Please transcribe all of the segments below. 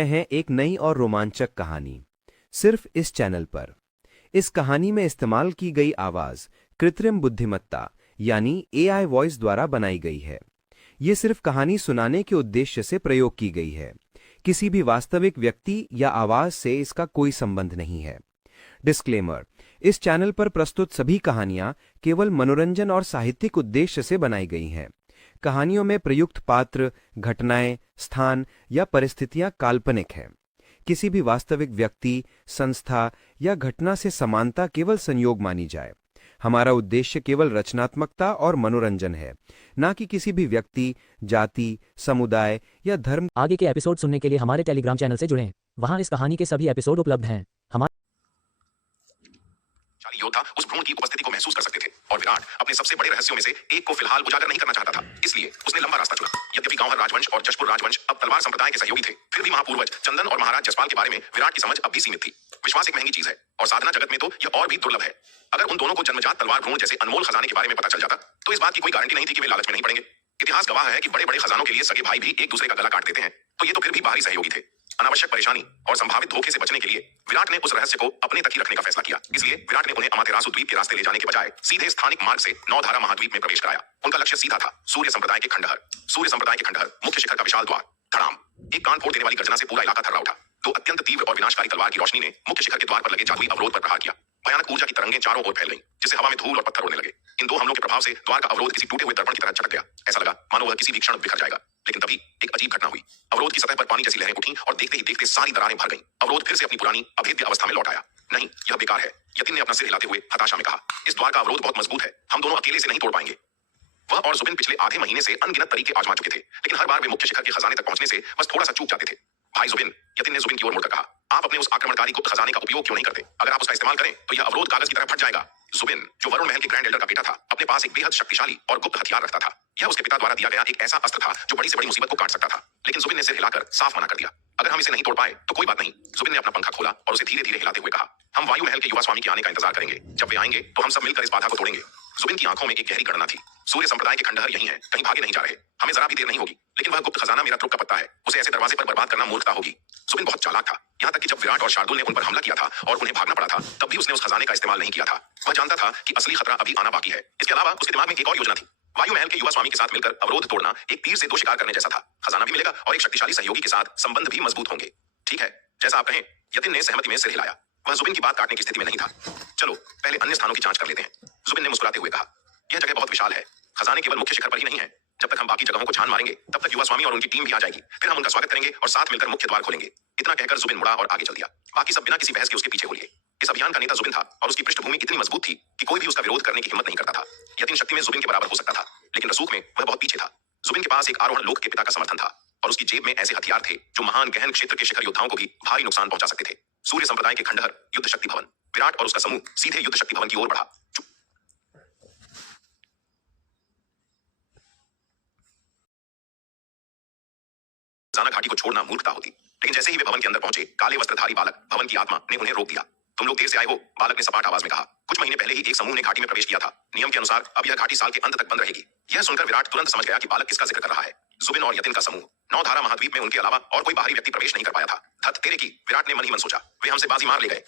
हैं एक नई और रोमांचक कहानी सिर्फ इस चैनल पर। इस कहानी में इस्तेमाल की गई आवाज कृत्रिम बुद्धिमत्ता यानी एआई वॉइस द्वारा बनाई गई है। ये सिर्फ कहानी सुनाने के उद्देश्य से प्रयोग की गई है। किसी भी वास्तविक व्यक्ति या आवाज से इसका कोई संबंध नहीं है। डिस्क्लेमर: इस चैनल पर प्रस्तुत सभी कहानियां केवल मनोरंजन और साहित्यिक उद्देश्य से बनाई गई हैं। कहानियों में प्रयुक्त पात्र, घटनाएं, स्थान या परिस्थितियां काल्पनिक हैं। किसी भी वास्तविक व्यक्ति, संस्था या घटना से समानता केवल संयोग मानी जाए। हमारा उद्देश्य केवल रचनात्मकता और मनोरंजन है, न कि किसी भी व्यक्ति, जाति, समुदाय या धर्म। आगे के एपिसोड सुनने के लिए हमारे टेलीग्राम चैनल से जुड़ें। वहां इस कहानी के सभी एपिसोड उपलब्ध हैं। योद्धा उस भ्रूण की उपस्थिति को महसूस कर सकते थे और विराट अपने सबसे बड़े रहस्यों में से एक को फिलहाल उजागर नहीं करना चाहता था, इसलिए उसने लंबा रास्ता चुना। यद्यपि गांवहर राजवंश और जशपुर राजवंश अब तलवार संप्रदाय के सहयोगी थे, फिर भी महापूर्वज चंदन और महाराज जसपाल के बारे में विराट की समझ अब भी सीमित थी। विश्वास एक महंगी चीज है और साधना जगत में तो यह और भी दुर्लभ है। अगर उन दोनों को जन्मजात तलवार भ्रूण जैसे अनमोल खजाने के बारे में पता चल जाता तो इस बात की कोई गारंटी नहीं थी कि वे लालच में नहीं पड़ेंगे। इतिहास गवाह है कि बड़े बड़े खजानों के लिए सगे भाई भी एक दूसरे का गला काट देते हैं, तो ये तो फिर भी बाहरी सहयोगी थे। अनावश्यक परेशानी और संभावित धोखे से बचने के लिए विराट ने उस रहस्य को अपने तक ही रखने का फैसला किया। इसलिए विराट ने उन्हें अमातेरासु द्वीप के रास्ते ले जाने के बजाय सीधे स्थानिक मार्ग से नौधारा महाद्वीप में प्रवेश कराया। उनका लक्ष्य सीधा था, सूर्य संप्रदाय के खंडहर। सूर्य संप्रदाय के खंडहर मुख्य शिखर का विशाल द्वार। धड़ाम! एक कान फोड़ देने वाली गर्जना से पूरा इलाका थर्रा उठा। दो अत्यंत तीव्र और विनाशकारी तलवार की रोशनी ने मुख्य शिखर के द्वार पर लगे जादुई अवरोध पर प्रहार किया। भयानक ऊर्जा की तरंगें चारों ओर फैल गईं, जिससे हवा में धूल और पत्थर उड़ने लगे। इन दो हमलों के प्रभाव से द्वार का अवरोध किसी टूटे हुए दर्पण की तरह चटक गया। ऐसा लगा मानो वह किसी भी क्षण बिखर जाएगा। लेकिन तभी एक अजीब घटना हुई। अवरोध की सतह पर पानी जैसी लहरें उठी और देखते ही देखते सारी दरारें भर गईं। अवरोध फिर से अपनी पुरानी अभेद्य अवस्था में लौट आया। नहीं, यह बेकार है, यतिन ने अपना सिर हिलाते हुए हताशा में कहा। इस द्वार का अवरोध बहुत मजबूत है, हम दोनों अकेले से नहीं तोड़ पाएंगे। वह और जुबिन पिछले आधे महीने से अनगिनत तरीके आजमा चुके थे, लेकिन हर बार वे मुख्य शिखर के खजाने तक पहुंचने से बस थोड़ा सा चूक जाते थे। भाई जुबिन, यतिन ने जुबिन की ओर मुड़कर कहा, आप अपने उस आक्रमणकारी गुप्त खजाने का उपयोग क्यों नहीं करते? अगर आप उसका इस्तेमाल करें तो यह अवरोध कागज की तरह फट जाएगा। जुबिन, जो वरुण महल के ग्रैंड एल्डर का बेटा था, अपने पास एक बेहद शक्तिशाली और गुप्त हथियार रखता था। यह उसके पिता द्वारा दिया गया एक ऐसा अस्त्र था जो बड़ी से बड़ी मुसीबत को काट सकता था। लेकिन जुबिन ने सिर हिलाकर साफ मना कर दिया। अगर हम इसे नहीं तोड़ पाए तो कोई बात नहीं। जुबिन ने अपना पंखा खोला और उसे धीरे धीरे हिलाते हुए कहा, हम वायु महल के युवा स्वामी के आने का इंतजार करेंगे। जब वे आएंगे तो हम सब मिलकर इस बाधा को तोड़ेंगे। जुबिन की आंखों में एक गहरी गणना थी। सूर्य संप्रदाय के खंडहर यही हैं, कहीं भागे नहीं जा रहे। हमें जरा भी देर नहीं होगी। लेकिन वह गुप्त खजाना मेरा तुर्क का पत्ता है, उसे ऐसे दरवाजे पर बर्बाद करना मूर्खता होगी। जुबिन बहुत चालाक था, यहाँ तक कि जब विराट और शार्दुल ने उन पर हमला किया था और उन्हें भागना पड़ा था, तब भी उसने उस खजाने का इस्तेमाल नहीं किया था। वह जानता था कि असली खतरा अभी आना बाकी है। इसके अलावा उसके दिमाग में एक और योजना थी। वायु महल के युवा स्वामी के साथ मिलकर अवरोध तोड़ना एक तीर से दो शिकार करने जैसा था। खजाना भी मिलेगा और एक शक्तिशाली सहयोगी के साथ संबंध भी मजबूत होंगे। ठीक है, जैसा आप कहें। यतिन ने सहमति में सिर हिलाया। वह जुबिन की बात काटने की स्थिति में नहीं था। चलो पहले अन्य स्थानों की जांच कर लेते हैं, जुबिन ने मुस्कुराते हुए कहा। यह जगह बहुत विशाल है, खजाने केवल मुख्य शिखर पर ही नहीं है। जब तक हम बाकी जगहों को छान मारेंगे तब तक युवा स्वामी और उनकी टीम भी आ जाएगी। फिर हम उनका स्वागत करेंगे और साथ मिलकर मुख्य द्वार खोलेंगे। इतना कहकर जुबिन मुड़ा और आगे चल दिया। बाकी सब बिना किसी बहस के उसके पीछे हो लिए। इस अभियान का नेता जुबिन था और उसकी पृष्ठभूमि इतनी मजबूत थी कि कोई भी उसका विरोध करने की हिम्मत नहीं करता था। यतिन शक्ति में जुबिन के बराबर हो सकता था, लेकिन रसूख में वह बहुत पीछे था। जुबिन के पास एक आरोहण लोक के पिता का समर्थन था और उसकी जेब में ऐसे हथियार थे जो महान गहन क्षेत्र के शिखर योद्धाओं को भी भारी नुकसान पहुंचा सकते थे। सूर्य संप्रदाय के खंडहर, युद्ध शक्ति भवन। विराट और उसका समूह सीधे युद्ध शक्ति भवन की ओर बढ़ा। खजाना घाटी को छोड़ना मूर्खता होती, लेकिन जैसे ही वे भवन के अंदर पहुंचे, काले वस्त्रधारी बालक, भवन की आत्मा, ने उन्हें रोक दिया। तुम लोग देर से आए हो, बालक ने सपाट आवाज में कहा। कुछ महीने पहले ही एक समूह ने घाटी में प्रवेश किया था। नियम के अनुसार अब यह घाटी साल के अंत तक बंद रहेगी। यह सुनकर विराट तुरंत समझ गया कि बालक किसका जिक्र कर रहा है। जुबिन और यतिन का समूह। नौधारा महाद्वीप में उनके अलावा और कोई बाहरी व्यक्ति प्रवेश नहीं कर पाया था। धत तेरे की, विराट ने मन ही मन सोचा, वे हमसे बाजी मार ले गए।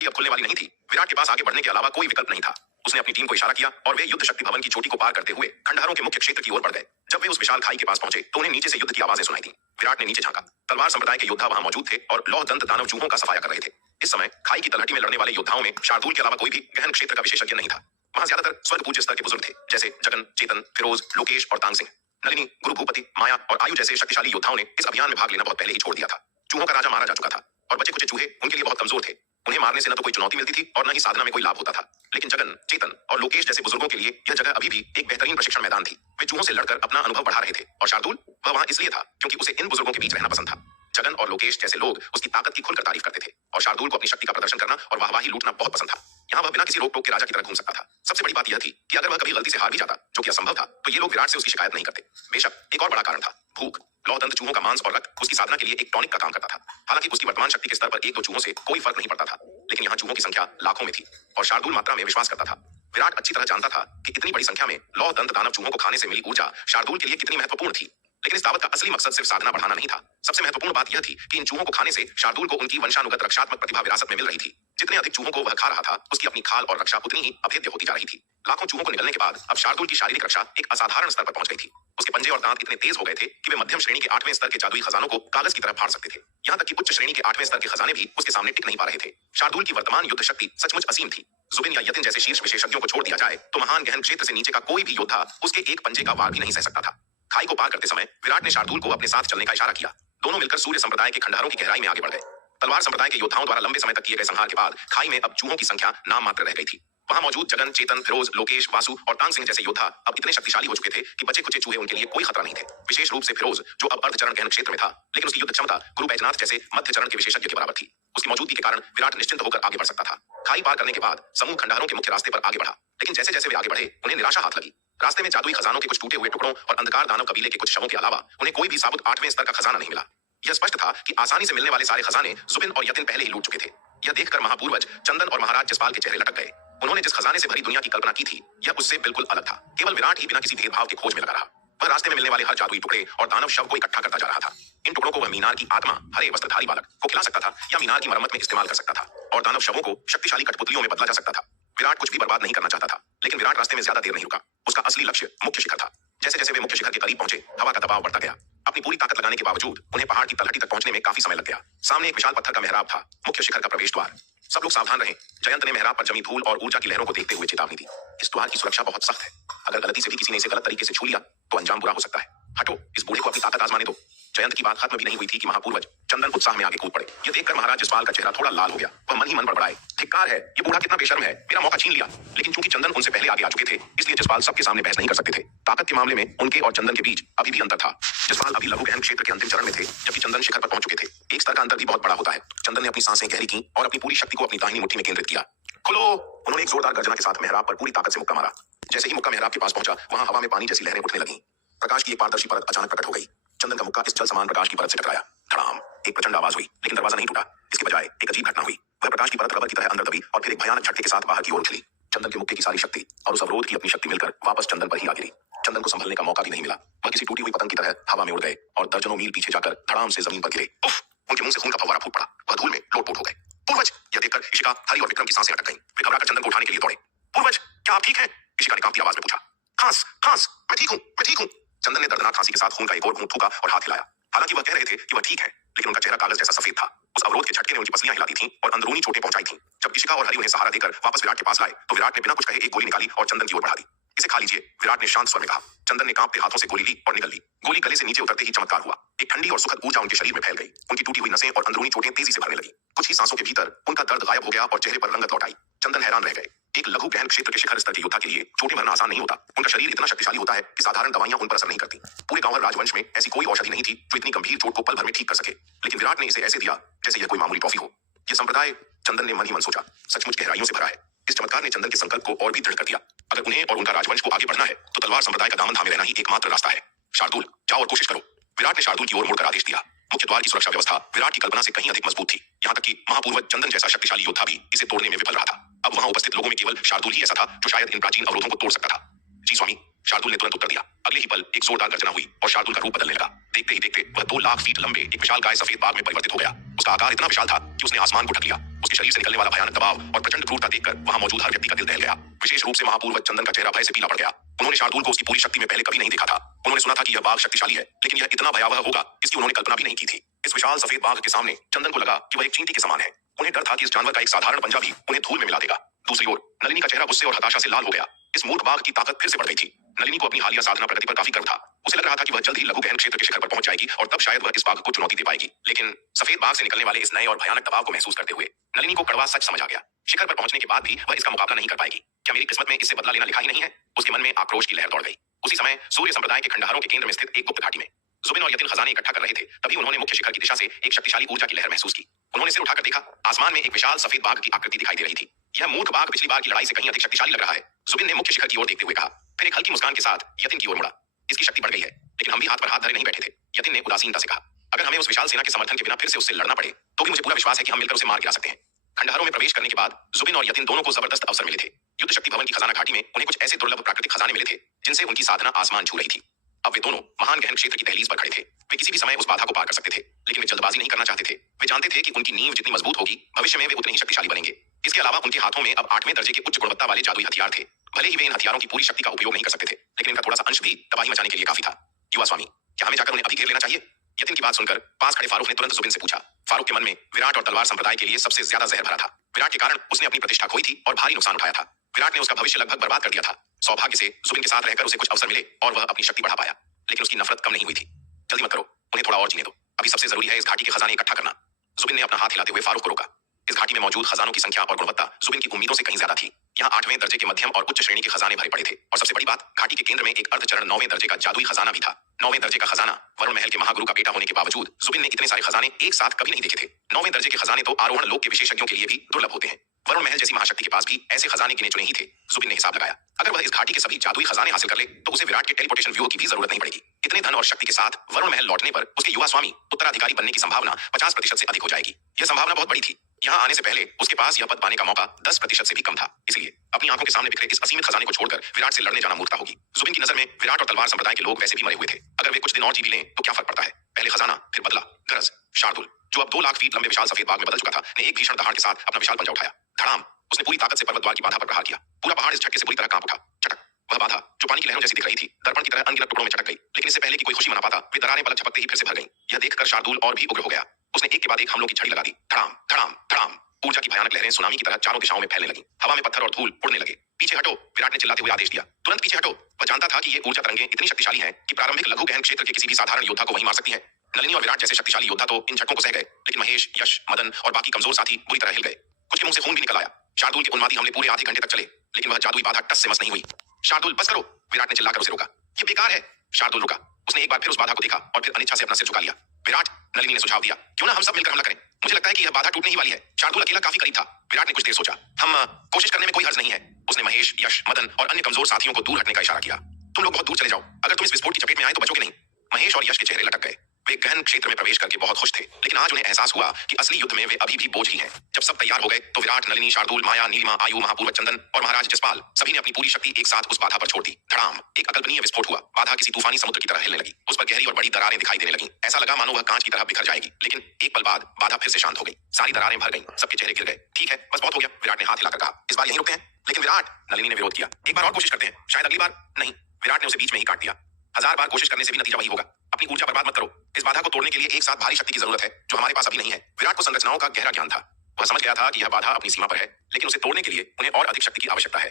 अब खुलने वाली नहीं थी। विराट के पास आगे बढ़ने के अलावा कोई विकल्प नहीं था। उसने अपनी टीम को इशारा किया और वे युद्ध शक्ति भवन की चोटी को पार करते हुए खंडहरों के मुख्य क्षेत्र की ओर बढ़ गए। जब वे उस विशाल खाई के पास पहुंचे तो उन्हें नीचे से युद्ध की आवाजें सुनाई थी। विराट ने नीचे झांका। तलवार संप्रदाय के योद्धा वहां मौजूद थे और लौह दंत दानव चूहों का सफाया कर रहे थे। इस समय खाई की तलहटी में लड़ने वाले योद्धाओं में शार्दुल के अलावा कोई भी गहन क्षेत्र का विशेषज्ञ नहीं था। वहां ज्यादातर स्वर्ग पूज्य स्तर के बुजुर्ग थे, जैसे जगन, चेतन, फिरोज, लोकेश और तांग सिंह। नलिनी, गुरु भूपति, माया और आयु जैसे शक्तिशाली योद्धाओं ने इस अभियान में भाग लेना बहुत पहले ही छोड़ दिया था। चूहों का राजा मारा जा चुका था और बचे कुछ चूहे उनके लिए बहुत कमजोर थे। उन्हें मारने से न तो कोई चुनौती मिलती थी और न ही साधना में कोई लाभ होता था। लेकिन जगन, चेतन और लोकेश जैसे बुजुर्गों के लिए यह जगह अभी भी एक बेहतरीन प्रशिक्षण मैदान थी। वे चूहों से लड़कर अपना अनुभव बढ़ा रहे थे और शार्दुल, वह वहां इसलिए था क्योंकि उसे इन बुजुर्गों के बीच रहना पसंद था। जगन और लोकेश जैसे लोग उसकी ताकत की खुलकर तारीफ करते थे और शार्दुल को अपनी शक्ति का प्रदर्शन करना और वाहवाही लूटना बहुत पसंद था। यहाँ वह बिना किसी रोक टोक के राजा की तरह घूम सकता था। सबसे बड़ी बात यह थी कि अगर वह कभी गलती से हार भी जाता, जो कि असंभव था, तो ये लोग विराट से उसकी शिकायत नहीं करते। बेशक एक और बड़ा कारण था, भूख। लौहदंत चूहों का मांस और रक्त उसकी साधना के लिए एक टॉनिक का काम करता था। हालांकि उसकी वर्तमान शक्ति के स्तर पर एक दो चूहों से कोई फर्क नहीं पड़ता था, लेकिन यहाँ चूहों की संख्या लाखों में थी और शार्दुल मात्रा में विश्वास करता था। विराट अच्छी तरह जानता था कि इतनी बड़ी संख्या में लौह दंत दानव चूहों को खाने से मिली ऊर्जा शार्दूल के लिए कितनी महत्वपूर्ण थी। लेकिन इस दावत का असली मकसद सिर्फ साधना बढ़ाना नहीं था। सबसे महत्वपूर्ण बात यह थी कि इन चूहों को खाने से शार्दूल को उनकी वंशानुगत रक्षात्मक प्रतिभा विरासत में मिल रही थी। जितने अधिक चूहों को वह खा रहा था, उसकी अपनी खाल और रक्षा उतनी ही अभेद्य होती जा रही थी। लाखों चूहों को निगलने के बाद अब शार्दूल की शारीरिक रक्षा एक असाधारण स्तर पर पहुंच गई थी। उसके पंजे और दांत इतने तेज हो गए थे कि वे मध्यम श्रेणी के 8वें स्तर के जादुई खजानों को कागज की तरह फाड़ सकते थे। यहाँ तक कि उच्च श्रेणी के 8वें स्तर के खजाने भी उसके सामने टिक नहीं पा रहे थे। शार्दूल की वर्तमान युद्ध शक्ति सचमुच असीम थी। जुबिन या यतिन जैसे शीर्ष विशेषज्ञों को छोड़ दिया जाए तो महान गहन क्षेत्र से नीचे का कोई भी योद्धा उसके एक पंजे का वार भी नहीं सह सकता था। खाई को पार करते समय विराट ने शार्दूल को अपने साथ चलने का इशारा किया। दोनों मिलकर सूर्य संप्रदाय के खंडहरों की गहराई में आगे बढ़ गए। तलवार संप्रदाय के योद्धाओं द्वारा लंबे समय तक किए गए संहार के बाद खाई में अब चूहों की संख्या नाम मात्र रह गई थी। वहां मौजूद जगन, चेतन, फिरोज, लोकेश, वासु और तांग सिंह जैसे योद्धा अब इतने शक्तिशाली हो चुके थे कि बचे कुचे चूहे उनके लिए कोई खतरा नहीं थे। विशेष रूप से फिरोज, जो अब अर्धचरण गहन क्षेत्र में था, लेकिन उसकी युद्ध क्षमता गुरु बैजनाथ जैसे मध्य चरण के विशेषज्ञ के बराबर थी। उसकी मौजूदगी के कारण विराट निश्चिंत होकर आगे बढ़ सकता था। खाई पार करने के बाद समूह खंडहरों के मुख्य रास्ते पर आगे बढ़ा, लेकिन जैसे जैसे वे आगे बढ़े उन्हें निराशा हाथ लगी। रास्ते में जादुई खजानों के कुछ टूटे हुए टुकड़ों और अंधकार दानव कबीले के कुछ शवों के अलावा उन्हें कोई भी साबुत 8वें स्तर का खजाना नहीं मिला। यह स्पष्ट था कि आसानी से मिलने वाले सारे खजाने जुबिन और यतिन पहले ही लूट चुके थे। यह देखकर महापूर्वज चंदन और महाराज जसपाल के चेहरे लटक गए। उन्होंने जिस खजाने से भरी दुनिया की कल्पना की थी, यह उससे बिल्कुल अलग था। केवल विराट ही बिना किसी भेदभाव के खोज में लगा रहा। वह रास्ते में मिलने वाले हर जादुई टुकड़े और दानव शव को इकट्ठा करता जा रहा था। इन टुकड़ों को वह मीनार की आत्मा, हरे वस्त्रधारी बालक को खिला सकता था या मीनार की मरम्मत में इस्तेमाल कर सकता था, और दानव शवों को शक्तिशाली कठपुतलियों में बदला जा सकता था। विराट कुछ भी बर्बाद नहीं करना चाहता था, लेकिन विराट रास्ते में ज्यादा देर नहीं रुका। उसका असली लक्ष्य मुख्य शिखर था। जैसे जैसे वे मुख्य शिखर के करीब पहुंचे, हवा का दबाव बढ़ता गया। अपनी पूरी ताकत लगाने के बावजूद उन्हें पहाड़ की तलहटी तक पहुंचने में काफी समय लग गया। सामने एक विशाल पत्थर का मेहराब था, मुख्य शिखर का प्रवेश द्वार। सब लोग सावधान रहें। जयंत ने मेहराब पर जमी धूल और ऊर्जा की लहरों को देखते हुए चेतावनी दी। इस द्वार की सुरक्षा बहुत सख्त है। अगर गलती से भी किसी ने इसे गलत तरीके से छू लिया तो अंजाम बुरा हो सकता है। हटो, इस बूढ़े को अपनी ताकत आजमाने दो। जयंत की बात खत्म भी नहीं हुई थी कि महापूर्वज चंदन उत्साह में आगे कूद पड़े। यह देखकर महाराज जसपाल का चेहरा थोड़ा लाल हो गया। वह मन ही मन बड़बड़ाए, धिक्कार है, ये बूढ़ा कितना बेशर्म है, मेरा मौका छीन लिया। लेकिन चूंकि चंदन उनसे पहले आगे आ चुके थे, इसलिए जसपाल सबके सामने बहस नहीं कर सकते थे। ताकत के मामले में उनके और चंदन के बीच अभी भी अंतर था। जसपाल अभी लघु गहन क्षेत्र के अंतिम चरण में थे, जबकि चंदन शिखर पर पहुंच चुके थे। एक स्तर का अंतर भी बहुत बड़ा होता है। चंदन ने अपनी सांसें गहरी की और अपनी पूरी शक्ति को अपनी दाहिनी मुट्ठी में केंद्रित किया। खुलो! उन्होंने एक जोरदार गर्जना के साथ मेहराब पर पूरी ताकत से मुक्का मारा। जैसे ही मुक्का मेहराब के पास पहुंचा, वहां हवा में पानी जैसी लहरें उठने लगीं। प्रकाश की एक पारदर्शी परत अचानक प्रकट हो गई। चंदन का मुक्का इस जल समान प्रकाश की परत से टकराया। धड़ाम! एक प्रचंड आवाज हुई, लेकिन दरवाजा नहीं टूटा। इसके बजाय एक अजीब घटना हुई। वह प्रकाश की परत रबर की तरह अंदर दबी और फिर एक भयानक झटके के साथ बाहर की ओर उछली। चंदन के मुक्के की सारी शक्ति और उस अवरोध की अपनी शक्ति मिलकर वापस चंदन पर ही आ गिरी। चंदन को संभलने का मौका भी नहीं मिला। वह किसी टूटी हुई पतंग की तरह हवा में उड़ गए और दर्जनों मील पीछे जाकर धड़ाम से जमीन पर गिरे। उफ! उनके मुंह से खून का फव्वारा फूट पड़ा। वह धूल में लोटपोट हो गए। पूर्वज! यह देखकर इशिका, हरि और विक्रम की सांसें अटक गईं। वे घबराकर चंदन को उठाने के लिए दौड़े। पूर्वज, क्या आप ठीक हैं? इशिका ने कांपती आवाज में पूछा। खांस, खांस, मैं ठीक हूं, मैं ठीक हूं। चंदन ने दर्दनाक खांसी के साथ खून का एक और घूंट थूका और हाथ हिलाया। हालांकि वह कह रहे थे कि वह ठीक है, लेकिन उनका चेहरा कागज जैसा सफेद था। उस अवरोध के झटके ने उनकी पसलियां हिला दी थीं और अंदरूनी चोटें पहुंचाई थीं। जब इशिका और हरि उन्हें सहारा देकर वापस विराट के पास लाए, तो विराट ने बिना कुछ कहे एक गोली निकाली और चंदन की ओर बढ़ा दी। इसे खा लीजिए, विराट ने शांत स्वर में कहा। चंदन ने कांपते हाथों से गोली ली और निगल ली। गोली गले से नीचे उतरते ही चमत्कार हुआ। एक ठंडी और सुखद ऊर्जा उनके शरीर में फैल गई। उनकी टूटी हुई नसें और अंदरूनी चोटें तेजी से भरने लगी। कुछ ही सांसों के भीतर उनका दर्द गायब हो गया और चेहरे पर रंगत लौट आई। चंदन हैरान रह गए। एक लघु गहन क्षेत्र के शिखर स्तर के योद्धा के लिए चोटें भरना आसान नहीं होता। उनका शरीर इतना शक्तिशाली होता है कि साधारण दवाइयां उन पर असर नहीं करती। पूरे गांव राजवंश में ऐसी कोई औषधि नहीं थी जो इतनी गंभीर चोट को पल भर में ठीक कर सके। लेकिन विराट ने इसे ऐसे दिया जैसे यह कोई मामूली टॉफी हो। यह संप्रदाय, चंदन ने मन ही मन सोचा, सचमुच गहराइयों से भरा है। इस चमत्कार ने चंदन के संकल्प को और भी दृढ़ कर दिया। अगर उन्हें और उनका राजवंश को आगे बढ़ना है तो तलवार संप्रदाय का दामन थामे रहना ही एकमात्र रास्ता है। शार्दूल, जाओ और कोशिश करो। विराट ने शार्दूल की ओर मुड़कर आदेश दिया। मुख्य द्वार की सुरक्षा व्यवस्था विराट की कल्पना से कहीं अधिक मजबूत थी। यहाँ तक कि महापूर्वज चंदन जैसा शक्तिशाली योद्धा भी इसे तोड़ने में विफल रहा था। अब वहां उपस्थित लोगों में केवल शार्दूल ही ऐसा था जो शायद इन प्राचीन अवरोधों को तोड़ सकता था। जी स्वामी, शार्दूल ने तुरंत उत्तर दिया। अगले ही पल एक जोरदार गर्जना हुई और शार्दूल का रूप बदलने लगा। देखते ही देखते वह 2 लाख फीट लंबे एक विशाल गाय सफेद बाघ में परिवर्तित हो गया। उसका आकार इतना विशाल था कि उसने आसमान को ढक लिया। उसके शरीर से निकलने वाला भयानक दबाव और प्रचंड क्रूरता देखकर वहां मौजूद हर व्यक्ति का दिल दहल गया। विशेष रूप से महापूर्वज चंदन का चेहरा भय से पीला पड़ गया। उन्होंने शार्दूल को उसकी पूरी शक्ति में पहले कभी नहीं देखा था। उन्होंने सुना था कि यह बाघ शक्तिशाली है, लेकिन यह इतना भयावह होगा इसकी उन्होंने कल्पना भी नहीं की थी। इस विशाल सफेद बाघ के सामने चंदन को लगा कि वह एक चींटी के समान है। उन्हें डर था कि इस जानवर का एक साधारण पंजा भी उन्हें धूल में मिला देगा। दूसरी ओर नलिनी का चेहरा गुस्से और हताशा से लाल हो गया। इस मूर्ख बाघ की ताकत फिर से बढ़ गई थी। नलिनी को अपनी हालिया साधना प्रगति पर काफी गर्व था। उसे लग रहा था कि वह जल्द ही लघु गहन क्षेत्र के शिखर पर पहुंच जाएगी और तब शायद वह इस बाघ को चुनौती दे पाएगी। लेकिन सफेद बाघ से निकलने वाले इस नए और भयानक दबाव को महसूस करते हुए नलिनी को कड़वा सच समझ आ गया। शिखर पर पहुंचने के बाद भी वह इसका मुकाबला नहीं कर पाएगी। क्या मेरी किस्मत में इससे बदला लेना लिखा ही नहीं है? उसके मन में आक्रोश की लहर दौड़ गई। उसी समय सूर्य संप्रदाय के खंडहरों के केंद्र में स्थित एक गुप्त घाटी में जुबिन और यतिन खजाने इकट्ठा कर रहे थे। तभी उन्होंने मुख्य शिखर की दिशा से एक शक्तिशाली ऊर्जा की लहर महसूस की। उन्होंने सिर उठाकर देखा, आसमान में एक विशाल सफेद बाघ की आकृति दिखाई दे रही थी। यह मूर्ख बाघ पिछली बार की लड़ाई से कहीं अधिक शक्तिशाली लग रहा है। जुबिन ने मुख्य शिखर की ओर देखते हुए कहा, फिर एक हल्की मुस्कान के साथ यतिन की ओर मुड़ा। इसकी शक्ति बढ़ गई है, लेकिन हम भी हाथ पर हाथ धरे नहीं बैठे थे। यतिन ने उदासीनता से कहा, अगर हमें उस विशाल सेना के समर्थन के बिना फिर से उससे लड़ना पड़े तो भी मुझे पूरा विश्वास है कि हम मिलकर उसे मार गिरा सकते हैं। खंडहरों में प्रवेश करने के बाद जुबिन और यतिन दोनों को जबरदस्त अवसर मिले थे। युद्ध शक्ति भवन की खजाना घाटी में उन्हें कुछ ऐसे दुर्लभ प्राकृतिक खजाने मिले थे जिनसे उनकी साधना आसमान छू रही थी। अब वे दोनों महान गहन क्षेत्र की दहलीज पर खड़े थे। वे किसी भी समय उस बाधा को पार कर सकते थे, लेकिन वे जल्दबाजी नहीं करना चाहते थे। वे जानते थे कि उनकी नींव जितनी मजबूत होगी, भविष्य में वे उतने ही शक्तिशाली बनेंगे। इसके अलावा उनके हाथों में अब 8वें दर्जे के उच्च गुणवत्ता वाले जादुई हथियार थे। भले ही वे इन हथियारों की पूरी शक्ति का उपयोग नहीं कर सकते थे, लेकिन इनका थोड़ा सा अंश भी तबाही मचाने के लिए काफी था। युवा स्वामी, क्या हमें जाकर उन्हें अभी घेर लेना चाहिए? यतिन की बात सुनकर पास खड़े फारूक ने तुरंत जुबिन से पूछा। फारूक के मन में विराट और तलवार संप्रदाय के लिए सबसे ज्यादा जहर भरा था। विराट के कारण उसने अपनी प्रतिष्ठा खोई थी और भारी नुकसान उठाया था। विराट ने उसका भविष्य लगभग बर्बाद कर दिया था। सौभाग्य से जुबिन के साथ रहकर उसे कुछ अवसर मिले और वह अपनी शक्ति बढ़ा पाया, लेकिन उसकी नफरत कम नहीं हुई थी। जल्दी मत करो, उन्हें थोड़ा और जीने दो। अभी सबसे जरूरी है इस घाटी के खजाने इकट्ठा करना। जुबिन ने अपना हाथ हिलाते हुए फारूक को रोका। इस घाटी में मौजूद खजानों की संख्या और गुणवत्ता जुबिन की उम्मीदों से कहीं ज्यादा थी। यहाँ 8वें दर्जे के मध्यम और उच्च श्रेणी के खजाने भरे पड़े थे, और सबसे बड़ी बात, घाटी के केंद्र में एक अर्धचरण 9वें दर्जे का जादुई खजाना भी था। 9वें दर्जे का खजाना वरुण महल के महागुरु का बेटा होने के बावजूद जुबिन ने इतने सारे खजाने एक साथ कभी नहीं देखे थे। 9वें दर्जे के खजाने तो आरोहण लोक के विशेषज्ञों के लिए भी दुर्लभ होते हैं। वरुण महल जैसी महाशक्ति के पास भी ऐसे खजाने गिने चुने ही थे। जुबिन ने हिसाब लगाया, अगर वह इस घाटी के सभी जादुई खजाने हासिल कर ले तो उसे विराट के टेलीपोर्टेशन व्यूह की भी जरूरत नहीं पड़ेगी। इतने धन और शक्ति के साथ वरुण महल लौटने पर उसके युवा स्वामी उत्तराधिकारी बनने की संभावना 50% से अधिक हो जाएगी। यह संभावना बहुत बड़ी थी। यहाँ आने से पहले उसके पास यह पद पाने का मौका 10% से भी कम था। इसलिए अपनी आंखों के सामने बिखरे इस असीमित खजाने को छोड़कर विराट से लड़ने जाना मूर्खता होगी। जुबिन की नजर में विराट और तलवार संप्रदाय के लोग वैसे भी मरे हुए थे। अगर वे कुछ दिन और जी भी लें तो क्या फर्क पड़ता है? पहले खजाना, फिर बदला। गरज शार्दुल, जो अब 2 लाख फीट लंबे विशाल सफेद बाग में बदल चुका था, ने एक भीषण दहाड़ के साथ अपना विशाल पंजा उठाया। धड़ाम, उसने पूरी ताकत से पर्वत द्वार की बाधा पर प्रहार किया। पूरा पहाड़ इस झटके से बुरी तरह कांप उठा। चटक, वह बाधा जो पानी की लहरों जैसी दिख रही थी, दर्पण की तरह अनगिनत टुकड़ों में चटक गई। लेकिन इससे पहले कि कोई खुशी मना पाता, वे दरारें पलक झपकते ही फिर से भर गईं। यह देखकर शार्दुल और भी उग्र हो गया। उसने एक के बाद एक हमलों की झड़ी लगा दी। धड़ाम धड़ाम धड़ाम, ऊर्जा की भयानक लहरें सुनामी की तरह चारों दिशाओं में फैलने लगी। हवा में पत्थर और धूल उड़ने लगे। पीछे हटो, विराट ने चिल्लाते हुए आदेश दिया। तुरंत पीछे हटो। वह जानता था कि ये ऊर्जा तरंगें इतनी शक्तिशाली हैं कि प्रारंभिक लघु गहन क्षेत्र के किसी भी साधारण योद्धा को वहीं मार सकती हैं। नलिनी और विराट जैसे शक्तिशाली योद्धा तो इन झटकों को सह गए, लेकिन महेश, यश, मदन और बाकी कमजोर साथी बुरी तरह हिल गए। कुछ के मुंह से खून भी निकल आया। शार्दुल के उन्मादी हमले पूरे आधे घंटे तक चले, लेकिन वह जादुई बाधा टस से मस नहीं हुई। शार्दुल, बस करो, विराट ने चिल्लाकर उसे रोका। ये बेकार है। शार्दुल रुका। उसने एक बार फिर उस बाधा को देखा और फिर अनिच्छा से अपना सिर झुका लिया। विराट, नलिनी ने सुझाव दिया, क्यों ना हम सब मिलकर हमला करें? मुझे लगता है कि यह बाधा टूटने ही वाली है। शार्दुल अकेला काफी करीब था। विराट ने कुछ देर सोचा। हम कोशिश करने में कोई हर्ज नहीं है। उसने महेश, यश, मदन और अन्य कमजोर साथियों को दूर हटने का इशारा किया। तुम लोग बहुत दूर चले जाओ। अगर तुम इस विस्फोट की चपेट में आए तो बचोगे नहीं। महेश और यश के चेहरे लटक गए। वे गहन क्षेत्र में प्रवेश करके बहुत खुश थे, लेकिन आज उन्हें एहसास हुआ कि असली युद्ध में वे अभी भी बोझ ही हैं। जब सब तैयार हो गए तो विराट, नलिनी, शार्दुल, माया, नीलिमा, आयु, महापूर्व चंदन और महाराज जसपाल सभी ने अपनी पूरी शक्ति एक साथ उस बाधा पर छोड़ दी। धड़ाम, एक अकल्पनीय विस्फोट हुआ। बाधा किसी तूफानी समुद्र की तरह हिलने लगी। उस पर गहरी और बड़ी दरारें दिखाई देने लगी। ऐसा लगा मानो वह कांच की तरह बिखर जाएगी। लेकिन एक पल बाद बाधा फिर से शांत हो गई। सारी दरारें भर गईं। सबके चेहरे गिर गए। ठीक है, बस बहुत हो गया, विराट ने हाथ हिलाकर कहा। इस बार यहीं रुकते हैं। लेकिन विराट, नलिनी ने विरोध किया, एक बार और कोशिश करते हैं, शायद अगली बार। नहीं, विराट ने उसे बीच में ही काट दिया। 1000 बार कोशिश करने से भी नतीजा वही होगा। अपनी ऊर्जा बर्बाद मत करो। इस बाधा को तोड़ने के लिए एक साथ भारी शक्ति की जरूरत है, जो हमारे पास अभी नहीं है। विराट को संरचनाओं का गहरा ज्ञान था। वह समझ गया था कि यह बाधा अपनी सीमा पर है, लेकिन उसे तोड़ने के लिए उन्हें और अधिक शक्ति की आवश्यकता है।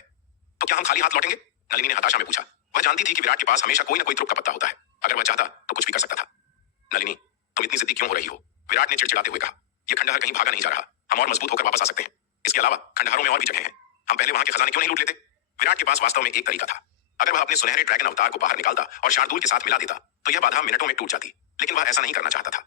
तो क्या हम खाली हाथ लौटेंगे? नलिनी ने हताशा में पूछा। वह जानती थी कि विराट के पास हमेशा कोई ना कोई तुरुप का पत्ता होता है। अगर वह चाहता तो कुछ भी कर सकता था। नलिनी, तुम इतनी जिद्दी क्यों हो रही हो? विराट ने चिड़चिड़ाते हुए कहा। यह खंडहर कहीं भागा नहीं जा रहा। हम और मजबूत होकर वापस आ सकते हैं। इसके अलावा खंडहरों में और भी जगह हैं। हम पहले वहां के खजाने क्यों नहीं लूट लेते? विराट के पास वास्तव में एक तरीका था। अगर वह अपने सुनहरे ड्रैगन अवतार को बाहर निकालता और शार्दुल के साथ मिला देता तो यह बाधा मिनटों में टूट जाती। लेकिन वह ऐसा नहीं करना चाहता था।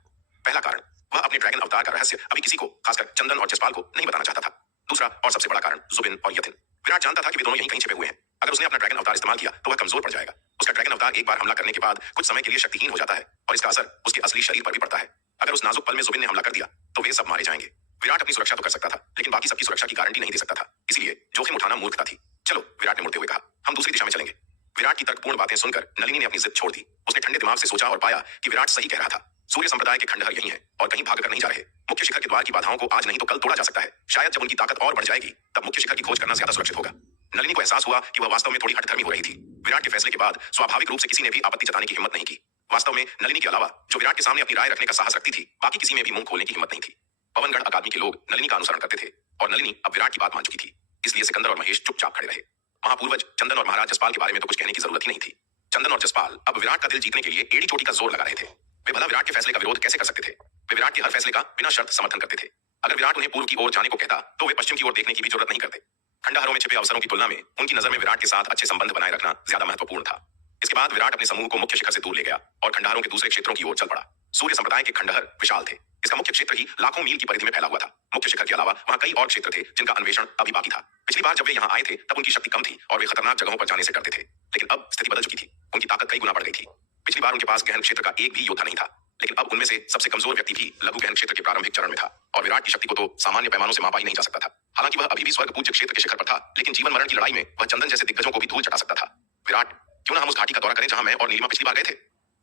पहला कारण, वह अपने ड्रैगन अवतार का रहस्य अभी किसी को, खासकर चंदन और जसपाल को, नहीं बताना चाहता था। दूसरा और सबसे बड़ा कारण, जुबिन और यतिन। विराट जानता था कि वे दोनों यहीं कहीं छिपे हुए हैं। अगर उसने अपना ड्रैगन अवतार इस्तेमाल किया तो वह कमजोर पड़ जाएगा। उसका ड्रैगन अवतार एक बार हमला करने के बाद कुछ समय के लिए शक्तिहीन हो जाता है, और इसका असर उसके असली शरीर पर भी पड़ता है। अगर उस नाजुक पल में जुबिन ने हमला कर दिया तो वे सब मारे जाएंगे। विराट अपनी सुरक्षा तो कर सकता था, लेकिन बाकी सबकी सुरक्षा की गारंटी नहीं दे सकता था। इसलिए जोखिम उठाना मूर्खता थी। चलो, विराट ने मुड़ते हुए कहा, हम दूसरी दिशा में चलेंगे। विराट की तर्कपूर्ण बातें सुनकर नलिनी ने अपनी जिद छोड़ दी। उसने ठंडे दिमाग से सोचा और पाया कि विराट सही कह रहा था। सूर्य संप्रदाय के खंडहर यही हैं और कहीं भागकर नहीं जा रहे। मुख्य शिखर के द्वार की बाधाओं को आज नहीं तो कल तोड़ा जा सकता है। शायद जब उनकी ताकत और बढ़ जाएगी तब मुख्य शिखर की खोज करना ज्यादा सुरक्षित होगा। नलिनी को एहसास हुआ कि वह वास्तव में थोड़ी हठधर्मी हो रही थी। विराट के फैसले के बाद स्वाभाविक रूप से किसी ने भी आपत्ति जताने की हिम्मत नहीं की। वास्तव में नलिनी के अलावा जो विराट के सामने अपनी राय रखने का साहस रखती थी, बाकी किसी में भी मुंह खोलने की हिम्मत नहीं थी। पवनगढ़ अकादमी के लोग नलिनी का अनुसरण करते थे और नलिनी अब विराट की बात मान चुकी थी। इसलिए सिकंदर और महेश चुपचाप खड़े रहे। महापूर्वज चंदन और महाराज जसपाल के बारे में तो कुछ कहने की जरूरत ही नहीं थी। चंदन और जसपाल अब विराट का दिल जीतने के लिए एड़ी चोटी का जोर लगा रहे थे। वे भला विराट के फैसले का विरोध कैसे कर सकते थे? वे विराट के हर फैसले का बिना शर्त समर्थन करते थे। अगर विराट उन्हें पूर्व की ओर जाने को कहता तो वे पश्चिम की ओर देखने की भी जरूरत नहीं करते। खंडहरों में छिपे अवसरों की तुलना में उनकी नजर में विराट के साथ अच्छे संबंध बनाए रखना ज्यादा महत्वपूर्ण था। इसके बाद विराट अपने समूह को मुख्य शिखर से दूर ले गया और खंडहरों के दूसरे क्षेत्रों की ओर चल पड़ा। सूर्य संप्रदाय के खंडहर विशाल थे। इसका मुख्य क्षेत्र ही लाखों मील की परिधि में फैला हुआ था। मुख्य शिखर के अलावा वहां कई और क्षेत्र थे जिनका अन्वेषण अभी बाकी था। पिछली बार जब वे यहाँ आए थे तब उनकी शक्ति कम थी और वे खतरनाक जगहों पर जाने से डरते थे, लेकिन अब स्थिति बदल चुकी थी। उनकी ताकत कई गुना बढ़ गई थी। पिछली बार उनके पास गहन क्षेत्र का एक भी योद्धा नहीं था। लेकिन अब उनमें से सबसे कमजोर व्यक्ति भी लघु गहन क्षेत्र के प्रारंभिक चरण में था और विराट की शक्ति को तो सामान्य पैमानों से मापा ही नहीं जा सकता था। हालांकि वह अभी भी स्वर्ग पूज्य क्षेत्र के शिखर पर था, लेकिन जीवन मरण की लड़ाई में वह चंदन जैसे दिग्गजों को भी धूल चटा सकता था। विराट, क्यों ना हम उस घाटी का दौरा करें जहां मैं और नीलिमा पिछली बार गए थे।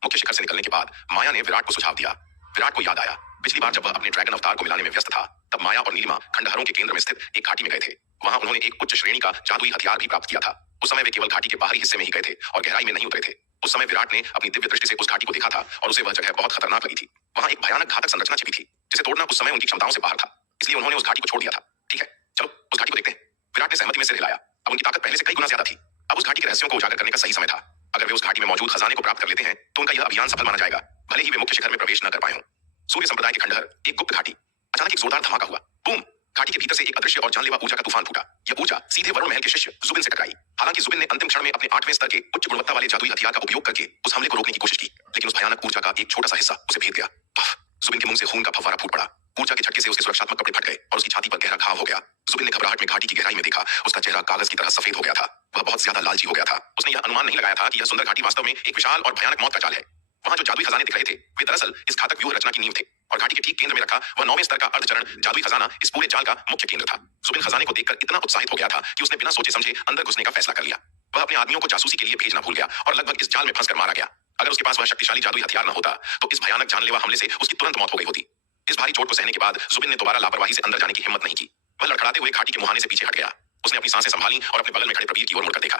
मुख्य शिखर से निकलने के बाद माया ने विराट को सुझाव दिया। विराट को याद आया, पिछली बार जब वह अपने ड्रैगन अवतार को मिलाने में व्यस्त था, तब माया और नीलिमा खंडहरों के केंद्र में स्थित एक घाटी में गए थे। वहां उन्होंने एक उच्च श्रेणी का जादुई हथियार भी प्राप्त किया था। उस समय वे केवल घाटी के बाहरी हिस्से में ही गए थे और गहराई में नहीं उतरे थे। उस समय विराट ने अपनी दिव्य दृष्टि से उस घाटी को देखा था और उसे वह जगह बहुत खतरनाक लगी थी। वहां एक भयानक घातक संरचना छिपी थी जिसे तोड़ना उस समय उनकी क्षमताओं से बाहर था, इसलिए उन्होंने उस घाटी को छोड़ दिया था। ठीक है, चलो उस घाटी को देखते हैं। विराट ने सहमति में सिर हिलाया। अब उनकी ताकत पहले से कई गुना ज्यादा थी। अब उस घाटी के रहस्यों को उजागर करने का सही समय था। अगर वे उस घाटी में मौजूद खजाने को प्राप्त कर लेते हैं तो उनका यह अभियान सफल माना जाएगा, भले ही वे मुख्य शिखर में प्रवेश न कर पाए हों। सूर्य संप्रदाय के खंडहर, एक गुप्त घाटी। अचानक एक जोरदार धमाका हुआ। बूम! घाटी के भीतर से एक अदृश्य और जानलेवा ऊर्जा का तूफान फूटा। यह ऊर्जा सीधे वरुण महल के शिष्य जुबिन से टकराई। हालांकि जुबिन ने अंतिम क्षण में अपने 8वें स्तर के उच्च गुणवत्ता वाले जादुई हथियार का उपयोग करके उस हमले को रोकने की कोशिश की, लेकिन उस भयानक ऊर्जा का एक छोटा सा हिस्सा उसे भेद गया। जुबिन के मुंह से खून का फव्वारा फूट पड़ा। ऊर्जा के झटके से उसके सुरक्षात्मक कपड़े फट गए और उसकी छाती पर गहरा घाव हो गया। जुबिन ने घबराहट में घाटी की गहराई में देखा। उसका चेहरा कागज की तरह सफेद हो गया था। वह बहुत ज्यादा लालची हो गया था। उसने यह अनुमान नहीं लगाया था कि यह सुंदर घाटी वास्तव में एक विशाल और भयानक मौत का जाल है। वहां जो जादुई खजाने दिख रहे थे वे दरअसल इस घातक व्यूह रचना की नींव थे और घाटी के ठीक केंद्र में रखा वह 9वें स्तर का अर्धचरण जादुई खजाना इस पूरे जाल का मुख्य केंद्र था। जुबिन खजाने को देखकर इतना उत्साहित हो गया था कि उसने बिना सोचे समझे अंदर घुसने का फैसला कर लिया। वह अपने आदमियों को जासूसी के लिए भेजना भूल गया और लगभग इस जाल में फंसकर मारा गया। अगर उसके पास वह शक्तिशाली जादुई हथियार न होता तो इस भयानक जानलेवा हमले से उसकी तुरंत मौत हो गई होती। इस भारी चोट को सहने के बाद जुबिन ने दोबारा लापरवाही से अंदर जाने की हिम्मत नहीं की। वह लड़खड़ाते हुए घाटी के मुहाने से पीछे हट गया। उसने अपनी सांसें संभाली और अपने बगल में खड़े प्रबीर की ओर मुड़कर देखा।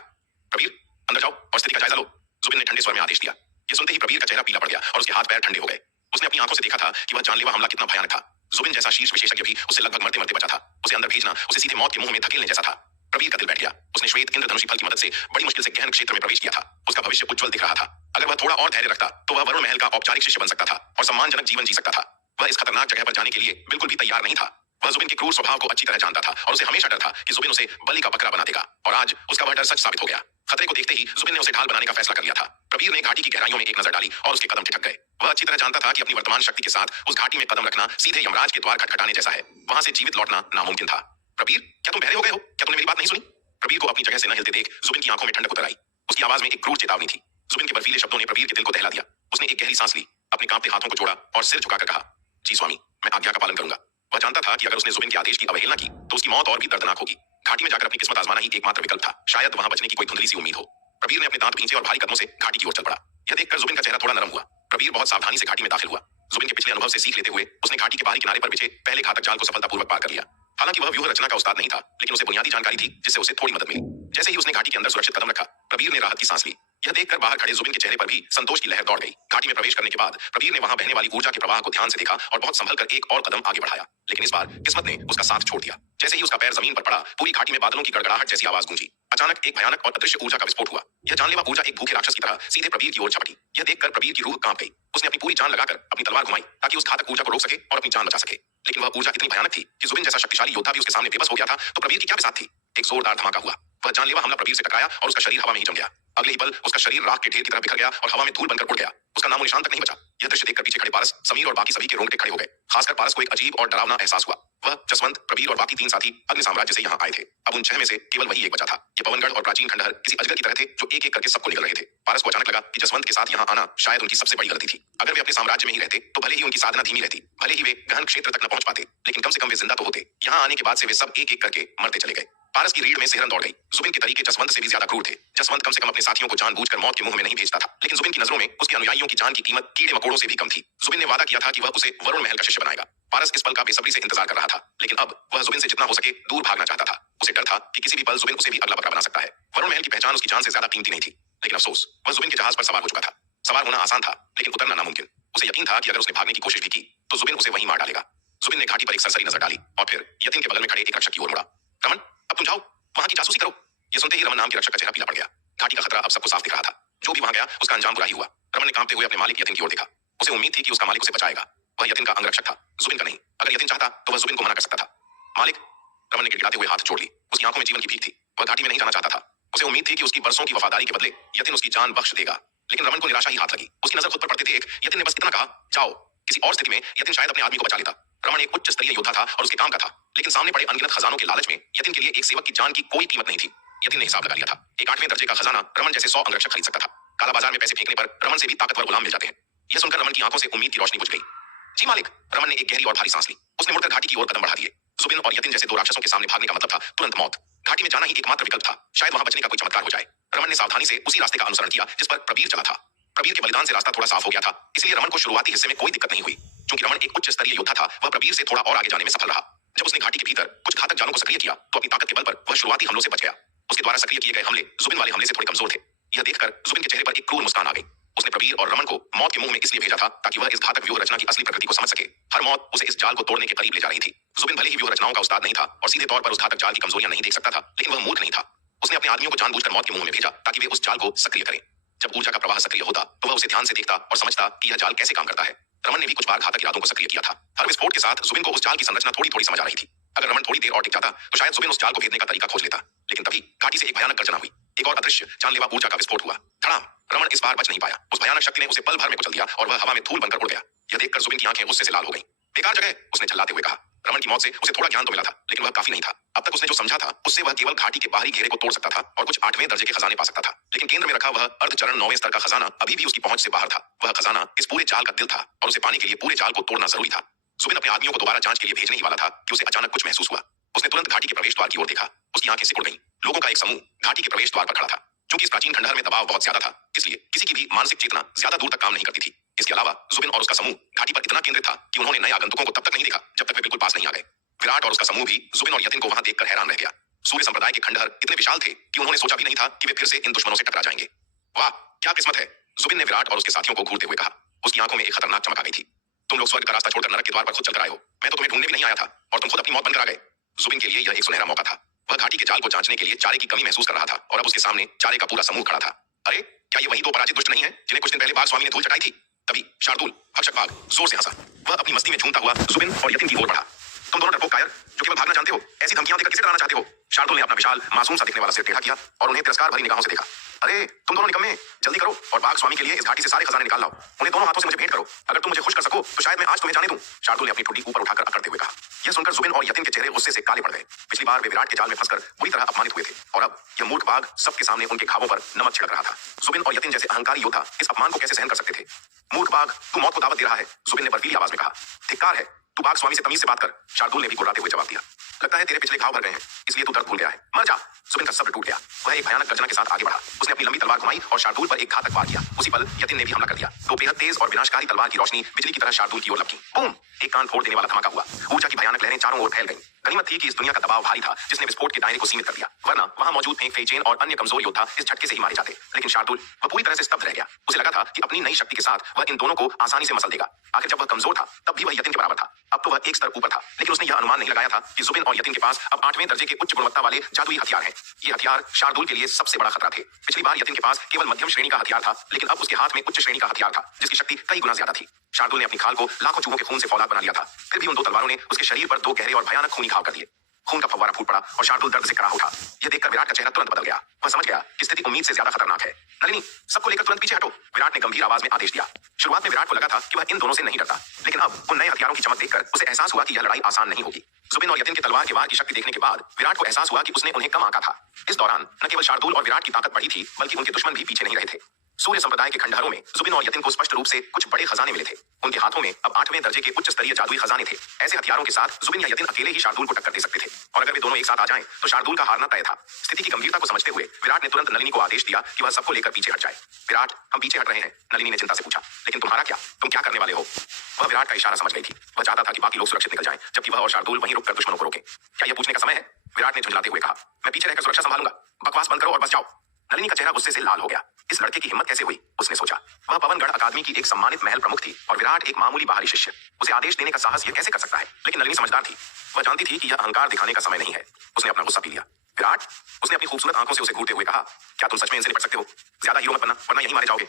प्रबीर, अंदर जाओ और स्थिति का जायजा लो, जुबिन ने ठंडे स्वर में आदेश दिया। यह सुनते ही प्रबीर का चेहरा पीला पड़ गया और उसके हाथ पैर ठंडे हो गए। उसने अपनी आंखों से देखा था कि वह जानलेवा हमला कितना भयानक था। जुबिन जैसा शीर्ष विशेषज्ञ भी उससे लगभग मरते मरते बचा था। उसे अंदर भेजना उसे सीधे मौत के मुंह में धकेलने जैसा था। प्रबीर का दिल बैठ गया। उसने श्वेत इंद्रधनुषी फल की मदद से बड़ी मुश्किल से गहन क्षेत्र में प्रवेश किया था। उसका भविष्य उज्जवल दिख रहा था। अगर वह थोड़ा और धैर्य रखता तो वह वरुण महल का औपचारिक शिष्य बन सकता था और सम्मानजनक जीवन जी सकता था। वह इस खतरनाक जगह पर जाने के लिए बिल्कुल भी तैयार नहीं था। वह जुबिन के क्रूर स्वभाव को अच्छी तरह जानता था और उसे हमेशा डर था कि जुबिन उसे बलि का बकरा बना देगा और आज उसका वह डर सच साबित हो गया। खतरे को देखते ही जुबिन ने उसे ढाल बनाने का फैसला कर लिया था। प्रबीर ने घाटी की गहराइयों में एक नजर डाली और उसके कदम ठिठक गए। वह अच्छी तरह जानता था कि अपनी वर्तमान शक्ति के साथ उस घाटी में कदम रखना सीधे यमराज के द्वार खटखटाने जैसा है। वहां से जीवित लौटना नामुमकिन था। प्रबीर, क्या तुम बहरे हो गए हो? क्या तुमने मेरी बात नहीं सुनी? प्रबीर को अपनी जगह से न हिलते देख जुबिन की आंखों में ठंडक उतर आई। उसकी आवाज में एक क्रूर चेतावनी थी। जुबिन के बर्फीले शब्दों ने प्रबीर के दिल को दहला दिया। उसने एक गहरी सांस ली, अपने कांपते हाथों को जोड़ा और सिर झुकाकर कहा, जी स्वामी, मैं आज्ञा का पालन करूंगा। वह जानता था कि अगर उसने जुबिन के आदेश की अवहेलना की तो उसकी मौत और भी दर्दनाक होगी। घाटी में जाकर अपनी किस्मत आजमाना ही एकमात्र विकल्प था। शायद वहां बचने की कोई धुंधली सी उम्मीद हो। प्रबीर ने अपने दांत भींचे और भारी कदमों से घाटी की ओर चल पड़ा। यह देखकर जुबिन का चेहरा थोड़ा नरम हुआ। प्रबीर बहुत सावधानी से घाटी में दाखिल हुआ। जुबिन के पिछले अनुभव से सीख लेते हुए उसने घाटी के बाहरी किनारे पर बिछे पहले घातक जाल को सफलतापूर्वक पार कर लिया। हालांकि वह व्यूह रचना का उस्ताद नहीं था, लेकिन उसे बुनियादी जानकारी थी जिससे उसे थोड़ी मदद मिली। जैसे ही उसने घाटी के अंदर सुरक्षित कदम रखा, प्रबीर ने राहत की सांस ली। यह देखकर बाहर खड़े जुबिन के चेहरे पर भी संतोष की लहर दौड़ गई। घाटी में प्रवेश करने के बाद प्रबीर ने वहां बहने वाली ऊर्जा के प्रवाह को ध्यान से देखा और बहुत संभल कर एक और कदम आगे बढ़ाया। लेकिन इस बार किस्मत ने उसका साथ छोड़ दिया। जैसे ही उसका पैर जमीन पर पड़ा, पूरी घाटी में बादलों की गड़गड़ाहट जैसी आवाज गूंजी। अचानक एक भयानक और अदृश्य ऊर्जा का विस्फोट हुआ। यह जानलेवा ऊर्जा एक भूखे राक्षस की तरह सीधे प्रबीर की ओर झपटी। यह देखकर प्रबीर की रूह कांप गई। उसने अपनी पूरी जान लगाकर अपनी तलवार घुमाई ताकि उस घातक ऊर्जा को रोक सके और अपनी जान बचा सके। लेकिन वह ऊर्जा इतनी भयानक थी कि जुबिन जैसा शक्तिशाली योद्धा भी उसके सामने बेबस हो गया था। तो प्रबीर की क्या बिसात थी? एक जोरदार धमाका हुआ। वह जानलेवा हमला प्रबीर से टकराया और उसका शरीर हवा में ही जम गया। अगले ही पल उसका शरीर राख के ढेर की तरह बिखर गया और हवा में धूल बनकर उड़ गया। उसका नामो निशान तक नहीं बचा। यह दृश्य देखकर पीछे खड़े पारस, समीर और बाकी सभी के रोंगटे खड़े हो गए। खासकर पारस को एक अजीब और डरावना एहसास हुआ। वह, जसवंत, प्रबीर और बाकी 3 साथी अग्नि साम्राज्य से यहाँ आए थे। अब उन 6 में से केवल वही एक बचा था। ये पवनगढ़ और प्राचीन खंडहर किसी अजगर की तरह थे जो एक एक करके सबको निगल रहे थे। पारस को अचानक लगा कि जसवंत के साथ यहाँ आना शायद उनकी सबसे बड़ी गलती थी। अगर वे अपने साम्राज्य में ही रहते तो भले ही उनकी साधना धीमी रहती, भले ही वे गहन क्षेत्र तक न पहुंच पाते, लेकिन कम से कम वे जिंदा तो होते। यहाँ आने के बाद से वे सब एक एक करके मरते चले गए। पारस की रीढ़ में सिहरन दौड़ गई। जुबिन के तरीके जसवंत से भी ज्यादा क्रूर थे। जसवंत कम से कम अपने साथियों को जानबूझकर मौत के मुंह में नहीं भेजता था, लेकिन जुबिन की नजरों में उसके अनुयायियों की जान की कीमत कीड़े मकोड़ों से भी कम थी। जुबिन ने वादा किया था कि वह उसे वरुण महल का शिष्य बनाएगा। पारस इस पल का बेसब्री से इंतजार कर रहा था, लेकिन अब वह जुबिन से जितना हो सके दूर भागना चाहता था। उसे डर था कि किसी भी पल जुबिन उसे भी अगला बकरा बना सकता है। वरुण महल की पहचान उसकी जान से ज्यादा कीमती नहीं थी, लेकिन अफसोस, वह जुबिन के जहाज पर सवार हो चुका था। सवार होना आसान था, लेकिन उतरना नामुमकिन। उसे यकीन था कि अगर उसने भागने की कोशिश भी की तो जुबिन उसे वहीं मार डालेगा। जुबिन ने घाटी पर एक सरसरी नजर डाली और फिर यतिन के बगल में खड़े एक रक्षक की ओर मुड़ा। रमन, अब तुम जाओ, वहां की जासूसी करो। यह सुनते ही रमन नाम के रक्षक का चेहरा पीला पड़ गया। घाटी का खतरा अब सबको साफ दिख रहा था। जो भी वहां गया उसका अंजाम बुरा ही हुआ। रमन ने कांपते हुए अपने मालिक यतिन की ओर देखा। उसे उम्मीद थी कि उसका मालिक उसे बचाएगा। वह यतिन का अंगरक्षक था, जुबिन का नहीं। अगर यतिन चाहता तो वह जुबिन को मना कर सकता था। मालिक, रमन ने गिड़गिड़ाते हुए हाथ जोड़ ली। उसकी आंखों में जीवन की भीख थी। वह घाटी में नहीं जाना चाहता था। उसे उम्मीद थी कि उसकी बरसों की वफादारी के बदले यतिन उसकी जान बख्श देगा, लेकिन रमन को निराशा ही हाथ लगी। उसकी नजर खुद पर पड़ते देख यतिन ने बस इतना कहा, जाओ। किसी और स्थिति में यतिन शायद अपने आदमी को बचा लेता। रमन एक उच्च स्तरीय योद्धा था और उसके काम का था, लेकिन सामने पड़े अनगिनत खजानों के लालच में यतिन के लिए एक सेवक की जान की कोई कीमत नहीं थी। यतिन ने हिसाब लगा लिया था। एक 8वें दर्जे का खजाना रमन जैसे 100 अंगरक्षक खरीद सकता था। काला बाजार में पैसे फेंकने पर रमन से भी ताकतवर गुलाम मिल जाते हैं। यह सुनकर रमन की आंखों से उम्मीद की रोशनी बुझ गई। जी मालिक। रमन ने एक गहरी और भारी सांस ली। उसने मुड़कर घाटी की ओर कदम बढ़ा दिए। जुबिन और यतिन जैसे दो राक्षसों के सामने भागने का मतलब था तुरंत मौत। घाटी में जाना ही एकमात्र विकल्प था, शायद वहां बचने का कोई चमत्कार हो जाए। रमन ने सावधानी से उसी रास्ते का अनुसरण किया जिस पर प्रबीर चला था। प्रबीर के बलिदान से रास्ता थोड़ा साफ हो गया था, इसलिए रमन को शुरुआती हिस्से में कोई दिक्कत नहीं हुई। क्योंकि रमन एक उच्च स्तरीय योद्धा था, वह प्रबीर से थोड़ा और आगे जाने में सफल रहा। जब उसने घाटी के भीतर कुछ घातक जालों को सक्रिय किया तो अपनी ताकत के बल पर वह शुरुआती हमलों से बच गया। उसके द्वारा सक्रिय किए गए हमले जुबिन वाले हमले से थोड़े कमजोर थे। यह देखकर जुबिन के चेहरे पर एक क्रूर मुस्कान आ गई। उसने प्रबीर और रमन को मौत के मुंह में इसलिए भेजा था ताकि वह इस घातक व्यूह रचना की असली प्रकृति को समझ सके। हर मौत उसे इस जाल को तोड़ने के करीब ले जा रही थी। जुबिन भले ही व्यूह रचनाओं का उस्ताद नहीं था और सीधे तौर पर उस घातक जाल की कमजोरियां नहीं देख सकता था, लेकिन वह मूर्ख नहीं था। उसने अपने आदमियों को जानबूझकर मौत के मुंह में भेजा ताकि वे उस जाल को सक्रिय करें। जब ऊर्जा का प्रवाह सक्रिय होता तो वह उसे ध्यान से देखता और समझता कि यह जाल कैसे काम करता है। रमन ने भी कुछ बार घातक इरादों को सक्रिय किया था। हर विस्फोट के साथ जुबिन को उस जाल की संरचना थोड़ी थोड़ी समझ आ रही थी। अगर रमन थोड़ी देर और टिक जाता तो शायद जुबिन उस जाल को भेदने का तरीका खोज लेता, लेकिन तभी घाटी से एक भयानक गर्जना हुई। एक और अदृश्य जानलेवा ऊर्जा का विस्फोट हुआ। धड़ाम। रमन इस बार बच नहीं पाया। उस भयानक शक्ति ने उसे पल भर में कुचल दिया और वह हवा में धूल बनकर उड़ गया। यह देखकर जुबिन की आंखें गुस्से से लाल हो गईं। बेकार जगह, उसने चिल्लाते हुए कहा। रमन की मौत से उसे थोड़ा ज्ञान तो मिला था, लेकिन वह काफी नहीं था। अब तक उसने जो समझा था उससे वह केवल घाटी के बाहरी घेरे को तोड़ सकता था और कुछ 8वें दर्जे के खजाने पा सकता था, लेकिन केंद्र में रखा वह अर्धचरण 9वें स्तर का खजाना अभी भी उसकी पहुंच से बाहर था। वह खजाना इस पूरे जाल का दिल था और उसे पाने के लिए पूरे जाल को तोड़ना जरूरी था। जुबिन अपने आदमियों को दोबारा जांच के लिए भेजने ही वाला था कि उसे अचानक कुछ महसूस हुआ। उसने तुरंत घाटी के प्रवेश द्वार की ओर देखा। उसकी आंखें सिकुड़ गईं। लोगों का एक समूह घाटी के प्रवेश द्वार पर खड़ा था। क्योंकि इस प्राचीन खंडहर में दबाव बहुत ज्यादा था, इसलिए किसी की भी मानसिक चेतना ज्यादा दूर तक काम नहीं करती थी। इसके अलावा जुबिन और उसका समूह घाटी पर इतना केंद्रित था कि उन्होंने नए आगंतुकों को तब तक नहीं देखा जब तक वे बिल्कुल पास नहीं आ गए। विराट और उसका समूह भी जुबिन और यतिन को वहां देखकर हैरान रह गया। सूर्य संप्रदाय के खंडहर इतने विशाल थे कि उन्होंने सोचा भी नहीं था कि वे फिर से इन दुश्मनों से टकरा जाएंगे। वाह, क्या किस्मत है, जुबिन ने विराट और उसके साथियों को घूरते हुए कहा। उसकी आंखों में एक खतरनाक चमक आ गई थी। तुम लोग स्वर्ग का रास्ता छोड़कर नरक के द्वार पर खुद चलकर आए हो। मैं तो तुम्हें ढूंढने भी नहीं आया था और तुम खुद अपनी मौत बनकर आ गए। जुबिन के लिए यह एक सुनहरा मौका था। वह घाटी के जाल को जांचने के लिए चारे की कमी महसूस कर रहा था और अब उसके सामने चारे का पूरा समूह खड़ा था। अरे, क्या ये वही दो पराजित दुष्ट नहीं है जिन्हें कुछ दिन पहले बाघ स्वामी ने धूल चटाई थी? तभी शार्दुल, भक्षक बाघ, जोर से हंसा। वह अपनी मस्ती में झूमता हुआ जुबिन और यतिन की ओर बढ़ा। तुम दोनों डरपोक कायर जो केवल भागना जानते हो, ऐसी धमकियां देकर किसे डराना चाहते हो? शार्दुल ने अपना विशाल मासूम सा दिखने वाला सिर टेढ़ा किया और उन्हें तिरस्कार भरी निगाहों से देखा। अरे, तुम दोनों निकम्मे, जल्दी करो और बाघ स्वामी के लिए इस घाटी से सारे खजाने निकाल लाओ। उन्हें दोनों हाथों से मुझे भेंट करो। अगर तुम मुझे खुश कर सको तो शायद मैं आज तुम्हें जाने दूं। शार्दुल ने अपनी ठुड्डी ऊपर उठाकर अकड़ते हुए कहा। यह सुनकर जुबिन और यतिन के चेहरे गुस्से से काले पड़ गए। पिछली बार वे विराट के जाल में फंसकर बुरी तरह अपमानित हुए थे और अब यह मूर्ख बाघ सबके सामने उनके घावों पर नमक छिड़क रहा था। जुबिन और यतिन जैसे अहंकारी योद्धा इस अपमान को कैसे सहन कर सकते थे? मूर्ख बाघ, तू मौत को दावत दे रहा है, जुबिन ने बर्फीली आवाज में कहा। धिक्कार है, तू बाघ स्वामी से तमीज से बात कर, शार्दुल ने भी गुर्राते हुए जवाब दिया। लगता है तेरे पिछले घाव भर गए हैं, इसलिए तू दर्द भूल गया है। मर जा। जुबिन का सब्र टूट गया। वह एक भयानक गर्जना के साथ आगे बढ़ा। उसने अपनी लंबी तलवार घुमाई और शार्दुल पर एक घातक वार किया। उसी पल यतिन ने भी हमला कर दिया। तो बेहद तेज और विनाशकारी तलवार की रोशनी बिजली की तरह शार्दुल की ओर लपकी। बूम! एक कान फोड़ देने वाला धमाका हुआ। ऊर्जा की भयानक लहरें चारों ओर फैल गईं। गनीमत थी कि इस दुनिया का दबाव भारी था जिसने विस्फोट के दायरे को सीमित कर दिया, वरना वहां मौजूद फेइचेन और अन्य कमजोर योद्धा इस झटके से ही मारे जाते। लेकिन शार्दुल, वह पूरी तरह से स्तब्ध रह गया। उसे लगा था कि अपनी नई शक्ति के साथ वह इन दोनों को आसानी से मसल देगा। आखिर जब वह कमजोर था तब भी वह यतिन के बराबर था। अब तो वह एक स्तर ऊपर था, लेकिन उसने यह अनुमान नहीं लगाया था कि जुबिन और यतिन के पास अब 8वें दर्जे के उच्च गुणवत्ता वाले जादुई हथियार हैं। ये हथियार शार्दुल के लिए सबसे बड़ा खतरा थे। पिछली बार यतिन के पास केवल मध्यम श्रेणी का हथियार था, लेकिन अब उसके हाथ में उच्च श्रेणी का हथियार था जिसकी शक्ति कई गुना ज्यादा थी। शार्दुल ने अपनी खाल को लाखों चूहों के खून से फौलाद बना लिया था, फिर भी उन दो तलवारों ने उसके शरीर पर दो गहरे और भयानक खूनी घाव कर दिए। खून का फव्वारा फूट पड़ा और शार्दुल दर्द से कराह उठा। यह देखकर विराट का चेहरा तुरंत बदल गया। वह समझ गया कि स्थिति उम्मीद से ज्यादा खतरनाक है। नलिनी, सबको लेकर तुरंत पीछे हटो, विराट ने गंभीर आवाज में आदेश दिया। शुरुआत में विराट को लगा था कि वह इन दोनों से नहीं डरता, लेकिन अब उन नए हथियारों की चमक देखकर उसे एहसास हुआ कि यह लड़ाई आसान नहीं होगी। जुबिन और यतिन के तलवार के वार की शक्ति देखने के बाद विराट को एहसास हुआ कि उसने उन्हें कम आंका था। इस दौरान न केवल शार्दुल और विराट की ताकत बढ़ी थी, बल्कि उनके दुश्मन भी पीछे नहीं रहे थे। सूर्य संप्रदाय के खंडहरों में जुबिन और यतिन को स्पष्ट रूप से कुछ बड़े खजाने मिले थे। उनके हाथों में अब 8वें दर्जे के उच्च स्तरीय जादुई खजाने थे। ऐसे हथियारों के साथ जुबिन या यतिन अकेले ही शार्दुल को टक्कर दे सकते थे, और अगर वे दोनों एक साथ आ जाएं तो शार्दुल का हारना तय था। स्थिति की गंभीरता को समझते हुए विराट ने तुरंत नलिनी को आदेश दिया कि वह सबको लेकर पीछे हट जाए। विराट, हम पीछे हट रहे हैं, नलिनी ने चिंता से पूछा। लेकिन तुम्हारा क्या? तुम क्या करने वाले हो? वह विराट का इशारा समझ गई थी। वह चाहता था कि बाकी लोग सुरक्षित निकल जाएं, जबकि वह और शार्दुल वहीं रुककर दुश्मनों को रोके। क्या यह पूछने का समय है? विराट ने झुंझलाते हुए कहा। मैं पीछे रहकर सुरक्षा संभालूंगा। बकवास बंद करो और बस जाओ। नलिनी का चेहरा गुस्से से लाल हो गया। इस लड़के की हिम्मत कैसे हुई? उसने सोचा। वह पवनगढ़ अकादमी की एक सम्मानित महल प्रमुख थी और विराट एक मामूली बाहरी शिष्य। उसे आदेश देने का साहस यह कैसे कर सकता है? लेकिन नलिनी समझदार थी। वह जानती थी कि यह अहंकार दिखाने का समय नहीं है। उसने अपना गुस्सा पी लिया। विराट, उसने अपनी खूबसूरत आंखों से उसे घूरते हुए कहा, क्या तुम सच में इनसे निपट सकते हो? ज्यादा हीरो मत बनना, वरना यहीं मारे जाओगे।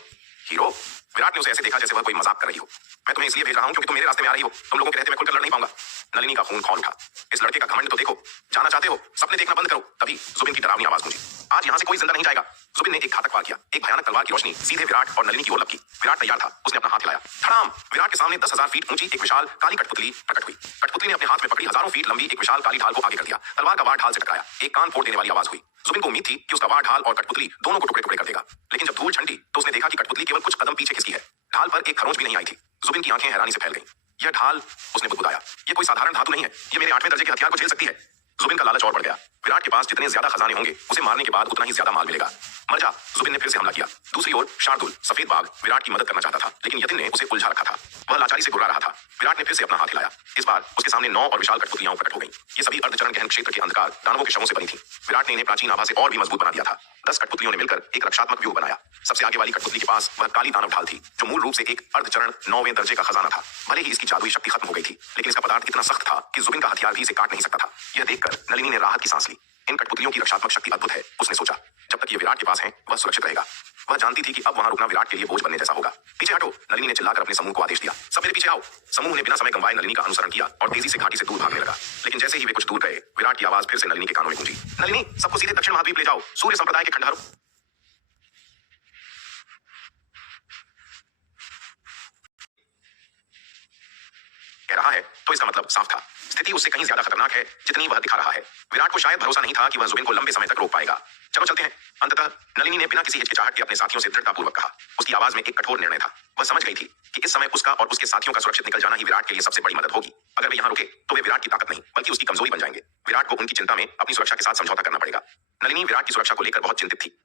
हीरो? विराट ने उसे ऐसे देखा जैसे वह कोई मजाक कर रही हो। मैं तुम्हें इसलिए भेज रहा हूं क्योंकि तुम मेरे रास्ते में आ रही हो। तुम लोगों के रहते मैं खुलकर लड़ नहीं पाऊंगा। नलिनी का खून खौल उठा। इस लड़के का घमंड तो देखो। जाना चाहते हो? सपने देखना बंद करो। तभी जुबिन की डरावनी आवाज गूंजी। आज यहां से कोई जिंदा नहीं जाएगा। जुबिन ने एक घातक वार किया। एक भयानक तलवार की रोशनी सीधे विराट और नलिनी की ओर लपकी। विराट तैयार था। उसने अपना हाथ हिलाया। धड़ाम! विराट के सामने 10,000 फीट ऊंची एक विशाल काली कठपुतली प्रकट हुई। कठपुतली ने अपने हाथ में पकड़ी हजारों फीट लंबी एक विशाल काली ढाल को आगे कर दिया। तलवार का वार ढाल से टकराया। एक कान फोड़ देने वाली आवाज हुई। जुबिन को उम्मीद थी कि उसका वार ढाल और कठपुतली दोनों को टुकड़े टुकड़े कर देगा, लेकिन जब धूल छंटी तो उसने देखा कि कठपुतली केवल कुछ कदम पीछे खिसकी है। ढाल पर एक खरोंच भी नहीं आई थी। जुबिन की आंखें हैरानी से फैल गईं। यह ढाल, उसने बुदबुदाया, ये कोई साधारण धातु नहीं है, ये मेरे 8वें दर्जे के हथियार को झेल सकती है। जुबिन का लालच और बढ़ गया। विराट के पास जितने ज्यादा खजाने होंगे, उसे मारने के बाद उतना ही ज्यादा माल मिलेगा। मर जा, जुबिन ने फिर से हमला किया। दूसरी ओर शार्दुल, सफेद बाघ, विराट की मदद करना चाहता था, लेकिन यतिन ने उसे उलझा रखा था। वह लाचारी से गुर्रा रहा था। विराट ने फिर से अपना हाथ हिलाया। इस बार उसके सामने 9 और विशाल कठपुतलियां प्रकट हो गईं। ये सभी अर्धचरण गहन क्षेत्र के अंधकार दानवों के शवों से बनी थी। विराट ने इन्हें प्राचीन आभा से और भी मजबूत बना दिया था। 10 कठपुतलियों ने मिलकर एक रक्षात्मक व्यूह बनाया। सबसे आगे वाली कठपुतली के पास वह काली दानव ढाल थी, जो मूल रूप से एक अर्धचरण 9वें दर्जे का खजाना था। भले ही इसकी जादुई शक्ति खत्म हो गई थी, लेकिन इसका पदार्थ इतना सख्त था कि जुबिन का हथियार भी इसे काट नहीं सकता था। यह देखकर नलिनी ने राहत की सांस ली। इन कठपुतलियों की रक्षात्मक शक्ति अद्भुत है, उसने सोचा। जब तक ये विराट के पास है, वह सुरक्षित रहेगा। वह जानती थी कि अब वहां रुकना विराट के लिए बोझ बनने जैसा होगा। पीछे हटो, नलिनी ने चिल्लाकर अपने समूह को आदेश दिया। सब मेरे पीछे आओ। समूह ने बिना समय गंवाए नलिनी का अनुसरण किया और तेजी से घाटी से दूर भागने लगा। लेकिन जैसे ही वे कुछ दूर गए, विराट की आवाज फिर से नलिनी के कानों में गूंजी। नलिनी, सबको सीधे दक्षिण महाद्वीप ले जाओ, सूर्य संप्रदाय के खंडहरों। कह रहा है तो इसका मतलब साफ था। स्थिति उससे कहीं ज्यादा खतरनाक है जितनी वह दिखा रहा है। विराट को शायद भरोसा नहीं था कि वह जुबिन को लंबे समय तक रोक पाएगा। चलो चलते हैं। अंततः नलिनी ने बिना किसी हिचकिचाहट के अपने साथियों से दृढ़तापूर्वक कहा। उसकी आवाज में एक कठोर निर्णय था। वह समझ गई थी कि इस समय उसका और उसके साथियों का सुरक्षित निकल जाना ही विराट के लिए सबसे बड़ी मदद होगी। अगर वे यहाँ रुके तो वे विराट की ताकत नहीं, बल्कि उसकी कमजोरी बन जाएंगे। विराट को उनकी चिंता में अपनी सुरक्षा के साथ समझौता करना पड़ेगा। नलिनी विराट की सुरक्षा को लेकर बहुत चिंतित थी।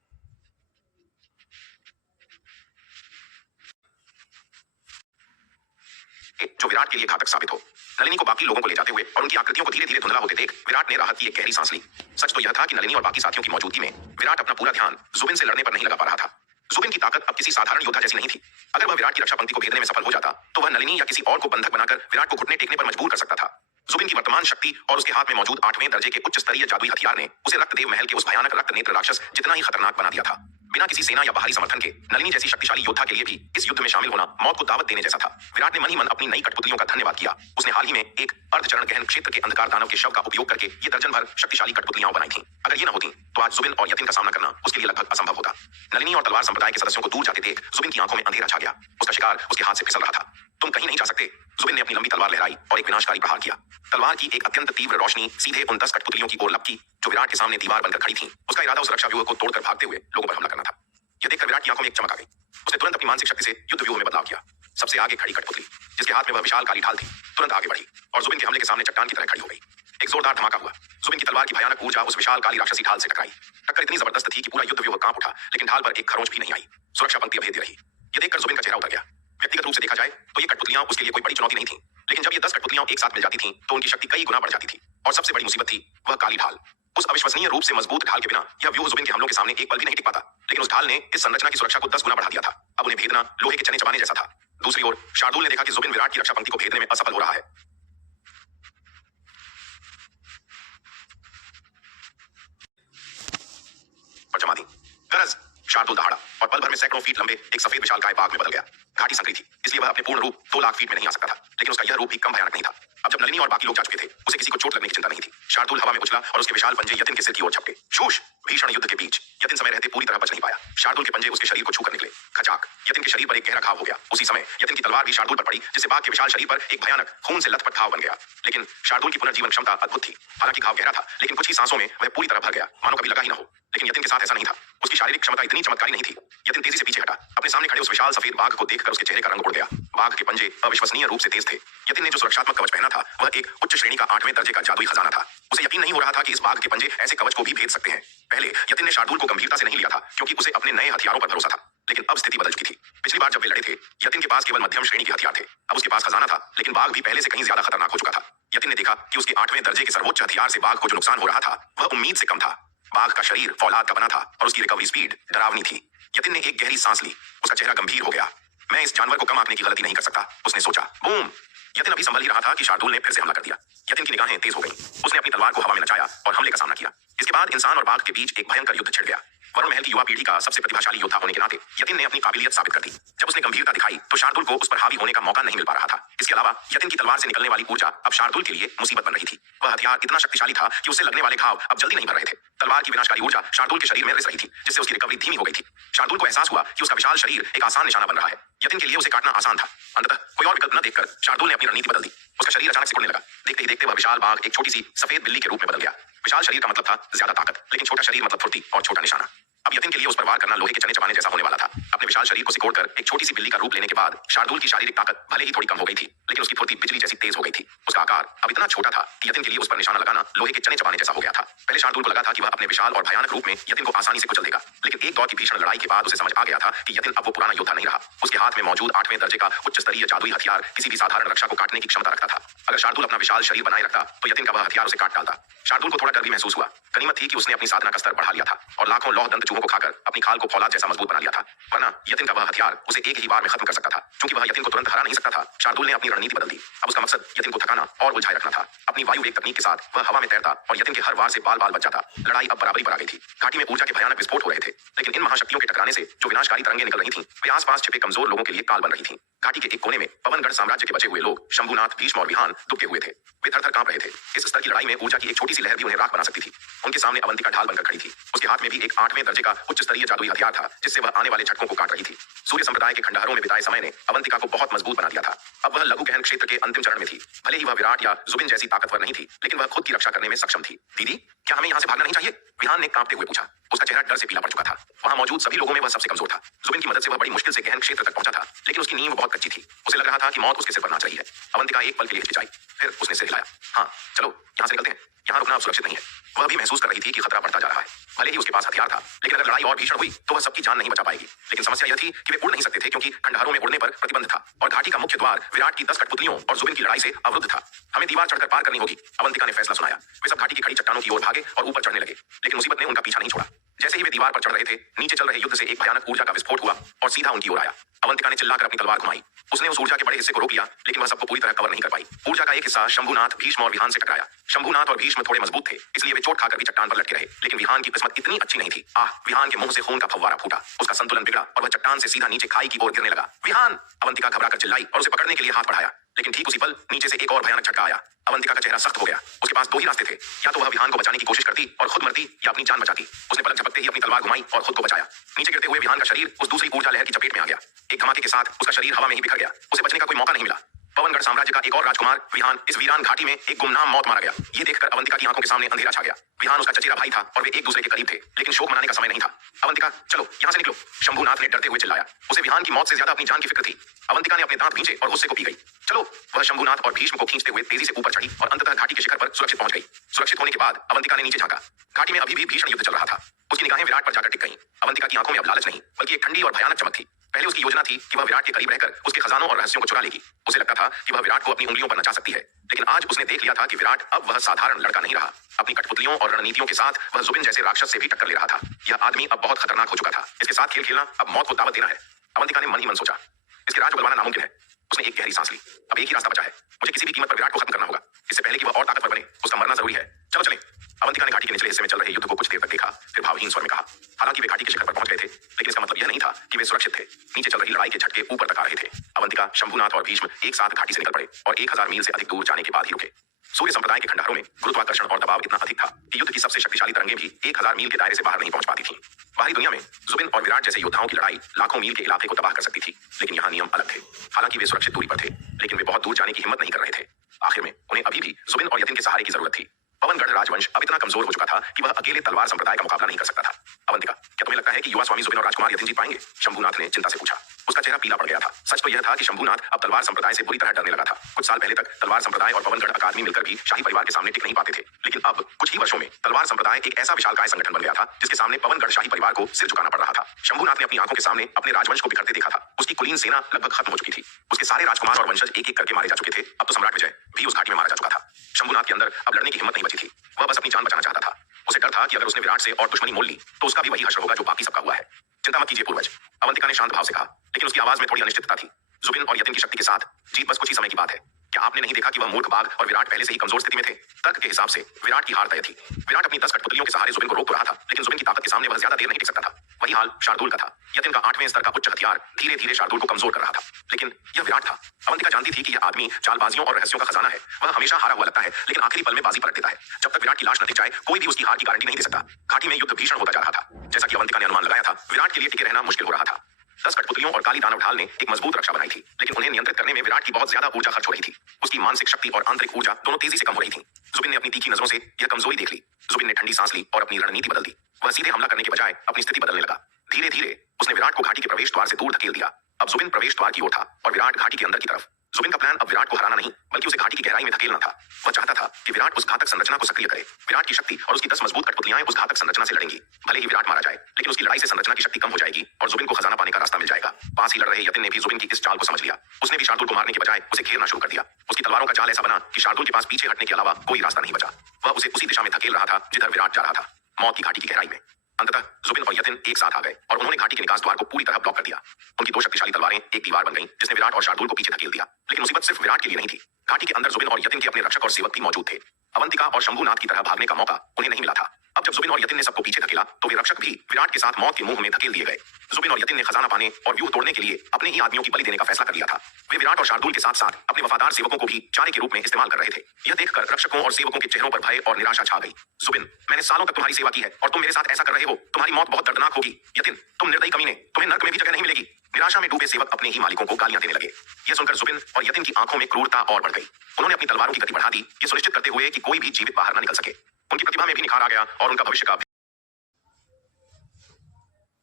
जो विराट के लिए घातक साबित हो। नलिनी को बाकी लोगों को ले जाते हुए और उनकी आकृतियों को धीरे धीरे धुंधला होते देख विराट ने राहत की एक गहरी सांस ली। सच तो यह था कि नलिनी और बाकी साथियों की मौजूदगी में विराट अपना पूरा ध्यान जुबिन से लड़ने पर नहीं लगा पा रहा था। जुबिन की ताकत अब किसी साधारण योद्धा जैसी नहीं थी। अगर वह विराट की रक्षा पंक्ति को भेदने में सफल हो जाता, तो वह नलिनी या किसी और को बंधक बनाकर विराट को घुटने टेकने पर मजबूर कर सकता था। जुबिन की वर्तमान शक्ति और उसके हाथ में मौजूद 8वें दर्जे के उच्च स्तरीय जादुई हथियार ने उसे रक्तदेव महल के उस भयानक रक्त नेत्र राक्षस जितना ही खतरनाक बना दिया था। बिना किसी सेना या बाहरी समर्थन के नलिनी जैसी शक्तिशाली योद्धा के लिए भी इस युद्ध में शामिल होना मौत को दावत देने जैसा था। विराट ने मन ही मन अपनी नई कठपुतलियों का धन्यवाद किया। उसने हाल ही में एक अर्धचरण गहन क्षेत्र के अंधकार दानव के शव का उपयोग करके ये दर्जन भर शक्तिशाली कठपुतलियां बनाई थीं। अगर ये न होती तो आज जुबिन और यतिन का सामना करना उसके लिए लगभग असंभव होता। नलिनी और तलवार संप्रदाय के सदस्यों को दूर जाते देख जुबिन की आंखों में अंधेरा छा गया। उसका शिकार उसके हाथ से फिसल रहा था। तुम कहीं नहीं जा सकते। जुबिन ने अपनी लंबी तलवार लहराई और एक विनाशकारी प्रहार किया। तलवार की एक अत्यंत तीव्र रोशनी सीधे उन 10 कठपुतलियों की ओर लपकी जो विराट के सामने दीवार बनकर खड़ी थीं। उसका इरादा उस रक्षा व्यूह को तोड़कर भागते हुए लोगों पर हमला करना था। यह देखकर विराट की आंखों में एक चमक आ गई। उसने तुरंत अपनी मानसिक शक्ति से युद्ध व्यूह में बदलाव किया। सबसे आगे खड़ी कठपुतली, जिसके हाथ में वह विशाल काली ढाल थी, तुरंत आगे बढ़ी और जुबिन के हमले के सामने चट्टान की तरह खड़ी हो गई। एक जोरदार धमाका हुआ। जुबिन की तलवार की भयानक ऊर्जा उस विशाल काली राक्षसी ढाल से टकराई। टक्कर इतनी जबरदस्त थी कि पूरा युद्ध व्यूह कांप उठा, लेकिन ढाल पर एक खरोंच भी नहीं आई। सुरक्षा पंक्ति अभेद्य रही। यह देखकर जुबिन का चेहरा उतर गया। व्यक्तिगत रूप से देखा जाए तो ये कठपुतलियां उसके लिए कोई बड़ी चुनौती नहीं थी, लेकिन जब ये 10 कठपुतलियां एक साथ मिल जाती थीं, तो उनकी शक्ति कई गुना बढ़ जाती थी। और सबसे बड़ी मुसीबत थी वह काली ढाल। उस अविश्वसनीय रूप से मजबूत ढाल के बिना यह व्यूह जुबिन के हमलों के सामने एक पल भी नहीं टिक पाता। लेकिन उस ढाल ने इस संरचना की सुरक्षा को 10 गुना बढ़ा दिया था। अब उन्हें भेदना लोहे के चने चबाने जैसा था। दूसरी ओर शार्दुल ने देखा कि जुबिन विराट की रक्षा पंक्ति को भेदने में असफल हो रहा है। और जमा दी। गरज! शार्दुल दहाड़ा और पल भर में सैकड़ों फीट लंबे एक सफेद विशालकाय बाघ में बदल गया। घाटी संकरी थी, इसलिए वह अपने पूर्ण रूप 2 लाख फीट में नहीं आ सकता था, लेकिन उसका यह रूप भी कम भयानक नहीं था। अब जब नलिनी और बाकी लोग जा चुके थे, उसे किसी को चोट लगने की चिंता नहीं थी। शार्दुल हवा में उछला और उसके विशाल पंजे यतिन के सिर की ओर झपटे। शूश! भीषण युद्ध के बीच यतिन समय रहते पूरी तरह बच नहीं पाया। शार्दुल के पंजे उसके शरीर को छूकर निकले। खचाक! यतिन के शरीर पर एक गहरा घाव हो गया। उसी समय यतिन की तलवार भी शार्दुल पर पड़ी, जिससे बाघ के विशाल शरीर पर एक भयानक खून से लथपथ घाव बन गया। लेकिन शार्दुल की पुनर्जीवन क्षमता अद्भुत थी। हालांकि घाव गहरा था, लेकिन कुछ ही सांसों में वह पूरी तरह भर गया, मानो कभी लगा ही न हो। लेकिन यतिन के साथ ऐसा नहीं था। उसकी शारीरिक क्षमता इतनी चमत्कारी नहीं थी। यतिन तेजी से पीछे हटा। अपने सामने खड़े उस विशाल सफेद बाघ को देखकर उसके चेहरे का रंग उड़ गया। बाघ के पंजे अविश्वसनीय रूप से तेज थे। यतिन ने जो सुरक्षात्मक कवच पहना था, वह एक उच्च श्रेणी का 8वें दर्जे का जादुई खजाना था। उसे यकीन नहीं हो रहा था कि इस बाघ के पंजे ऐसे कवच को भी भेद सकते हैं। पहले यतिन ने शार्दुल को गंभीरता से नहीं लिया था, क्योंकि उसे अपने नए हथियारों पर भरोसा था। लेकिन अब स्थिति बदल चुकी थी। पिछली बार जब वे लड़े थे, यतिन के पास केवल मध्यम श्रेणी के हथियार थे। अब उसके पास खजाना था, लेकिन बाघ भी पहले से कहीं ज्यादा खतरनाक हो चुका था। यतिन ने देखा कि उसके 8वें दर्जे के सर्वोच्च हथियार से बाघ को जो नुकसान हो रहा था, वह उम्मीद से कम था। बाघ का शरीर फौलाद का बना था और उसकी रिकवरी स्पीड डरावनी थी। यतिन ने एक गहरी सांस ली। उसका चेहरा गंभीर हो गया। मैं इस जानवर को कम आंकने की गलती नहीं कर सकता, उसने सोचा। बूम! यतिन अभी संभल ही रहा था कि शार्दुल ने फिर से हमला कर दिया। यतिन की निगाहें तेज हो गईं। उसने अपनी तलवार को हवा में नचाया और हमले का सामना किया। इसके बाद इंसान और बाघ के बीच एक भयंकर युद्ध छिड़ गया। वरुण महल की युवा पीढ़ी का सबसे प्रतिभाशाली योद्धा होने के नाते यतिन ने अपनी काबिलियत साबित कर दी। जब उसने गंभीरता दिखाई तो शार्दुल को उस पर हावी होने का मौका नहीं मिल पा रहा था। इसके अलावा यतिन की तलवार से निकलने वाली ऊर्जा अब शार्दुल के लिए मुसीबत बन रही थी। वह हथियार इतना शक्तिशाली था कि उससे लगने वाले घाव अब जल्दी नहीं भर रहे थे। तलवार की विनाशकारी ऊर्जा शार्दुल के शरीर में रिस रही थी, जिससे उसकी रिकवरी धीमी हो गई थी। शार्दुल को एहसास हुआ कि उसका विशाल शरीर एक आसान निशाना बन रहा है। यतिन के लिए उसे काटना आसान था। अंततः कोई और विकल्प न देखकर शार्दुल ने अपनी रणनीति बदल दी। उसका शरीर अचानक सिकुड़ने लगा। देखते ही देखते वह विशाल बाघ एक छोटी सी सफेद बिल्ली के रूप में बदल गया। विशाल शरीर का मतलब था ज्यादा ताकत, लेकिन छोटा शरीर मतलब फुर्ती और छोटा निशाना। अब यतिन के लिए उस पर वार करना लोहे के चने चबाने जैसा होने वाला था। अपने विशाल शरीर को सिकोड़कर एक छोटी सी बिल्ली का रूप लेने के बाद शार्दुल की शारीरिक ताकत भले ही थोड़ी कम हो गई थी, लेकिन उसकी फुर्ती बिजली जैसी तेज हो गई थी। उसका आकार अब इतना छोटा था कि यतिन के लिए उस पर निशाना लगाना लोहे के चने चबाने जैसा हो गया था। पहले शार्दुल को लगा था कि वह अपने विशाल और भयानक रूप में यतिन को आसानी से कुचल देगा, लेकिन एक दौर की भीषण लड़ाई के बाद उसे समझ आ गया था कि यतिन अब वो पुराना योद्धा नहीं रहा। उसके हाथ में मौजूद 8वें दर्जे का उच्च स्तरीय जादुई हथियार किसी भी साधारण रक्षा को काटने की क्षमता रखता था। अगर शार्दुल अपना विशाल शरीर बनाए रखता तो यतिन का वह हथियार उसे काट डालता। शार्दुल को थोड़ा डर भी महसूस हुआ। गनीमत थी कि उसने अपनी साधना का स्तर बढ़ा लिया था और लाखों लौह दंत चूहों को खाकर अपनी खाल को फौलाद जैसा मजबूत बना लिया था, वरना यतिन का वह हथियार उसे एक ही बार में खत्म कर सकता था। क्योंकि वह यतिन को तुरंत हरा नहीं सकता था, शार्दुल ने अपनी रणनीति बदल दी। अब उसका मकसद यतिन को थकाना और उलझाए रखना था। अपनी वायु वेग तकनीक के साथ वह हवा में तैरता और यतिन के हर वार से बाल बाल बच जाता। लड़ाई अब बराबरी पर आ गई थी। घाटी में ऊर्जा के भयानक विस्फोट हो रहे थे, लेकिन इन महाशक्तियों के टकराने से जो विनाशकारी तरंगें निकल रही थीं, वे आसपास छिपे कमजोर लोगों के लिए काल बन रही थीं। घाटी के एक कोने में पवनगढ़ साम्राज्य के बचे हुए लोग शंभुनाथ, भीष्म और विहान दुबके हुए थे। वे थर-थर कांप रहे थे। इस स्तर की लड़ाई में ऊर्जा की एक छोटी सी लहर भी उन्हें राख बना सकती थी। उनके सामने अवंतिका ढाल बनकर खड़ी थी। उसके हाथ में भी एक 8वें दर्जे का उच्च स्तरीय जादुई हथियार था, जिससे वह आने वाले झटकों को काट रही थी। सूर्य संप्रदाय के खंडहरों में बिताए समय ने अवंतिका को बहुत मजबूत बना दिया था। अब वह लघु गहन क्षेत्र के अंतिम चरण में थी। भले ही वह विराट या जुबिन जैसी ताकतवर नहीं थी, लेकिन वह खुद की रक्षा करने में सक्षम थी। दीदी, क्या हमें यहाँ से भागना नहीं चाहिए? विहान ने कांपते हुए पूछा। उसका चेहरा डर से पीला पड़ चुका था। वहां मौजूद सभी लोगों में वह सबसे कमजोर था। जुबिन की मदद से वह बड़ी मुश्किल से गहन क्षेत्र तक पहुंचा था, लेकिन उसकी नींव बहुत कच्ची थी। उसे लग रहा था कि मौत उसके सिर पर नाच रही है। अवंतिका एक पल के लिए हिचकिचाई, फिर उसने सिर हिलाया। हाँ, चलो यहाँ से निकलते हैं। यहाँ रुकना अब सुरक्षित नहीं है। वह भी महसूस कर रही थी कि खतरा बढ़ता जा रहा है। भले ही उसके पास हथियार था, लेकिन अगर लड़ाई और भीषण हुई तो वह सबकी जान नहीं बचा पाएगी। लेकिन समस्या यह थी कि वे उड़ नहीं सकते थे, क्योंकि खंडहरों में उड़ने पर प्रतिबंध था और घाटी का मुख्य द्वार विराट की 10 कठपुतलियों और जुबिन की लड़ाई से अवरुद्ध था। हमें दीवार चढ़कर पार करनी होगी, अवंतिका ने फैसला सुनाया। वे सब घाटी की खड़ी चट्टानों की ओर भागे और ऊपर चढ़ने लगे, लेकिन मुसीबत ने उनका पीछा नहीं छोड़ा। जैसे ही वे दीवार पर चढ़ रहे थे, नीचे चल रहे युद्ध से एक भयानक ऊर्जा का विस्फोट हुआ और सीधा उनकी ओर आया। अवंतिका ने चिल्लाकर अपनी तलवार घुमाई। उसने उस ऊर्जा के बड़े हिस्से को रोक लिया, लेकिन वह सबको पूरी तरह कवर नहीं कर पाई। ऊर्जा का एक हिस्सा शंभुनाथ, भीष्म और विहान से टकराया। शंभुनाथ और भीष्म थोड़े मजबूत थे, इसलिए वे चोट खाकर भी चट्टान पर लटके रहे, लेकिन विहान की किस्मत इतनी अच्छी नहीं थी। विहान के मुंह से खून का फव्वारा फूटा। उसका संतुलन बिगड़ा और वह चट्टान से सीधा नीचे खाई की ओर गिरने लगा। विहान! अवंतिका घबराकर चिल्लाई और उसे पकड़ने के लिए हाथ बढ़ाया, लेकिन ठीक उसी पल नीचे से एक और भयानक झटका आया। अवंतिका का चेहरा सख्त हो गया। उसके पास दो ही रास्ते थे, या तो वह विहान को बचाने की कोशिश करती और खुद मरती, या अपनी जान बचाती। उसने पलक झपकते ही अपनी तलवार घुमाई और खुद को बचाया। नीचे गिरते हुए विहान का शरीर उस दूसरी ऊर्जा लहर की चपेट में आ गया। एक धमाके के साथ उसका शरीर हवा में ही बिखर गया। उसे बचने का कोई मौका नहीं मिला। पवनगढ़ साम्राज्य का एक और राजकुमार विहान इस वीरान घाटी में एक गुमनाम मौत मारा गया। ये देखकर अवंतिका की आंखों के सामने अंधेरा छा गया। विहान उसका चचेरा भाई था और वे एक दूसरे के करीब थे, लेकिन शोक मनाने का समय नहीं था। अवंतिका, चलो यहाँ से निकलो, शंभुनाथ ने डरते हुए चिल्लाया। उसे विहान की मौत से ज्यादा अपनी जान की फिक्र थी। अवंतिका ने अपने दांत खींचे और गुस्से को पी गई। चलो, वह शंभुनाथ और भीष्म को खींचते हुए तेजी से ऊपर चढ़ी और अंततः घाटी के शिखर पर सुरक्षित पहुंच गई। सुरक्षित होने के बाद अवंतिका ने नीचे झांका। घाटी में अभी भी भीषण युद्ध चल रहा था। उसकी निगाहें विराट पर जाकर टिक गईं। अवंतिका की आंखों में अब लालच नहीं, बल्कि एक ठंडी और भयानक चमक थी। पहले उसकी योजना थी कि वह विराट के करीब रहकर उसके खजानों और रहस्यों को चुरा लेगी। उसे लगता था कि वह विराट को अपनी उंगलियों पर नचा सकती है, लेकिन आज उसने देख लिया था कि विराट अब वह साधारण लड़का नहीं रहा। अपनी कठपुतलियों और रणनीतियों के साथ वह जुबिन जैसे राक्षस से भी टक्कर ले रहा था। यह आदमी अब बहुत खतरनाक हो चुका था। इसके साथ खेल खेलना अब मौत को दावत देना है। अवंतिका ने मन ही मन सोचा, इसके राज को बलवाना नामुमकिन है। उसने एक गहरी सांस ली। अब एक ही रास्ता बचा है, मुझे किसी भी कीमत पर विराट को खत्म करना होगा। इससे पहले कि वह और ताकतवर बने, उसका मरना जरूरी है। चलो चलें। अवंतिका ने घाटी के निचले हिस्से में चल रहे युद्ध को कुछ देर तक देखा, फिर भावहीन स्वर में कहा। हालांकि वे घाटी के शिखर पर पहुंच गए थे, लेकिन इसका मतलब यह नहीं था कि वे सुरक्षित थे। नीचे चल रही लड़ाई के झटके ऊपर तक आ रहे थे। अवंतिका, शंभुनाथ और भीष्म एक साथ घाटी से निकल पड़े और 1000 मील से अधिक दूर जाने के बाद ही रुके। सूर्य संप्रदाय के खंडहरों में गुरुत्वाकर्षण और दबाव इतना अधिक था कि युद्ध की सबसे शक्तिशाली तरंगें भी 1000 मील के दायरे से बाहर नहीं पहुंच पाती थीं। बाहरी दुनिया में जुबिन और विराट जैसे योद्धाओं की लड़ाई लाखों मील के इलाके को तबाह कर सकती थी, लेकिन यहाँ नियम अलग थे। हालांकि वे सुरक्षित दूरी पर थे, लेकिन वे बहुत दूर जाने की हिम्मत नहीं कर रहे थे। आखिर में उन्हें अभी भी जुबिन और यतिन के सहारे की जरूरत थी। पवनगढ़ राजवंश अब इतना कमजोर हो चुका था कि वह अकेले तलवार संप्रदाय का मुकाबला नहीं कर सकता था। अवंतिका, क्या तुम्हें लगता है कि युवा स्वामी जुबिन और राजकुमार यतिन जीत पाएंगे? शंभुनाथ ने चिंता से पूछा। उसका चेहरा पीला पड़ गया था। सच तो यह था कि शंभुनाथ अब तलवार संप्रदाय से बुरी तरह डरने लगा था। कुछ साल पहले तक तलवार संप्रदाय और पवनगढ़ अकादमी मिलकर भी शाही परिवार के सामने टिक नहीं पाते थे, लेकिन अब कुछ ही वर्षों में तलवार संप्रदाय एक ऐसा विशालकाय संगठन बन गया था जिसके सामने पवनगढ़ शाही परिवार को सिर झुकाना पड़ रहा था। शंभुनाथ ने अपनी आंखों के सामने अपने राजवंश को बिखरते देखा था। उसकी कुलीन सेना लगभग खत्म हो चुकी थी। उसके सारे राजकुमार और वंशज एक एक करके मारे जा चुके थे। अब तो सम्राट विजय भी उस घाटी में मारा जा चुका था। शंभुनाथ के अंदर अब लड़ने की हिम्मत नहीं बची थी। वह बस अपनी जान बचाना चाहता था। उसे डर था कि अगर उसने विराट से और दुश्मनी मोल ली तो उसका भी वही हश्र होगा जो बाकी सबका हुआ है। चिंता मत कीजिए पूर्वज, अवंतिका ने शांत भाव से कहा, लेकिन उसकी आवाज में थोड़ी अनिश्चितता थी। जुबिन और यतिन की शक्ति के साथ जीत बस कुछ ही समय की बात है। क्या आपने नहीं देखा कि वह मूर्ख बाघ और विराट पहले से ही कमजोर स्थिति में थे? तर्क के हिसाब से विराट की हार तय थी। विराट अपनी 10 कठपुतलियों के सहारे जुबिन को रोक तो रहा था, लेकिन जुबिन की ताकत के सामने वह ज्यादा देर नहीं टिक सकता था। वही हाल शार्दुल का था। यतिन का 8वें स्तर का उच्च हथियार धीरे धीरे शार्दुल को कमजोर कर रहा था, लेकिन यह विराट था। अवंतिका जानती थी कि यह आदमी चालबाजियों और रहस्यों का खजाना है। वह हमेशा हारा हुआ लगता है, लेकिन आखिरी पल में बाजी पलट देता है। जब तक विराट की लाश न दिख जाए, कोई भी उसकी हार की गारंटी नहीं दे सकता। घाटी में युद्ध भीषण होता जा रहा था। जैसा कि अवंतिका ने अनुमान लगाया था, विराट के लिए टिके रहना मुश्किल हो रहा था। 10 कठपुतलियों और काली दानव ढाल ने एक मजबूत रक्षा बनाई थी, लेकिन उन्हें नियंत्रित करने में विराट की बहुत ज्यादा ऊर्जा खर्च हो रही थी। उसकी मानसिक शक्ति और आंतरिक ऊर्जा दोनों तेजी से कम हो रही थी। जुबिन ने अपनी तीखी नजरों से यह कमजोरी देख ली। जुबिन ने ठंडी सांस ली और अपनी रणनीति बदल दी। वह सीधे हमला करने के बजाय अपनी स्थिति बदलने लगा। धीरे धीरे उसने विराट को घाटी के प्रवेश द्वार से दूर धकेल दिया। अब जुबिन प्रवेश द्वार की ओर था और विराट घाटी के अंदर की तरफ। जुबिन का प्लान अब विराट को हराना नहीं बल्कि उसे घाटी की गहराई में धकेलना था। वह चाहता था कि विराट उस घातक संरचना को सक्रिय करे। विराट की शक्ति और उसकी 10 मजबूत कठपुतलियां उस घातक संरचना से लड़ेंगी। भले ही विराट मारा जाए, लेकिन उसकी लड़ाई से संरचना की शक्ति कम हो जाएगी और जुबिन को खजाना पाने का रास्ता मिल जाएगा। पास ही लड़ रहे यतिन ने भी जुबिन की इस चाल को समझ लिया। उसने भी शार्दुल को मारने के बजाय उसे घेरना शुरू कर दिया। उसकी तलवारों का जाल ऐसा बना कि शार्दुल के पास पीछे हटने के अलावा कोई रास्ता नहीं बचा। वह उसे उसी दिशा में धकेल रहा था जिधर विराट जा रहा था, मौत की घाटी की गहराई में। अंततः जुबिन और यतिन एक साथ आ गए और उन्होंने घाटी के निकास द्वार को पूरी तरह ब्लॉक कर दिया। उनकी 2 शक्तिशाली तलवारें एक दीवार बन गईं, जिसने विराट और शार्दुल को पीछे धकेल दिया। लेकिन मुसीबत सिर्फ विराट के लिए नहीं थी। घाटी के अंदर जुबिन और यतिन के अपने रक्षक और सेवक भी मौजूद थे। अवंतिका और शंभुनाथ की तरह भागने का मौका उन्हें नहीं मिला था। अब जब जुबिन और यतिन ने सबको पीछे धकेला तो वे रक्षक भी विराट के साथ मौत के मुंह में धकेल दिए गए। जुबिन और यतिन ने खजाना पाने और व्यूह तोड़ने के लिए अपने ही आदमियों की बलि देने का फैसला कर लिया था। वे विराट और शार्दुल के साथ साथ अपने वफादार सेवकों को भी चारे के रूप में इस्तेमाल कर रहे थे। यह देखकर रक्षकों और सेवकों के चेहरों पर भय और निराशा छा गई। जुबिन, मैंने सालों तक तुम्हारी सेवा की है और तुम मेरे साथ ऐसा कर रहे हो। तुम्हारी मौत बहुत दर्दनाक होगी। यतिन, तुम निर्दयी कमीने, तुम्हें नर्क में भी जगह नहीं मिलेगी। निराशा में डूबे सेवक अपने ही मालिकों को गालियां देने लगे। यह सुनकर जुबिन और यतिन की आंखों में क्रूरता और बढ़ गई। उन्होंने अपनी तलवारों की गति बढ़ा दी, ये सुनिश्चित करते हुए कि कोई भी जीवित बाहर न निकल सके। उनकी प्रतिभा में भी निखार आ गया और उनका भविष्य का।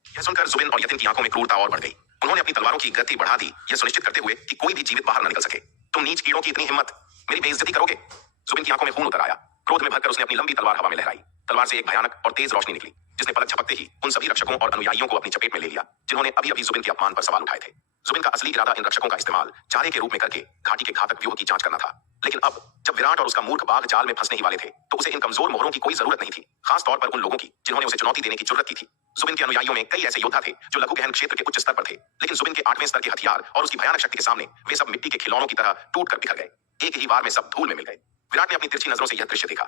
यह सुनकर जुबिन और यतिन की आंखों में क्रूरता और बढ़ गई। उन्होंने अपनी तलवारों की गति बढ़ा दी, यह सुनिश्चित करते हुए कि कोई भी जीवित बाहर न निकल सके। तुम नीच कीड़ों की इतनी हिम्मत, मेरी बेइज्जती करोगे? जुबिन की आंखों में खून उतर आया। क्रोध में भरकर उसने अपनी लंबी तलवार हवा में लहराई। तलवार से एक भयानक और तेज रोशनी निकली, जिसने पलक झपकते ही उन सभी रक्षकों और अनुयायियों को अपनी चपेट में ले लिया जिन्होंने अभी अभी जुबिन के अपमान पर सवाल उठाए थे। जुबिन का असली इरादा इन रक्षकों का इस्तेमाल चारे के रूप में करके घाटी के घातक व्यूह की जांच करना था। लेकिन अब जब विराट और उसका मूर्ख बाघ जाल में फंसने ही वाले थे तो उसे इन कमजोर मोहरों की कोई जरूरत नहीं थी, खास तौर पर उन लोगों की जिन्होंने उसे चुनौती देने की जरूरत की थी। जुबिन के अनुयायियों में कई ऐसे योद्धा थे जो लघु गहन क्षेत्र के उच्च स्तर पर थे, लेकिन जुबिन के 8वें स्तर के हथियार और उसकी भयानक शक्ति के सामने वे सब मिट्टी के खिलौनों की तरह टूट कर बिखर गए। एक ही बार में सब धूल में मिल गए। विराट ने अपनी तिरछी नजरों से यह दृश्य देखा।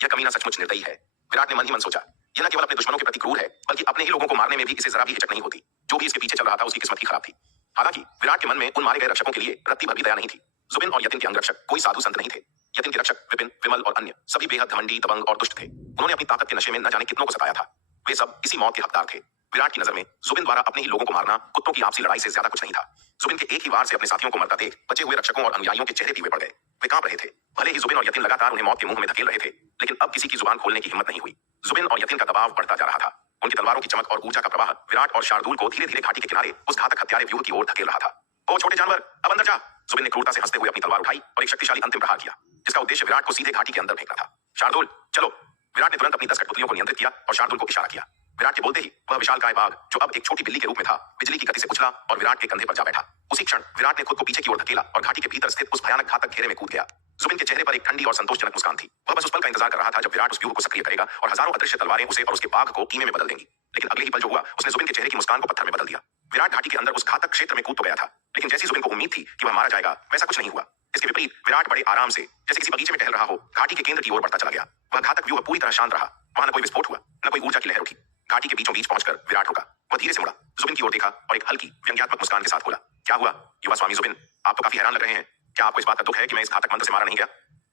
यह कमीना सचमुच निर्दयी है, विराट ने मन ही मन सोचा। यह न केवल अपने दुश्मनों के प्रति क्रूर है, बल्कि अपने ही लोगों को मारने में भी इसे जरा भी हिचक नहीं होती। जो भी इसके पीछे चल रहा था उसकी किस्मत ही खराब थी। हालांकि विराट के मन में उन मारे गए रक्षकों के लिए रत्ती भर भी दया नहीं थी। जुबिन और यतिन के अंगरक्षक कोई साधु संत नहीं थे। यतिन के रक्षक विपिन, विमल और अन्य सभी बेहद घमंडी, दबंग और दुष्ट थे। उन्होंने अपनी ताकत के नशे में न जाने कितनों को सताया था। वे सब इसी मौत के हकदार थे। विराट की नजर में जुबिन द्वारा अपने ही लोगों को मारना कुत्तों की आपसी लड़ाई से ज्यादा कुछ नहीं था। जुबिन के एक ही वार से अपने साथियों को मरता देख बचे हुए रक्षकों और अनुयायियों के चेहरे पीले पड़ गए। वे कांप रहे थे। भले ही जुबिन और यतिन लगातार उन्हें मौत के मुंह में धकेल रहे थे, लेकिन अब किसी की जुबान खोलने की हिम्मत नहीं हुई। जुबिन और यतिन का दबाव बढ़ता जा रहा था। उनकी तलवारों की चमक और ऊर्जा का प्रवाह विराट और शार्दुल को धीरे धीरे घाटी के किनारे उस घातक हत्यारे व्यूह की ओर धकेल रहा था। ओ छोटे जानवर, अब अंदर जा। जुबिन ने क्रूरता से हंसते हुए अपनी तलवार उठाई और एक शक्तिशाली अंतिम प्रहार किया, जिसका उद्देश्य विराट को सीधे घाटी के अंदर फेंकना था। शार्दुल, चलो। विराट ने तुरंत अपनी 10 कठपुतलियों को नियंत्रित किया और शार्दुल को इशारा किया। विराट के बोलते ही वह विशालकाय बाघ, जो अब एक छोटी बिल्ली के रूप में था, बिजली की गति से उछला और विराट के कंधे पर जा बैठा। उसी क्षण विराट ने खुद को पीछे की ओर धकेला और घाटी के भीतर स्थित उस भयानक घातक घेरे में कूद गया। जुबिन के चेहरे पर एक ठंडी और संतोषजनक मुस्कान थी। वह बस उस पल का इंतजार कर रहा था जब विराट उस व्यूह को सक्रिय करेगा और हजारों अदृश्य तलवारें उसे और उसके बाघ को कीमे में बदल देंगी। लेकिन अगले ही पल जो हुआ, उसने जुबिन के चेहरे की मुस्कान को पत्थर में बदल दिया। विराट घाटी के अंदर उस घातक क्षेत्र में कूद तो गया था, लेकिन जैसी जुबिन को उम्मीद थी कि वह मारा जाएगा, वैसा कुछ नहीं हुआ। इसके विपरीत विराट बड़े आराम से, जैसे किसी बगीचे में टहल रहा हो, घाटी के केंद्र की ओर बढ़ता चला गया। वह घातक व्यूह पूरी तरह शांत रहा। वहां न कोई विस्फोट हुआ, न कोई ऊर्जा की लहर उठी। घाटी के बीचों बीच पहुंचकर विराट रुका। वह धीरे से मुड़ा, जुबिन की ओर देखा और एक हल्की व्यंग्यात्मक मुस्कान के साथ बोला, क्या हुआ युवा स्वामी जुबिन? आप तो काफी हैरान लग रहे हैं। क्या आपको इस बात का दुख है कि मैं इस घातक मंत्र से मारा नहीं गया?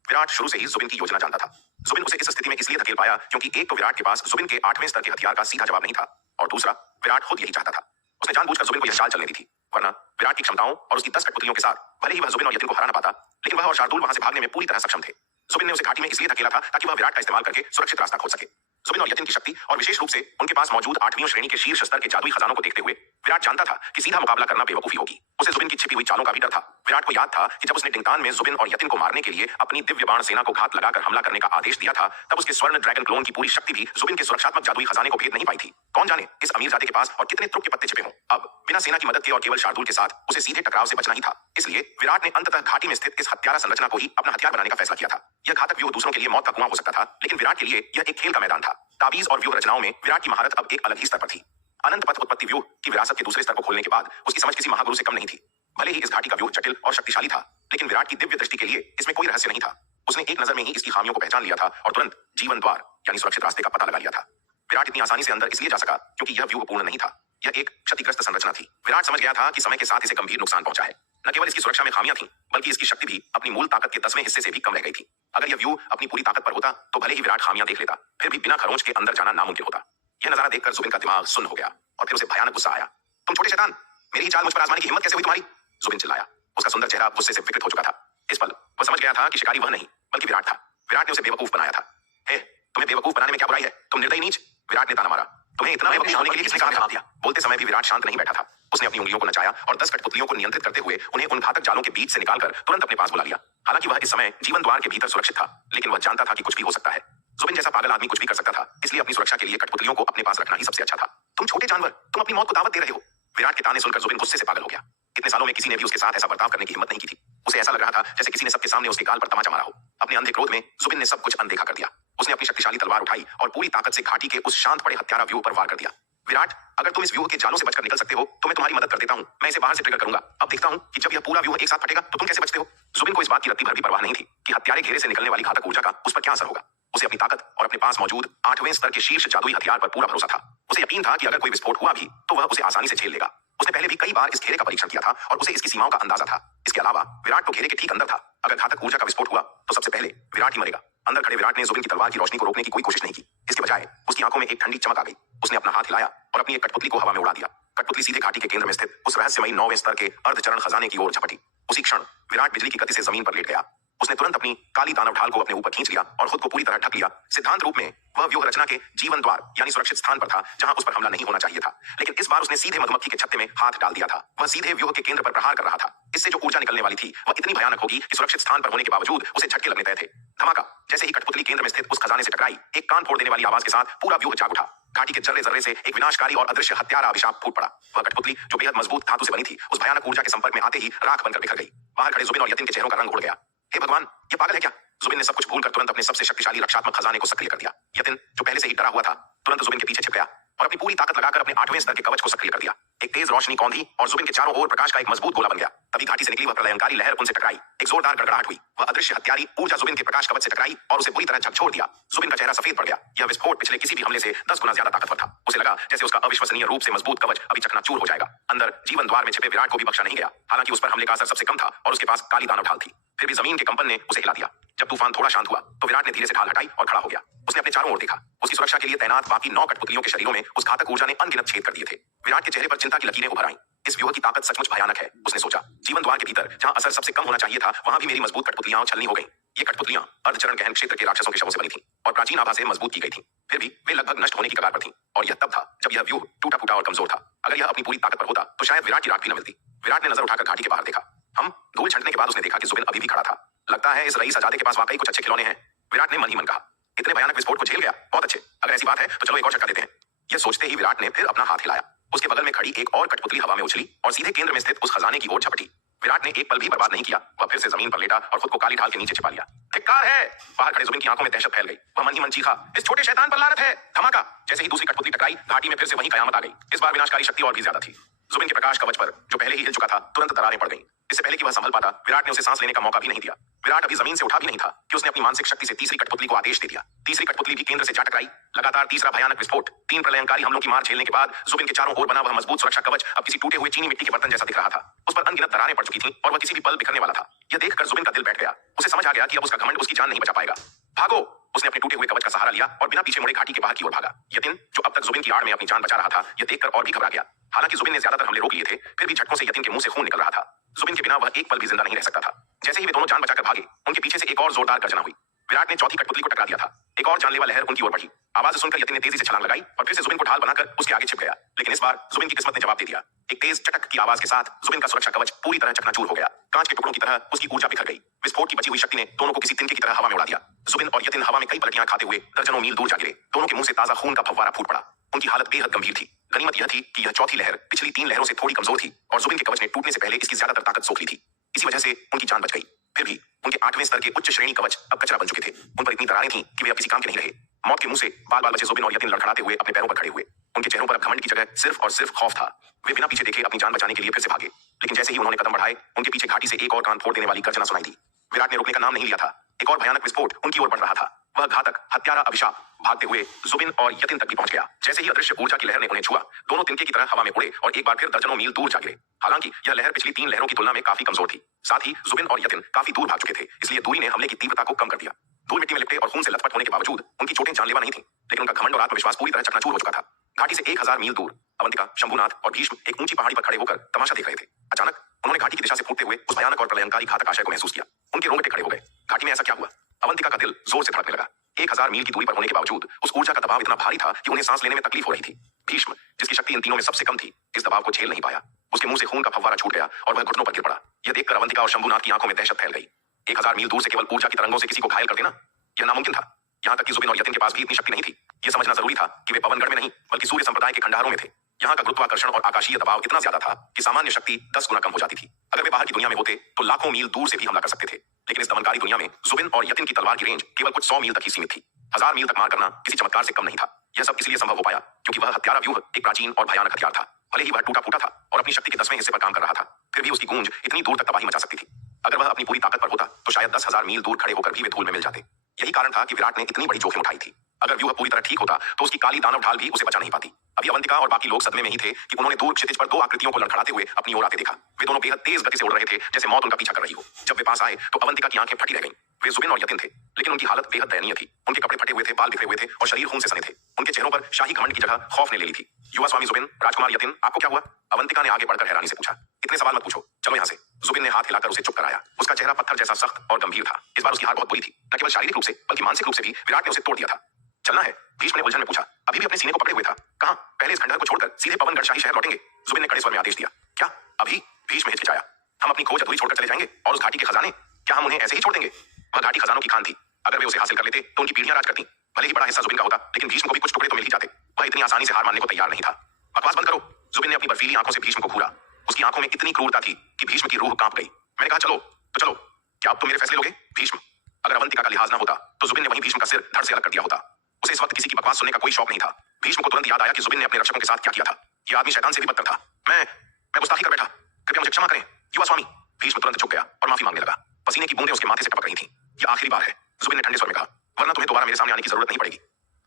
विराट शुरू से ही जुबिन की योजना जानता था। जुबिन उसे इस स्थिति में इसलिए धकेल पाया क्योंकि एक तो विराट के पास जुबिन के 8वें स्तर के हथियार का सीधा जवाब नहीं था, और दूसरा विराट खुद यही चाहता था। उसने जानबूझकर जुबिन को यह चाल चलने दी थी, वरना विराट की क्षमताओं और उसकी 10 कठपुतलियों के साथ भले ही वह जुबिन और यतिन को हरा न पाता, लेकिन वह और शार्दुल वहां से भागने में पूरी तरह सक्षम थे। जुबिन ने उसे घाटी में इसलिए धकेला था ताकि वह विराट का इस्तेमाल करके सुरक्षित रास्ता खोज सके। जुबिन और यतिन की शक्ति और विशेष रूप से उनके पास मौजूद 8वीं श्रेणी के शीर्ष स्तर के जादुई खजानों को देखते हुए विराट जानता था कि सीधा मुकाबला करना बेवकूफी होगी। उसे जुबिन की छिपी हुई चालों का भी डर था। विराट को याद था कि जब उसने डिंगतान में जुबिन और यतिन को मारने के लिए अपनी दिव्य बाण सेना को घात लगाकर हमला करने का आदेश दिया था, तब उसके स्वर्ण ड्रैगन क्लोन की पूरी शक्ति भी जुबिन के सुरक्षात्मक जादुई खजाने को भेद नहीं पाई थी। कौन जाने इस अमीरजादे के पास और कितने तुर्क के पत्ते छिपे हों। अब बिना सेना की मदद के और केवल शार्दुल के साथ उसे सीधे टकराव से बचना ही था। इसलिए विराट ने अंततः घाटी में स्थित इस हत्यारा संरचना को ही अपना हथियार बनाने का फैसला किया था। यह घातक व्यूह दूसरों के लिए मौत का कुआं हो सकता था, लेकिन विराट के लिए यह एक खेल का मैदान था। ताबीज और व्यूह रचनाओं में विराट की महारत अब एक अलग ही स्तर पर थी। अनंत पथ उत्पत्ति व्यूह की विरासत के दूसरे स्तर को खोलने के बाद उसकी समझ किसी महागुरु से कम नहीं थी। भले ही इस घाटी का व्यूह जटिल और शक्तिशाली था, लेकिन विराट की दिव्य दृष्टि के लिए इसमें कोई रहस्य नहीं था। उसने एक नजर में ही इसकी खामियों को पहचान लिया था और तुरंत जीवन द्वार यानी सुरक्षित रास्ते का पता लगा लिया था। विराट इतनी आसानी से अंदर इसलिए जा सका क्योंकि यह व्यूह पूर्ण नहीं था। यह एक क्षतिग्रस्त संरचना थी। विराट समझ गया था कि समय के साथ इसे गंभीर नुकसान पहुंचा है। न केवल इसकी सुरक्षा में खामियां थीं, बल्कि इसकी शक्ति भी अपनी मूल ताकत के 10वें हिस्से से भी कम रह गई थी। अगर यह व्यूह अपनी पूरी ताकत पर होता तो भले ही विराट खामियां देख लेता, फिर भी बिना खरोंच के अंदर जाना नामुमकिन होता। यह नजारा देखकर जुबिन का दिमाग सुन्न हो गया और फिर उसे भयानक गुस्सा आया। तुम छोटे शैतान, मेरी ही चाल मुझ पर आजमाने की हिम्मत कैसे हुई तुम्हारी? जुबिन चिल्लाया। उसका सुंदर चेहरा गुस्से से विकृत हो चुका था। इस पल वह समझ गया था कि शिकारी वह नहीं बल्कि विराट था। विराट ने उसे बेवकूफ बनाया था। हे, तुम्हें बेवकूफ बनाने में क्या बुराई है? तुम निर्दयी नीच, विराट ने ताना मारा, तुम्हें इतना बेवकूफ होने के लिए किसने कहा था? बोलते समय भी विराट शांत नहीं बैठा था। उसने अपनी उंगलियों को नचाया और 10 कठपुतलियों को नियंत्रित करते हुए उन्हें उन घातक जालों के बीच से निकालकर तुरंत अपने पास बुला लिया। हालांकि वह इस समय जीवन द्वार के भीतर सुरक्षित था, लेकिन वह जानता था कि कुछ भी हो सकता है। जुबिन जैसा पागल आदमी कुछ भी कर सकता था, इसलिए अपनी सुरक्षा के लिए कठपुतलियों को अपने पास रखना ही सबसे अच्छा था। तुम छोटे जानवर, तुम अपनी मौत को दावत दे रहे हो। विराट के ताने सुनकर जुबिन गुस्से से पागल हो गया। इतने सालों में किसी ने भी उसके साथ ऐसा बर्ताव करने की हिम्मत नहीं की थी। उसे ऐसा लग रहा था जैसे किसी ने सबके सामने उसके गाल पर तमाचा मारा हो। अपने अंधे क्रोध में जुबिन ने सब कुछ अनदेखा कर दिया। उसने अपनी शक्तिशाली तलवार उठाई और पूरी ताकत से घाटी के उस शांत पड़े हत्यारा व्यूह पर वार कर दिया। विराट, अगर तुम इस व्यूह के जालों से बचकर निकल सकते हो तो मैं तुम्हारी मदद कर देता हूं। मैं इसे बाहर से ट्रिगर करूंगा। अब देखता हूं कि जब यह पूरा व्यूह एक साथ फटेगा तो तुम कैसे बचते हो। जुबिन को इस बात की रत्ती भर भी परवाह नहीं थी कि हत्यारे घेरे से निकलने वाली घातक ऊर्जा का उस पर क्या असर होगा। उसे अपनी ताकत और अपने पास मौजूद 8वें स्तर के शीर्ष जादुई हथियार पर पूरा भरोसा था। उसे यकीन था कि अगर कोई विस्फोट हुआ भी तो वह उसे आसानी से झेल लेगा। उसने पहले भी कई बार इस घेरे का परीक्षण किया था और उसे इसकी सीमाओं का अंदाजा था। इसके अलावा विराट तो घेरे के ठीक अंदर था। अगर घातक ऊर्जा का विस्फोट हुआ तो सबसे पहले विराट ही मरेगा। अंदर खड़े विराट ने जुबिन की तलवार की रोशनी को रोकने की कोई कोशिश नहीं की। इसके बजाय उसकी आंखों में एक ठंडी चमक आ गई। उसने अपना हाथ हिलाया और अपनी एक कठपुतली को हवा में उड़ा दिया। कठपुतली सीधे घाटी के केंद्र में स्थित उस रहस्यमयी 9वें स्तर के अर्धचरण खजाने की ओर झपटी। उसी क्षण विराट बिजली की गति से जमीन पर लेट गया। उसने तुरंत अपनी काली दानव ढाल को अपने ऊपर खींच लिया और खुद को पूरी तरह ढक लिया। सिद्धांत रूप में वह व्यूह रचना के जीवन द्वार यानी सुरक्षित स्थान पर था, जहां उस पर हमला नहीं होना चाहिए था। लेकिन इस बार उसने सीधे मधुमक्खी के छत्ते में हाथ डाल दिया था। वह सीधे व्यूह के केंद्र पर प्रहार कर रहा था। इससे जो ऊर्जा निकलने वाली थी वह इतनी भयानक होगी कि सुरक्षित स्थान पर होने के बावजूद उसे झटके लगने तय थे। धमाका! जैसे ही कठपुतली केंद्र में स्थित उस खजाने से टकराई, एक कान फोड़ देने वाली आवाज के साथ पूरा व्यूह जाग उठा। घाटी के जर्रे जर्रे से एक विनाशकारी और अदृश्य हत्यारा अभिशाप फूट पड़ा। वह कठपुतली जो बेहद मजबूत धातु से बनी थी, उस भयानक ऊर्जा के संपर्क में आते ही राख बनकर बिखर गई। बाहर खड़े जुबिन और यतिन के चेहरों का रंग उड़ गया। हे भगवान, ये पागल है क्या? जुबिन ने सब कुछ भूलकर तुरंत अपने सबसे शक्तिशाली रक्षात्मक खजाने को सक्रिय कर दिया। यतिन, जो पहले से ही डरा हुआ था, तुरंत जुबिन के पीछे छिप गया और अपनी पूरी ताकत लगाकर अपने 8वें स्तर के कवच को सक्रिय कर दिया। एक तेज रोशनी कौंधी और जुबिन के चारों ओर प्रकाश का एक मजबूत गोला बन गया। तभी घाटी से निकली वह प्रलयंकारी लहर उनसे टकराई। एक जोरदार गड़गड़ाहट हुई। वह अदृश्य हत्यारी ऊर्जा जुबिन के प्रकाश कवच से टकराई और उसे बुरी तरह झकझोर दिया। जुबिन का चेहरा सफेद पड़ गया। यह विस्फोट पिछले किसी भी हमले से 10 गुना ज्यादा ताकतवर था। उसे लगा जैसे उसका अविश्वसनीय रूप से मजबूत कवच अभी चकनाचूर हो जाएगा। अंदर जीवन द्वार में छिपे विराट को भी बख्शा नहीं गया। हालांकि उस पर हमले का असर सबसे कम था और उसके पास काली दानव ढाल थी। फिर भी जमीन के कंपन ने उसे हिला दिया। जब तूफान थोड़ा शांत हुआ तो विराट ने धीरे से ढाल हटाई और खड़ा हो गया। उसने अपने चारों ओर देखा। उसकी सुरक्षा के लिए तैनात बाकी 9 कठपुतलियों के शरीरों में उस घातक ऊर्जा ने अनगिनत छेद कर दिए थे। विराट के चेहरे पर चिंता की लकीरें उभर आईं। इस व्यूह की ताकत सचमुच भयानक है, उसने सोचा। जीवन द्वार के भीतर जहां असर सबसे कम होना चाहिए था, वहां भी मेरी मजबूत कठपुतलियां छलनी हो गई। ये कठपुतलियां अर्धचरण गहन क्षेत्र के राक्षसों के शवों से बनी थीं और प्राचीन आभा से मजबूत की गई थीं। फिर भी वे लगभग नष्ट होने की कगार पर थीं और यह तब था जब यह व्यूह टूटा फूटा और कमजोर था। अगर यह अपनी पूरी ताकत पर होता तो शायद विराट की राख भी न मिलती। विराट ने नजर उठाकर घाटी के बाहर देखा। हम धूल छंटने के बाद उसने देखा कि जुबिन अभी भी खड़ा था। लगता है इस रईस आजादे के पास वाकई कुछ अच्छे खिलौने हैं, विराट ने मन ही मन कहा। इतने भयानक विस्फोट को झेल गया, बहुत अच्छे। अगर ऐसी बात है तो चलो एक और झटका देते हैं। यह सोचते ही विराट ने फिर अपना हाथ हिलाया। उसके बगल में खड़ी एक और कठपुतली हवा में उछली और सीधे केंद्र में स्थित उस खजाने की ओर झपटी। विराट ने एक पल भी बर्बाद नहीं किया। वह फिर से जमीन पर लेटा और खुद को काली ढाल के नीचे छिपा लिया। धिक्कार है! बाहर खड़े जुबिन की आंखों में दहशत फैल गई। वह मन ही मन चीखा, इस छोटे शैतान पर लानत है! धमाका! जैसे ही दूसरी कठपुतली टकराई, घाटी में फिर से वही कयामत आ गई। इस बार विनाशकारी शक्ति और भी ज्यादा थी। जुबिन के प्रकाश कवच पर, जो पहले ही हिल चुका था, तुरंत दरारें पड़ गईं। इससे पहले कि वह संभल पाता, विराट ने उसे सांस लेने का मौका भी नहीं दिया। विराट अभी जमीन से उठा भी नहीं था कि उसने अपनी मानसिक शक्ति से तीसरी कठपुतली को आदेश दे दिया। तीसरी कठपुतली भी केंद्र से जा टकराई। लगातार तीसरा भयानक विस्फोट। 3 प्रलयंकारी हमलों की मार झेलने के बाद जुबिन के चारों ओर बना वह मजबूत सुरक्षा कवच अब किसी टूटे हुए चीनी मिट्टी के बर्तन जैसा दिख रहा था। उस पर अनगिनत दरारें पड़ चुकी थीं और वह किसी भी पल बिखरने वाला था। यह देखकर जुबिन का दिल बैठ गया। उसे समझ आ गया कि अब उसका घमंड उसकी जान नहीं बचा पाएगा। भागो! उसने अपने टूटे हुए कवच का सहारा लिया और बिना पीछे मुड़े घाटी के बाहर की ओर भागा। यतिन, जो अब तक जुबिन की आड़ में अपनी जान बचा रहा था, यह देखकर और भी घबरा गया। हालांकि जुबिन ने ज्यादातर हमले रोक लिए थे, फिर भी झटकों से यतिन के मुंह से खून निकल रहा था। जुबिन के बिना वह एक पल भी जिंदा नहीं रह सकता था। जैसे ही वे दोनों जान बचाकर भागे, उनके पीछे से एक और जोरदार गर्जना हुई। विराट ने चौथी कठपुतली को टकरा दिया था। एक और जानलेवा लहर उनकी ओर बढ़ी। आवाज सुनकर यतिन ने तेजी से छलांग लगाई और फिर से जुबिन को ढाल बनाकर उसके आगे छिप गया। लेकिन इस बार जुबिन की किस्मत ने जवाब दे दिया। एक तेज चटक की आवाज के साथ जुबिन का सुरक्षा कवच पूरी तरह चकनाचूर हो गया। कांच के टुकड़ों की तरह उसकी ऊर्जा बिखर गई। विस्फोट की बची हुई शक्ति ने दोनों को किसी तिनके की तरह हवा में उड़ा दिया। जुबिन और यतिन हवा में कई पलटियां खाते हुए दर्जनों मील दूर जा गिरे। दोनों के मुंह से ताजा खून का फव्वारा फूट पड़ा। उनकी हालत बेहद गंभीर थी। गनीमत यह थी कि यह चौथी लहर पिछली 3 लहरों से थोड़ी कमजोर थी और जुबिन के कवच ने टूटने से पहले इसकी ज्यादातर ताकत सोख ली थी। इसी वजह से उनकी जान बच गई। फिर भी उनके 8वें स्तर के उच्च श्रेणी कवच अब कचरा बन चुके थे। उन पर इतनी दरारें थीं कि वे अब किसी काम के नहीं रहे। मौत के मुंह से बाल बाल बचे जुबिन और यतिन लड़खड़ाते हुए अपने पैरों पर खड़े हुए। उनके चेहरों पर अब घमंड की जगह सिर्फ और सिर्फ खौफ था। वे बिना पीछे देखे अपनी जान बचाने के लिए फिर से भागे। लेकिन जैसे ही उन्होंने कदम बढ़ाए, उनके पीछे घाटी से एक और कान फोड़ देने वाली गर्जना सुनाई दी। विराट ने रुकने का नाम नहीं लिया था। एक और भयानक विस्फोट उनकी ओर बढ़ रहा था। वह घातक हत्यारा अभिशाप भागते हुए जुबिन और यतिन तक भी पहुंच गया। जैसे ही अदृश्य ऊर्जा की लहर ने उन्हें छुआ, दोनों तिनके की तरह हवा में उड़े और एक बार फिर दर्जनों मील दूर जा गिरे। हालांकि यह लहर पिछली 3 लहरों की तुलना में काफी कमजोर थी। साथ ही जुबिन और यतिन काफी दूर भाग चुके थे, इसलिए दूरी ने हमले की तीव्रता को कम कर दिया। धूल मिट्टी में लिपटे और खून से लथपथ होने के बावजूद उनकी चोटें जानलेवा नहीं थीं, लेकिन उनका घमंड और आत्मविश्वास पूरी तरह चकनाचूर हो चुका था। घाटी से 1000 मील दूर अवंतिका, शंभुनाथ और भीष्म एक ऊंची पहाड़ी पर खड़े होकर तमाशा देख रहे थे। अचानक उन्होंने घाटी की दिशा से फूटते हुए उस भयानक और प्रलयंकारी घातक आशय को महसूस किया। उनके रोंगटे खड़े हो गए। घाटी में ऐसा क्या हुआ? अवंतिका का दिल जोर से धड़कने लगा। 1000 मील की दूरी पर होने के बावजूद उस ऊर्जा का दबाव इतना भारी था कि उन्हें सांस लेने में तकलीफ हो रही थी। भीष्म, जिसकी शक्ति इन तीनों में सबसे कम थी, इस दबाव को झेल नहीं पाया। उसके मुंह से खून का फव्वारा छूट गया और वह घुटनों पर गिर पड़ा। यह देखकर अवंतिका और शंभुनाथ की आंखों में दहशत फैल गई। 1000 मील दूर से केवल ऊर्जा की तरंगों से किसी को घायल कर देना, यह नामुमकिन था। यहाँ तक कि जुबिन और यतिन के पास भी इतनी शक्ति नहीं थी। यह समझना जरूरी था कि वे पवनगढ़ में नहीं बल्कि सूर्य संप्रदाय के खंडहरों में थे। यहाँ का गुरुत्वाकर्षण और आकाशीय दबाव इतना ज्यादा था कि सामान्य शक्ति 10 गुना कम हो जाती थी। अगर वे बाहर की दुनिया में होते तो लाखों मील दूर से भी हमला कर सकते थे, लेकिन इस दमनकारी दुनिया में जुबिन और यतिन की तलवार की रेंज केवल कुछ 100 मील तक ही सीमित थी। 1000 मील तक मार करना किसी चमत्कार से कम नहीं था। यह सब इसलिए संभव हो पाया क्योंकि वह हत्यारा व्यूह एक प्राचीन और भयानक हथियार था। भले ही वह टूटा फूटा था और अपनी शक्ति के 10वें हिस्से पर काम कर रहा था, फिर भी उसकी गूंज इतनी दूर तक तबाही मचा सकती थी। अगर वह अपनी पूरी ताकत पर होता तो शायद 10,000 मील दूर खड़े होकर भी वे धूल में मिल जाते। यही कारण था कि विराट ने इतनी बड़ी जोखिम उठाई थी। अगर व्यूह पूरी तरह ठीक होता तो उसकी काली दानव ढाल भी उसे बचा नहीं पाती। अभी अवंतिका और बाकी लोग सदमे में ही थे कि उन्होंने दूर क्षितिज पर 2 आकृतियों को लड़खड़ाते हुए अपनी ओर आते देखा। वे दोनों बेहद तेज गति से उड़ रहे थे, जैसे मौत उनका पीछा कर रही हो। जब वे पास आए तो अवंतिका की आंखें फटी रह गईं। वे जुबिन और यतिन थे, लेकिन उनकी हालत बेहद दयनीय थी। उनके कपड़े फटे हुए थे, बाल बिखरे हुए थे और शरीर खून से सने थे। उनके चेहरों पर शाही घमंड की जगह खौफ ने ले ली थी। युवा स्वामी जुबिन, राजकुमार यतिन, आपको क्या हुआ? अवंतिका ने आगे बढ़कर हैरानी से पूछा। इतने सवाल मत पूछो, चलो यहाँ से। जुबिन ने हाथ हिलाकर उसे चुप कराया। उसका चेहरा पत्थर जैसा सख्त और गंभीर था। इस बार उसकी हार बहुत बुरी थी। न केवल शारीरिक रूप से बल्कि मानसिक रूप से भी विराट ने उसे तोड़ दिया था। चलना है? भीष्म ने उलझन में पूछा। अभी भी अपने सीने को पकड़े हुए था। कहां? पहले इस खंडहर को छोड़कर सीधे पवनगढ़ शाही शहर लौटेंगे, जुबिन ने कड़े स्वर में आदेश दिया। क्या अभी? भीष्म हिचकिचाया। हम अपनी खोज अधूरी छोड़कर चले जाएंगे और उस घाटी के खजाने, क्या हम उन्हें ऐसे ही छोड़ देंगे? वह घाटी खजानों की खान थी। अगर वे उसे हासिल कर लेते तो उनकी पीढ़ियां राज करती। भले ही बड़ा हिस्सा जुबिन का होता, लेकिन भीष्म को भी कुछ टुकड़े तो मिल ही जाते। वह इतनी आसानी से हार मानने को तैयार नहीं था। बकवास बंद करो, जुबिन ने अपनी बर्फीली आंखों से भीष्म को घूरा। उसकी आंखों में इतनी क्रूरता थी कि भीष्म की रूह कांप गई। मैंने कहा चलो तो चलो, क्या अब तुम मेरे फैसले लोगे? भीष्म, अगर अवंतिका का लिहाज न होता तो जुबिन ने वहीं भीष्म का सिर धड़ से अलग कर दिया होता। उसे इस वक्त किसी की बकवास सुनने का कोई शौक नहीं था। भीष्म को तुरंत याद आया कि जुबिन ने अपने रक्षकों के साथ क्या किया था। यह आदमी शैतान से भी बदतर था। मैं गुस्ताखी कर बैठा, कृपया मुझे क्षमा करें युवा स्वामी। भीष्म तुरंत झुक गया और माफी मांगने लगा। पसीने की बूंदें उसके माथे से टपक रही थीं। यह आखिरी बार है, जुबिन ने ठंडे स्वर में कहा, वरना तुम्हें दोबारा मेरे सामने आने की जरूरत नहीं पड़ेगी।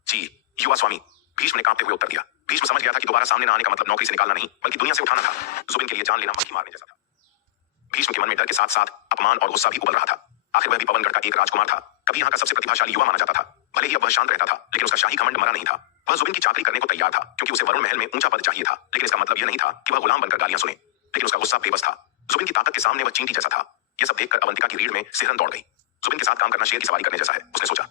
जी युवा स्वामी, भीष्म ने कांपते हुए उत्तर दिया। भीष्म समझ गया था कि दोबारा सामने न आने का मतलब नौकरी से निकालना नहीं बल्कि दुनिया से उठाना था। जुबिन के लिए जान लेना मक्खी मारने जैसा था। भीष्म के मन में डर के साथ साथ अपमान और गुस्सा भी उबल रहा था। आखिर वह भी पवनगढ़ का एक राजकुमार था, कभी यहाँ का सबसे प्रतिभाशाली युवा माना जाता था। भले ही अब वह शांत रहता था, लेकिन उसका शाही घमंड मरा नहीं था। वह जुबिन की चाकरी करने को तैयार था क्योंकि उसे वरुण महल में ऊंचा पद चाहिए था, लेकिन इसका मतलब यह नहीं था कि वह गुलाम बनकर गालियां सुने। लेकिन उसका गुस्सा बेबस था। जुबिन की ताकत के सामने वह चींटी जैसा था। यह सब देखकर अवंतिका की रीढ़ में सिहरन दौड़ गई। जुबिन के साथ काम करना शेर की सवारी करने जैसा है, उसने सोचा।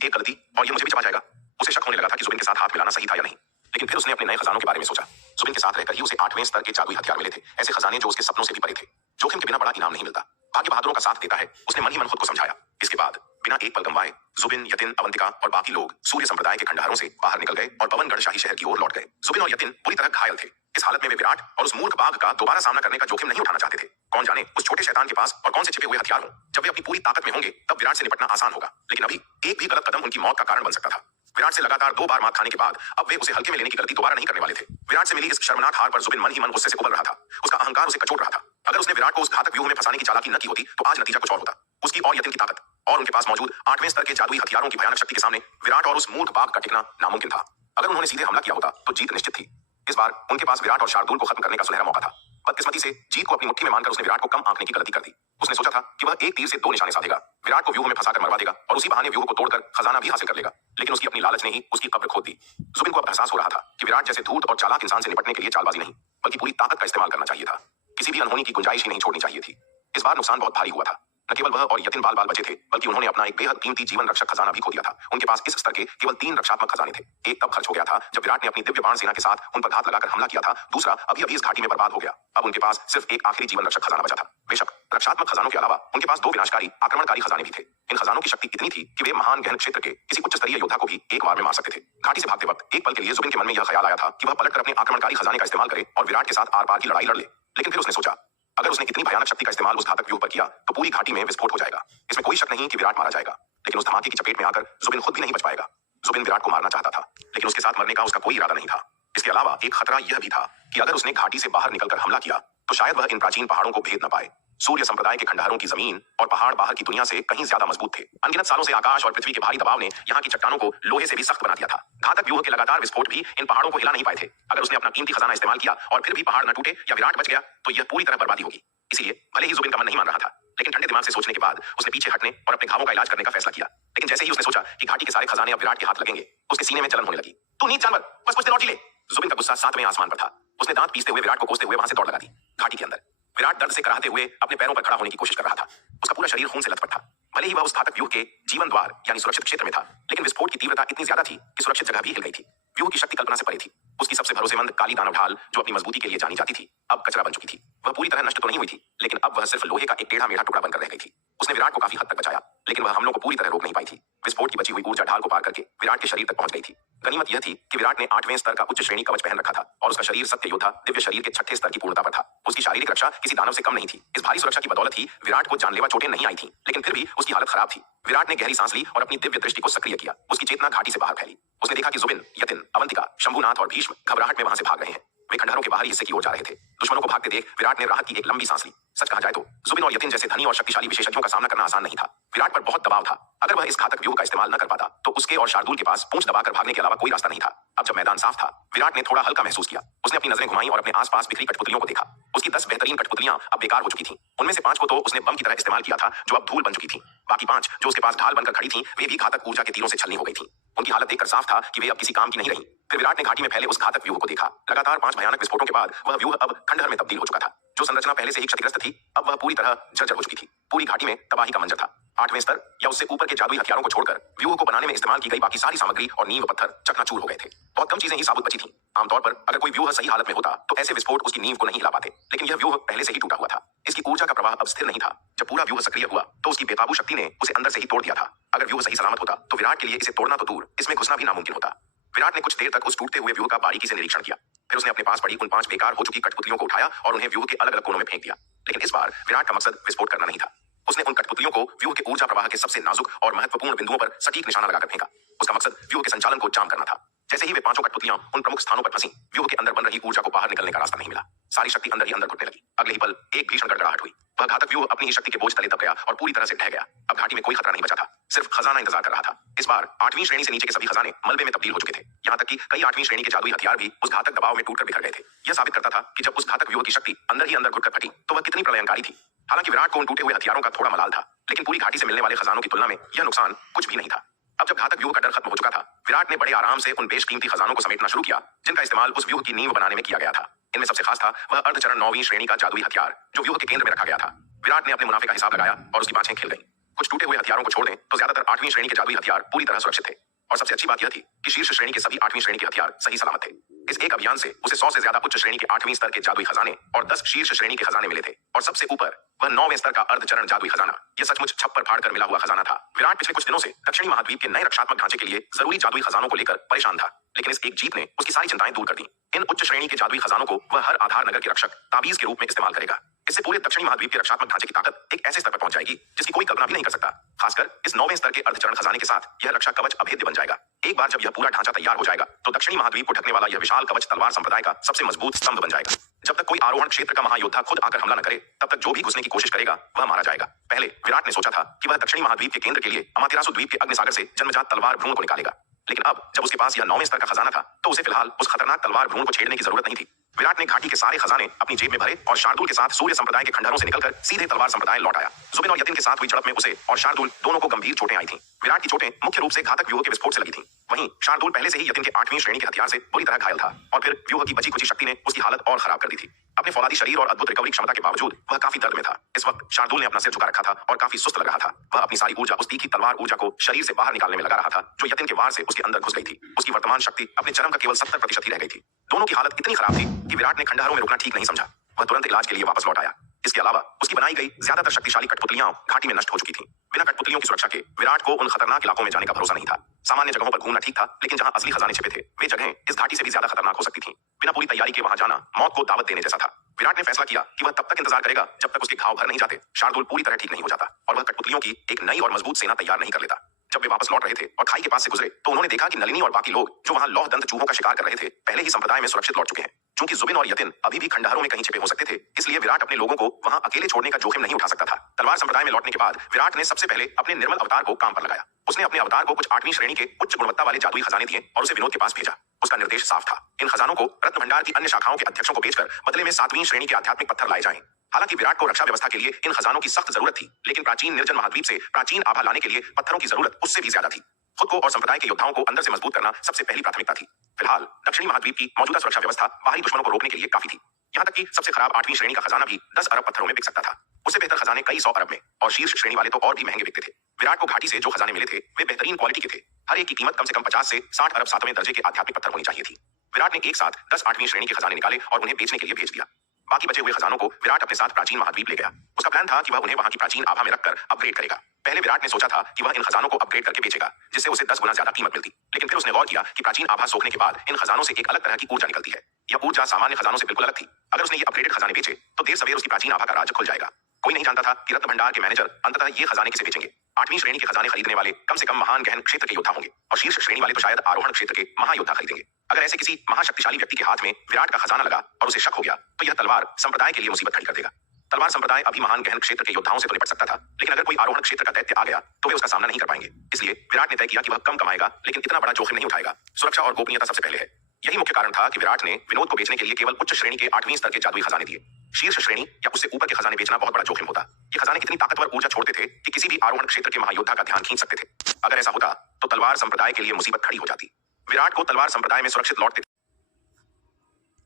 एक गलती और यह मुझे भी चबा जाएगा। उसे शक होने लगा था कि जुबिन के साथ हाथ मिलाना सही था या नहीं, लेकिन फिर उसने अपने नए खजानों के बारे में सोचा। जुबिन के साथ रहकर ही उसे 8वें स्तर के जादुई हथियार मिले थे, ऐसे खजाने जो उसके सपनों से भी परे थे। जोखिम के बिना बड़ा इनाम नहीं मिलता। भाग्य बहादुरों का साथ देता है, उसने मन ही मन खुद को समझाया। इसके बाद बिना एक पल गंवाए जुबिन, यतिन, अवंतिका और बाकी लोग सूर्य संप्रदाय के खंडहरों से बाहर निकल गए और पवनगढ़ शाही शहर की ओर लौट गए। जुबिन और यतिन पूरी तरह घायल थे। इस हालत में वे विराट और उस मूर्ख बाघ का दोबारा सामना करने का जोखिम नहीं उठाना चाहते थे। कौन जाने उस छोटे शैतान के पास और कौन से छिपे हुए हथियार हों। जब वे अपनी पूरी ताकत में होंगे तब विराट से निपटना आसान होगा, लेकिन अभी एक भी गलत कदम उनकी मौत का कारण बन सकता था। विराट से लगातार 2 बार मात खाने के बाद अब वे उसे हल्के में लेने की गलती दोबारा नहीं करने वाले थे। विराट से मिली इस शर्मनाक हार पर जुबिन मन ही मन गुस्से से उबल रहा था। उसका अहंकार उसे कचोट रहा था। अगर उसने विराट को उस घातक व्यूह में फंसाने की चालाकी न की होती तो आज नतीजा कुछ और होता। उसकी और यतिन की ताकत और उनके पास मौजूद 8वें स्तर के जादुई हथियारों की भयानक शक्ति के सामने विराट और उस मूर्ख बाघ का टिकना नामुमकिन था। अगर उन्होंने सीधे हमला किया होता तो जीत निश्चित थी। इस बार उनके पास विराट और शार्दुल को खत्म करने का सुनहरा मौका था। बदकिस्मती से जीत को अपनी मुट्ठी में मानकर उसने विराट को कम आंकने की गलती कर दी। उसने सोचा था कि वह एक तीर से 2 निशाने साधेगा, विराट को व्यूह में फंसाकर मरवा देगा और उसी बहाने व्यूह को तोड़कर खजाना भी हासिल कर लेगा। लेकिन उसकी अपनी लालच ने ही उसकी कब्र खोद दी। जुबिन को अब एहसास हो रहा था कि विराट जैसे धूर्त और चालाक इंसान से निपटने के लिए चालबाजी नहीं बल्कि पूरी ताकत का इस्तेमाल करना चाहिए था। किसी भी अनहोनी की गुंजाइश ही नहीं छोड़नी चाहिए थी। इस बार नुकसान बहुत भारी हुआ था। न केवल वह और यतिन बाल बाल बचे थे, बल्कि उन्होंने अपना एक बेहद कीमती जीवन रक्षक खजाना भी खो दिया था। उनके पास इस स्तर के केवल 3 रक्षात्मक खजाने थे। एक तब खर्च हो गया था जब विराट ने अपनी दिव्य बाण सेना के साथ उन पर घात लगाकर हमला किया था। दूसरा अभी अभी इस घाटी में बर्बाद हो गया। अब उनके पास सिर्फ एक आखिरी जीवन रक्षक खजाना बचा था। बेशक रक्षात्मक खजानों के अलावा उनके पास 2 विनाशकारी आक्रमणकारी खजाने भी थे। इन खजानों की शक्ति इतनी थी कि वे महान गहन क्षेत्र के किसी उच्च स्तरीय योद्धा को भी एक बार में मार सकते थे। घाटी से भागते वक्त एक पल के लिए जुबिन के मन में यह ख्याल आया था कि वह पलटकर अपने आक्रमणकारी खजाने का इस्तेमाल करे और विराट के साथ आर पार की लड़ाई लड़ ले। लेकिन फिर उसने सोचा, अगर उसने इतनी भयानक शक्ति का इस्तेमाल उस घातक व्यूह पर किया तो पूरी घाटी में विस्फोट हो जाएगा। इसमें कोई शक नहीं कि विराट मारा जाएगा, लेकिन उस धमाके की चपेट में आकर जुबिन खुद भी नहीं बच पाएगा। जुबिन विराट को मारना चाहता था, लेकिन उसके साथ मरने का उसका कोई इरादा नहीं था। इसके अलावा एक खतरा यह भी था कि अगर उसने घाटी से बाहर निकलकर हमला किया तो शायद वह इन प्राचीन पहाड़ों को भेद न पाए। सूर्य संप्रदाय के खंडहरों की जमीन और पहाड़ बाहर की दुनिया से कहीं ज्यादा मजबूत थे। अनगिनत सालों से आकाश और पृथ्वी के भारी दबाव ने यहाँ की चट्टानों को लोहे से भी सख्त बना दिया था। घातक व्यूह के लगातार विस्फोट भी इन पहाड़ों को हिला नहीं पाए थे। अगर उसने अपना कीमती खजाना इस्तेमाल किया और फिर भी पहाड़ न टूटे या विराट बच गया तो यह पूरी तरह बर्बादी होगी। इसलिए भले ही जुबिन का मन नहीं मान रहा था, लेकिन ठंडे दिमाग से सोचने के बाद उसने पीछे हटने और अपने घावों का इलाज करने का फैसला किया। लेकिन जैसे ही उसने सोचा कि घाटी के सारे खजाने अब विराट के हाथ लगेंगे, उसके सीने में जलन होने लगी। तू नीच जानवर, बस कुछ देर और जी ले। जुबिन का गुस्सा 7वें आसमान पर था। उसने दांत पीसते हुए विराट को कोसते हुए वहां से दौड़ लगा दी। घाटी के अंदर विराट दर्द से कराहते हुए अपने पैरों पर खड़ा होने की कोशिश कर रहा था। उसका पूरा शरीर खून से लथपथ था। भले ही वह उस घातक व्यूह के जीवन द्वार यानी सुरक्षित क्षेत्र में था, लेकिन विस्फोट की तीव्रता इतनी ज्यादा थी कि सुरक्षित जगह भी हिल गई थी। व्यूह की शक्ति कल्पना से परे थी। उसकी सबसे भरोसेमंद काली दानव ढाल, जो अपनी मजबूती के लिए जानी जाती थी, अब कचरा बन चुकी थी। वह पूरी तरह नष्ट तो नहीं हुई थी, लेकिन अब वह सिर्फ लोहे का एक टेढ़ा मेढ़ा टुकड़ा बनकर रह गई थी। उसने विराट को काफी हद तक बचाया, लेकिन वह हमलों को पूरी तरह रोक नहीं पाई थी। विस्फोट की बची हुई ऊर्जा ढाल को पार करके विराट के शरीर तक पहुंच गई थी। गनीमत यह थी कि विराट ने 8वें स्तर का उच्च श्रेणी कवच पहन रखा था और उसका शरीर सत्य योद्धा दिव्य शरीर के 6ठे स्तर की पूर्णता पर था। उसकी शारीरिक रक्षा किसी दानव से कम नहीं थी। इस भारी सुरक्षा की बदौलत ही विराट को जानलेवा चोटें नहीं आई थी, लेकिन फिर भी उसकी हालत खराब थी। विराट ने गहरी सांस ली और अपनी दिव्य दृष्टि को सक्रिय किया। उसकी चेतना घाटी से बाहर फैली। उसने देखा कि जुबिन, यतिन, अवंतिका, शंभुनाथ और भीष्म घबराहट में वहां से भाग रहे हैं। वे खंडहरों के बाहरी हिस्से की ओर जा रहे थे। दुश्मनों को भागते देख विराट ने राहत की एक लंबी सांस ली। सच कहा जाए तो जुबिन और यतिन जैसे धनी और शक्तिशाली विशेषज्ञों का सामना करना आसान नहीं था। विराट पर बहुत दबाव था। अगर वह इस घातक व्यूह का इस्तेमाल न कर पाता तो उसके और शार्दूल के पास पूंछ दबाकर भागने के अलावा कोई रास्ता नहीं था। अब जब मैदान साफ था, विराट ने थोड़ा हल्का महसूस किया। उसने अपनी नजरें घुमाई और अपने आसपास बिखरी कठपुतलियों को देखा। उसकी 10 बेहतरीन कठपुतलियां अब बेकार हो चुकी थीं। उनमें से 5 को तो उसने बम की तरह इस्तेमाल किया था, जो अब धूल बन चुकी थीं। बाकी 5 जो उसके पास ढाल बनकर खड़ी थीं, वे भी घातक ऊर्जा के तीरों से छलनी हो गई थीं। उनकी हालत देखकर साफ था कि वे अब किसी काम की नहीं रही। फिर विराट ने घाटी में फैले उस घातक व्यूह को देखा। लगातार 5 भयानक विस्फोटों के बाद वह व्यूह अब खंडहर में तब्दील हो चुका था। जो संरचना पहले से ही क्षतिग्रस्त थी, अब वह पूरी तरह जर्जर हो चुकी थी। पूरी घाटी में तबाही का मंजर था। 8वें स्तर या उससे ऊपर के जादुई हथियारों को छोड़कर व्यूह को बनाने में इस्तेमाल की गई बाकी सारी सामग्री और नींव पत्थर चकनाचूर हो गए थे। बहुत कम चीजें ही साबुत बची थीं। आमतौर पर अगर कोई व्यूह सही हालत में होता तो ऐसे विस्फोट उसकी नींव को नहीं हिला पाते, लेकिन यह व्यूह पहले से ही टूटा हुआ था। इसकी ऊर्जा का प्रवाह अब स्थिर नहीं था। जब पूरा व्यूह सक्रिय हुआ तो उसकी बेकाबू शक्ति ने उसे अंदर से ही तोड़ दिया था। अगर व्यूह सही सलामत होता तो विराट के लिए इसे तोड़ना तो दूर, इसमें घुसना भी नामुमकिन होता। विराट ने कुछ देर तक उस टूटते हुए व्यूह का बारीकी से निरीक्षण किया। फिर उसने अपने पास पड़ी उन 5 बेकार हो चुकी कठपुतलियों को उठाया और उन्हें व्यूह के अलग अलग कोनों में फेंक दिया। लेकिन इस बार विराट का मकसद विस्फोट करना नहीं था। उसने उन कठपुतलियों को व्यूह के ऊर्जा प्रवाह के सबसे नाजुक और महत्वपूर्ण बिंदुओं पर सटीक निशाना लगाकर फेंका। उसका मकसद व्यूह के संचालन को जाम करना था। जैसे ही वे 5 कठपुतलियां उन प्रमुख स्थानों पर फंसी, व्यूह के अंदर बन रही ऊर्जा को बाहर निकलने का रास्ता नहीं मिला। सारी शक्ति अंदर ही अंदर घुटने लगी। अगले ही पल एक भीषण गड़गड़ाहट हुई। वह घातक व्यूह अपनी ही शक्ति के बोझ तले दब गया और पूरी तरह से ढह गया। अब घाटी में कोई खतरा नहीं बचा था, सिर्फ खजाना इंतजार कर रहा था। इस बार 8वीं श्रेणी से नीचे के सभी खजाने मलबे में तब्दील हो चुके थे। यहाँ तक कि कई 8वीं श्रेणी के जादुई हथियार भी उस घातक दबाव में टूटकर बिखर गए थे। यह साबित करता था कि जब उस घातक व्यूह की शक्ति अंदर ही अंदर घुटकर फटी तो वह कितनी प्रलयंकारी थी। हालांकि विराट को उन टूटे हुए हथियारों का थोड़ा मलाल था, लेकिन पूरी घाटी से मिलने वाले खजानों की तुलना में यह नुकसान कुछ भी नहीं था। अब जब घातक व्यूह का डर खत्म हो चुका था, विराट ने बड़े आराम से उन बेशकीमती खजानों को समेटना शुरू किया जिनका इस्तेमाल उस व्यूह की नींव बनाने में किया गया था। इनमें सबसे खास था वह अर्धचरण 9वीं श्रेणी का जादुई हथियार, जो व्यूह के केंद्र में रखा गया था। विराट ने अपने मुनाफे का हिसाब लगाया और उसकी बाँछें खिल गईं। कुछ टूटे हुए हथियारों को छोड़ दें तो ज्यादातर 8वीं श्रेणी के जादुई हथियार पूरी तरह सुरक्षित थे। और सबसे अच्छी बात यह थी कि शीर्ष श्रेणी के सभी 8वीं श्रेणी के हथियार सही सलामत थे। इस एक अभियान से उसे 100 से ज्यादा उच्च श्रेणी के 8वीं स्तर के जादुई खजाने और 10 शीर्ष श्रेणी के खजाने मिले थे। और सबसे ऊपर वह 9वें स्तर का अर्धचरण जादुई खजाना। यह सचमुच छप्पर फाड़कर मिला हुआ खजाना था। विराट पिछले कुछ दिनों से दक्षिणी महाद्वीप के नए रक्षात्मक ढांचे के लिए जरूरी जादुई खजानों को लेकर परेशान था, लेकिन इस एक जीत ने उसकी सारी चिंताएं दूर कर दी। इन उच्च श्रेणी के जादुई खजानों को वह हर आधार नगर के रक्षक ताबीज के रूप में इस्तेमाल करेगा। इससे पूरे दक्षिणी महाद्वीप के रक्षात्मक ढांचे की ताकत एक ऐसे स्तर पर पहुंच जाएगी जिसकी कोई कल्पना भी नहीं कर सकता। खासकर इस 9वें स्तर के अर्धचरण खजाने के साथ यह रक्षा कवच अभेद्य बन जाएगा। एक बार जब यह पूरा ढांचा तैयार हो जाएगा तो दक्षिणी महाद्वीप को ढकने वाला यह विशाल कवच तलवार संप्रदाय का सबसे मजबूत स्तंभ बन जाएगा। जब तक कोई आरोहण क्षेत्र का महायोद्धा खुद आकर हमला न करे, तब तक जो भी घुसने की कोशिश करेगा वह मारा जाएगा। पहले विराट ने सोचा था कि वह दक्षिणी महाद्वीप के केंद्र के लिए अमातेरासु द्वीप के अग्निसागर से जन्मजात तलवार भ्रूण को निकालेगा, लेकिन अब जब उसके पास यह 9वें स्तर का खजाना था तो उसे फिलहाल उस खतरनाक तलवार भ्रूण को छेड़ने की जरूरत नहीं थी। विराट ने घाटी के सारे खजाने अपनी जेब में भरे और शार्दुल के साथ सूर्य संप्रदाय के खंडहरों से निकलकर सीधे तलवार संप्रदाय लौट आया। जुबिन और यतिन के साथ हुई झड़प में उसे और शार्दुल दोनों को गंभीर चोटें आई थीं। विराट की चोटें मुख्य रूप से घातक व्यूह के विस्फोट से लगी थीं। वहीं शार्दुल पहले से ही यतिन के 8वीं श्रेणी के हथियार से बुरी तरह घायल था और फिर व्यूह की बची खुची शक्ति ने उसकी हालत और खराब कर दी थी। अपने फौलादी शरीर और अद्भुत रिकवरी क्षमता के बावजूद वह काफी दर्द में था। इस वक्त शार्दुल ने अपना सिर झुका रखा था और काफी सुस्त लग रहा था। वह अपनी सारी ऊर्जा उस तीखी तलवार ऊर्जा को शरीर से बाहर निकालने में लगा रहा था, जो यतिन के वार से उसके अंदर घुस गई थी। उसकी वर्तमान शक्ति अपने चरम का केवल 70% ही रह गई थी। दोनों की हालत इतनी खराब थी कि विराट ने खंडहरों में रुकना ठीक नहीं समझा। वह तुरंत इलाज के लिए वापस लौट आया। इसके अलावा उसकी बनाई गई ज्यादातर शक्तिशाली कठपुतलियां घाटी में नष्ट हो चुकी थीं। बिना कठपुतलियों की सुरक्षा के विराट को उन खतरनाक इलाकों में जाने का भरोसा नहीं था। सामान्य जगहों पर घूमना ठीक था, लेकिन जहां असली खजाने छिपे थे वे जगहें इस घाटी से भी ज्यादा खतरनाक हो सकती थीं। बिना पूरी तैयारी के वहां जाना मौत को दावत देने जैसा था। विराट ने फैसला किया कि वह तब तक इंतजार करेगा जब तक उसके घाव भर नहीं जाते, शार्दुल पूरी तरह ठीक नहीं हो जाता और वह कठपुतलियों की एक नई और मजबूत सेना तैयार नहीं कर लेता। जब वे वापस लौट रहे थे और खाई के पास से गुजरे तो उन्होंने देखा कि नलिनी और बाकी लोग जो वहां लौह दंत चूहों का शिकार कर रहे थे पहले ही संप्रदाय में सुरक्षित लौट चुके हैं। चूंकि जुबिन और यतिन अभी भी खंडहरों में कहीं छिपे हो सकते थे, इसलिए विराट अपने लोगों को वहां अकेले छोड़ने का जोखिम नहीं उठा सकता था। तलवार संप्रदाय में लौटने के बाद विराट ने सबसे पहले अपने निर्मल अवतार को काम पर लगाया। उसने अपने अवतार को कुछ 8वीं श्रेणी के उच्च गुणवत्ता वाले जादुई खजाने दिए और उसे विनोद के पास भेजा। उसका निर्देश साफ था, इन खजानों को रत्न भंडार की अन्य शाखाओं के अध्यक्षों को बेचकर बदले में 7वीं श्रेणी के आध्यात्मिक पत्थर लाए जाएं। हालांकि विराट को रक्षा व्यवस्था के लिए इन खजानों की सख्त जरूरत थी, लेकिन प्राचीन निर्जन महाद्वीप से प्राचीन आभा लाने के लिए पत्थरों की जरूरत उससे भी ज्यादा थी। खुद को और संप्रदाय के योद्धाओं को अंदर से मजबूत करना सबसे पहली प्राथमिकता थी। फिलहाल दक्षिणी महाद्वीप की मौजूदा सुरक्षा व्यवस्था बाहरी दुश्मनों को रोकने के लिए काफी थी। यहाँ तक कि सबसे खराब 8वीं श्रेणी का खजाना भी 10 अरब पत्थरों में बिक सकता था। उससे बेहतर खजाने कई 100 अरब में और शीर्ष श्रेणी वाले तो और भी महंगे बिकते थे। विराट को घाटी से जो खजाने मिले थे वे बेहतरीन क्वालिटी के थे। हर एक की कीमत कम से कम 50 से 60 अरब 7वें दर्जे के आध्यात्मिक पत्थर होनी चाहिए थी। विराट ने एक साथ 10 8वीं श्रेणी के खजाने निकाले और उन्हें बेचने के लिए भेज दिया। बाकी बचे हुए खजानों को विराट अपने साथ प्राचीन महाद्वीप ले गया। उसका प्लान था कि वह उन्हें वहां की प्राचीन आभा में रखकर अपग्रेड करेगा। पहले विराट ने सोचा था कि वह इन खजानों को अपग्रेड करके बेचेगा, जिससे उसे 10 गुना ज्यादा कीमत मिलती। लेकिन फिर उसने गौर किया कि प्राचीन आभा सोखने के बाद इन खजानों से एक अलग तरह की ऊर्जा निकलती है। यह ऊर्जा सामान्य खजानों से बिल्कुल अलग थी। अगर उसने ये अपग्रेडेड खजाने बेचे तो देर सवेर उसकी प्राचीन आभा का राज खुल जाएगा। कोई नहीं जानता था कि रत्न भंडार के मैनेजर अंततः ये खजाने किसे बेचेंगे। 8वीं श्रेणी के खजाने खरीदने वाले कम से कम महान गहन क्षेत्र के योद्धा होंगे और शीर्ष श्रेणी वाले तो शायद आरोहण क्षेत्र के महायोद्धा खरीदेंगे। अगर ऐसे किसी महाशक्तिशाली व्यक्ति के हाथ में विराट का खजाना लगा और उसे शक हो गया तो यह तलवार संप्रदाय के लिए मुसीबत खड़ी कर देगा। तलवार संप्रदाय अभी महान गहन क्षेत्र के योद्धाओं से तो निपट सकता था, लेकिन अगर कोई आरोहण क्षेत्र का दैत्य आ गया तो वे उसका सामना नहीं कर पाएंगे। इसलिए विराट ने तय किया कि वह कम कमाएगा लेकिन इतना बड़ा जोखिम नहीं उठाएगा। सुरक्षा और गोपनीयता सबसे पहले है। यही मुख्य कारण था कि विराट ने विनोद को बेचने के लिए केवल उच्च श्रेणी के 8वीं स्तर के जादुई खजाने दिए। शीर्ष श्रेणी या उससे ऊपर के खजाने बेचना बहुत बड़ा जोखिम होता। ये खजाने इतनी ताकतवर ऊर्जा छोड़ते थे कि किसी भी आरोहण क्षेत्र के महायोद्धा का ध्यान खींच सकते थे। अगर ऐसा होता तो तलवार संप्रदाय के लिए मुसीबत खड़ी हो जाती। विराट को तलवार संप्रदाय में सुरक्षित लौटते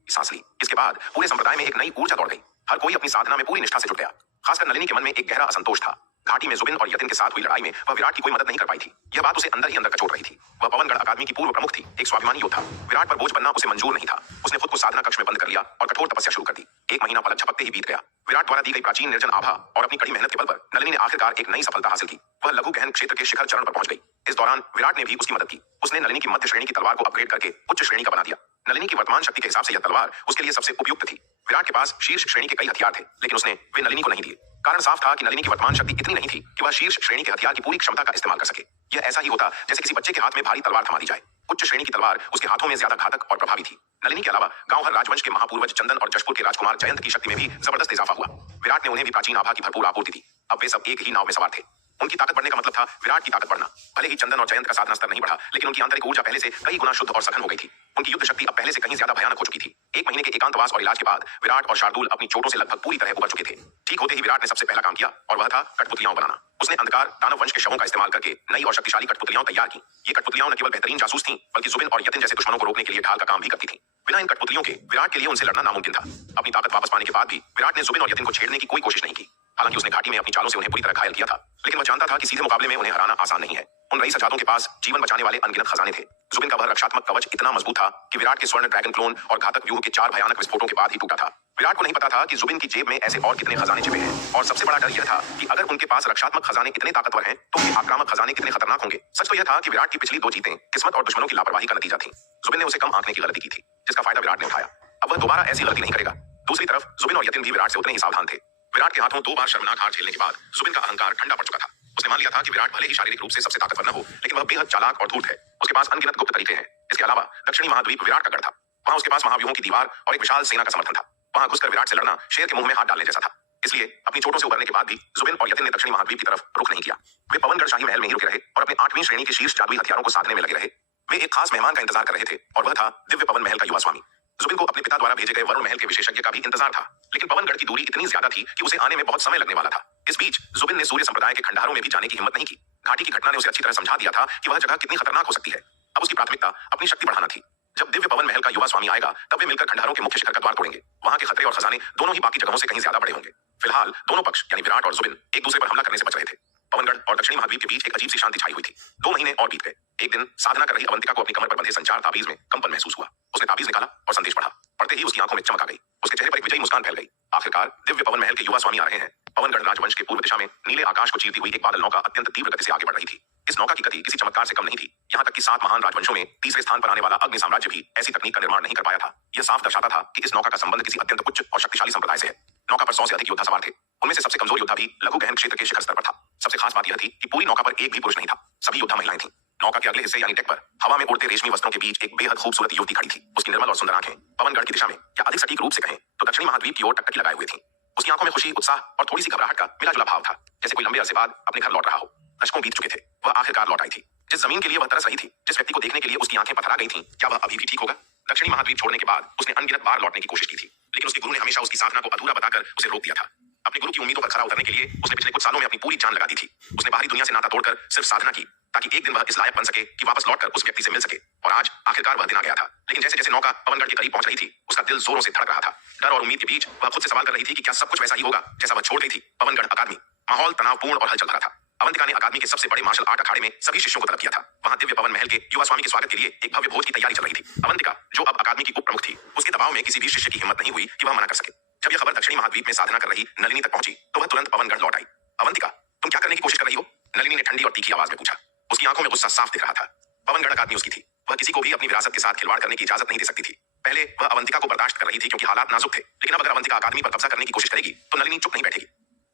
सांस ली। इसके बाद पूरे संप्रदाय में एक नई ऊर्जा दौड़ गई। हर कोई अपनी साधना में पूरी निष्ठा से जुट गया। खासकर नलिनी के मन में एक गहरा असंतोष था। घाटी में जुबिन और यतिन के साथ हुई लड़ाई में वह विराट की कोई मदद नहीं कर पाई थी। यह बात उसे अंदर ही अंदर कचोट रही थी। वह पवनगढ़ अकादमी की पूर्व प्रमुख थी, एक स्वाभिमानी योद्धा। विराट पर बोझ बनना उसे मंजूर नहीं था। उसने खुद को साधना कक्ष में बंद कर लिया और कठोर तपस्या शुरू कर दी। 1 महीना पलक झपकते ही बीत गया। विराट द्वारा दी गई प्राचीन निर्जन आभा और अपनी कड़ी मेहनत के बल पर नलिनी ने आखिरकार एक नई सफलता हासिल की। वह लघु गहन क्षेत्र के शिखर चरण पर पहुंच गई। इस दौरान विराट ने भी उसकी मदद की। उसने नलिनी की मध्य श्रेणी की तलवार को अपग्रेड करके उच्च श्रेणी का बना दिया। नलिनी की वर्तमान शक्ति के हिसाब से यह तलवार उसके लिए सबसे उपयुक्त थी। विराट के पास शीर्ष श्रेणी के कई हथियार थे, लेकिन उसने वे नलिनी को नहीं दिए। कारण साफ था कि नलिनी की वर्तमान शक्ति इतनी नहीं थी कि वह शीर्ष श्रेणी के हथियार की पूरी क्षमता का इस्तेमाल कर सके। यह ऐसा ही होता जैसे किसी बच्चे के हाथ में भारी तलवार थमा दी जाए। उच्च श्रेणी की तलवार उसके हाथों में ज्यादा घातक और प्रभावी थी। नलिनी के अलावा गांव राजवंश के महापूर्वज चंदन और जशपुर के राजकुमार जयंत की शक्ति में भी जबरदस्त इजाफा हुआ। विराट ने उन्हें भी प्राचीन आभा की भरपूर आपूर्ति दी। अब वे सब एक ही नाव में सवार थे। उनकी ताकत बढ़ने का मतलब था विराट की ताकत बढ़ना। भले ही चंदन और जयंत का साधना स्तर नहीं बढ़ा, लेकिन उनकी आंतरिक ऊर्जा पहले से कई गुना शुद्ध और सघन हो गई थी। उनकी युद्ध शक्ति अब पहले से कहीं ज्यादा भयानक हो चुकी थी। 1 महीने के एकांतवास और इलाज के बाद विराट और शार्दुल अपनी चोटों से लगभग पूरी तरह उबर चुके थे। ठीक होते ही विराट ने सबसे पहला काम किया और वह था कठपुतलियां बनाना। उसने अंधकार दानव वंश के शवों का इस्तेमाल करके नई और शक्तिशाली कठपुतलियां तैयार की। ये कठपुतलियां न केवल बेहतरीन जासूस थीं, बल्कि जुबिन और यतिन जैसे दुश्मनों को रोकने के लिए ढाल का काम भी करती थीं। बिना इन कठपुतलियों के विराट के लिए उनसे लड़ना नामुमकिन था। अपनी ताकत वापस पाने के बाद भी विराट ने जुबिन और यतिन को छेड़ने की कोई कोशिश नहीं की। हालांकि उसने घाटी में अपनी चालों से उन्हें पूरी तरह घायल किया था, लेकिन वह जानता था कि सीधे मुकाबले में उन्हें हराना आसान नहीं है। उन रईस सजादों के पास जीवन बचाने वाले अनगिनत खजाने थे। जुबिन का वह रक्षात्मक कवच इतना मजबूत था कि विराट के स्वर्ण ड्रैगन क्लोन और घातक व्यूह के 4 भयानक विस्फोटों के बाद ही टूटा था। विराट को नहीं पता था कि जुबिन की जेब में ऐसे और कितने खजाने छिपे हैं, और सबसे बड़ा डर यह था कि अगर उनके पास रक्षात्मक खजाने इतने ताकतवर हैं तो उनके आक्रामक खजाने कितने खतरनाक होंगे। सच तो यह था कि विराट की पिछली 2 जीतें किस्मत और दुश्मनों की लापरवाही का नतीजा थी। जुबिन ने उसे कम आंकने की गलती की थी, जिसका फायदा विराट ने उठाया। अब वह दोबारा ऐसी गलती नहीं करेगा। दूसरी तरफ जुबिन और यतिन भी विराट से उतने ही सावधान थे। विराट के हाथों 2 बार शर्मनाक हार झेलने के बाद जुबिन का अहंकार ठंडा पड़ चुका था। उसने मान लिया था कि विराट भले ही शारीरिक रूप से सबसे ताकतवर न हो, लेकिन वह बेहद चालाक और धूर्त है। उसके पास अनगिनत गुप्त तरीके हैं। इसके अलावा दक्षिणी महाद्वीप विराट का गढ़ था। वहां उसके पास महाव्यूहों की दीवार और एक विशाल सेना का समर्थन था। वहां घुसकर विराट से लड़ना शेर के मुंह में हाथ डालने जैसा था। इसलिए अपनी चोटों से उबरने के बाद भी जुबिन और यतिन ने दक्षिणी महाद्वीप की तरफ रुख नहीं किया। वे पवनगढ़ शाही महल में ही रुके रहे और अपने 8वीं श्रेणी के शीर्ष जादुई हथियारों को साधने में लगे रहे। वे एक खास मेहमान का इंतजार कर रहे थे और वह था दिव्य पवन महल का युवा स्वामी। जुबिन को अपने पिता द्वारा भेजे गए वरुण महल के विशेषज्ञ का भी इंतजार था, लेकिन पवनगढ़ की दूरी इतनी ज्यादा थी कि उसे आने में बहुत समय लगने वाला था। इस बीच जुबिन ने सूर्य संप्रदाय के खंडहारों में भी जाने की हिम्मत नहीं की। घाटी की घटना ने उसे अच्छी तरह समझा दिया था कि वह जगह कितनी खतरनाक हो सकती है। अब उसकी प्राथमिकता अपनी शक्ति बढ़ाना थी। जब दिव्य पवन महल का युवा स्वामी आएगा तब वे मिलकर खंडहारों के मुख्य शिखर का द्वार तोड़ेंगे। वहां के खतरे और खजाने दोनों ही बाकी जगहों से कहीं ज्यादा बड़े होंगे। फिलहाल दोनों पक्ष यानी विराट और जुबिन एक दूसरे पर हमला करने से बच रहे थे। पवनगढ़ और दक्षिणी महाद्वीप के बीच एक अजीब सी शांति छाई हुई थी। 2 महीने और बीत गए। एक दिन साधना कर रही अवंतिका को अपनी कमर पर बंधे संचार ताबीज में कंपन महसूस हुआ। उसने ताबीज निकाला और संदेश पढ़ा। पढ़ते ही उसकी आंखों में चमक आ गई। उसके चेहरे पर एक विजयी मुस्कान फैल गई। आखिरकार दिव्य पवन महल के युवा स्वामी आ रहे हैं। पवनगढ़ राजवंश के पूर्व दिशा में नीले आकाश को चीरती हुई एक बादल नौका अत्यंत तीव्र गति से आगे बढ़ रही थी। इस नौका की गति किसी चमत्कार से कम नहीं थी। यहाँ तक कि 7 महान राजवंशों में तीसरे स्थान पर आने वाला अग्नि साम्राज्य भी ऐसी तकनीक का निर्माण नहीं कर पाया था। यह साफ दर्शाता था कि इस नौका का संबंध किसी अत्यंत उच्च और शक्तिशाली संप्रदाय से है। नौका पर 100 से अधिक योद्धा सवार थे। उनमें से सबसे कमजोर योद्धा भी लघु गहन क्षेत्र के शिखर स्तर पर था। सबसे खास बात यह थी कि पूरी नौका पर एक भी पुरुष नहीं था। सभी योद्धा महिलाएं थीं। नौका के अगले हिस्से यानी डेक पर हवा में उड़ते रेशमी वस्त्रों के बीच एक बेहद खूबसूरत युवती खड़ी थी। उसकी निर्मल और सुंदर आंखें पवनगढ़ की दिशा में, या अधिक सटीक रूप से कहें तो दक्षिणी महाद्वीप की ओर टकटकी लगाए हुए थी। उसकी आंखों में खुशी, उत्साह और थोड़ी सी घबराहट का मिला जुला भाव था, जैसे कोई लंबे अरसे बाद अपने घर लौट रहा हो। दशकों बीत चुके थे, वह आखिरकार लौट आई थी। जिस जमीन के लिए वह तरस रही थी, जिस व्यक्ति को देखने के लिए उसकी आंखें पथरा गई थीं, क्या वह अभी भी ठीक होगा? दक्षिणी महाद्वीप छोड़ने के बाद उसने अनगिनत बार लौटने की कोशिश की थी, लेकिन उसके गुरु ने हमेशा उसकी साधना को अधूरा बताकर उसे रोक दिया था। अपने गुरु की उम्मीदों पर खरा उतरने के लिए उसने पिछले कुछ सालों में अपनी पूरी जान लगा दी थी। उसने बाहरी दुनिया से नाता तोड़कर सिर्फ साधना की, ताकि एक दिन वह इस लायक बन सके कि वापस लौटकर उस व्यक्ति से मिल सके। और आज आखिरकार वह दिन आ गया था। लेकिन जैसे जैसे नौका पवनगढ़ के करीब पहुंच रही थी, उसका दिल जोरों से धड़क रहा था। डर और उम्मीद के बीच वह खुद से सवाल कर रही थी कि क्या सब कुछ वैसा ही होगा जैसा वह छोड़ गई थी। पवनगढ़ अकादमी माहौल तनावपूर्ण और हलचल भरा था। अवंतिका ने अकादमी के सबसे बड़े मार्शल आर्ट अखाड़े में सभी शिष्यों को तलब किया था। वहां दिव्य पवन महल के युवा स्वामी के स्वागत के लिए एक भव्य भोज की तैयारी चल रही थी। अवंतिका, जो अब अकादमी की उप प्रमुख थी, उसके दबाव में किसी भी शिष्य की हिम्मत नहीं हुई कि वह मना कर सके। जब यह खबर दक्षिणी महाद्वीप में साधना कर रही नलिनी तक पहुंची तो वह तुरंत पवनगढ़ लौट आई। अवंतिका, तुम क्या करने की कोशिश कर रही हो? नलिनी ने ठंडी और तीखी आवाज में पूछा। उसकी आंखों में गुस्सा साफ दिख रहा था। पवनगढ़ अकादमी उसकी थी। वह किसी को भी अपनी विरासत के साथ खिलवाड़ करने की इजाजत नहीं दे सकती थी। पहले वह अवंतिका को बर्दाश्त कर रही थी क्योंकि हालात नाजुक थे, लेकिन अब अगर अवंतिका अकादमी पर कब्जा करने की कोशिश करेगी तो नलिनी चुप नहीं बैठेगी।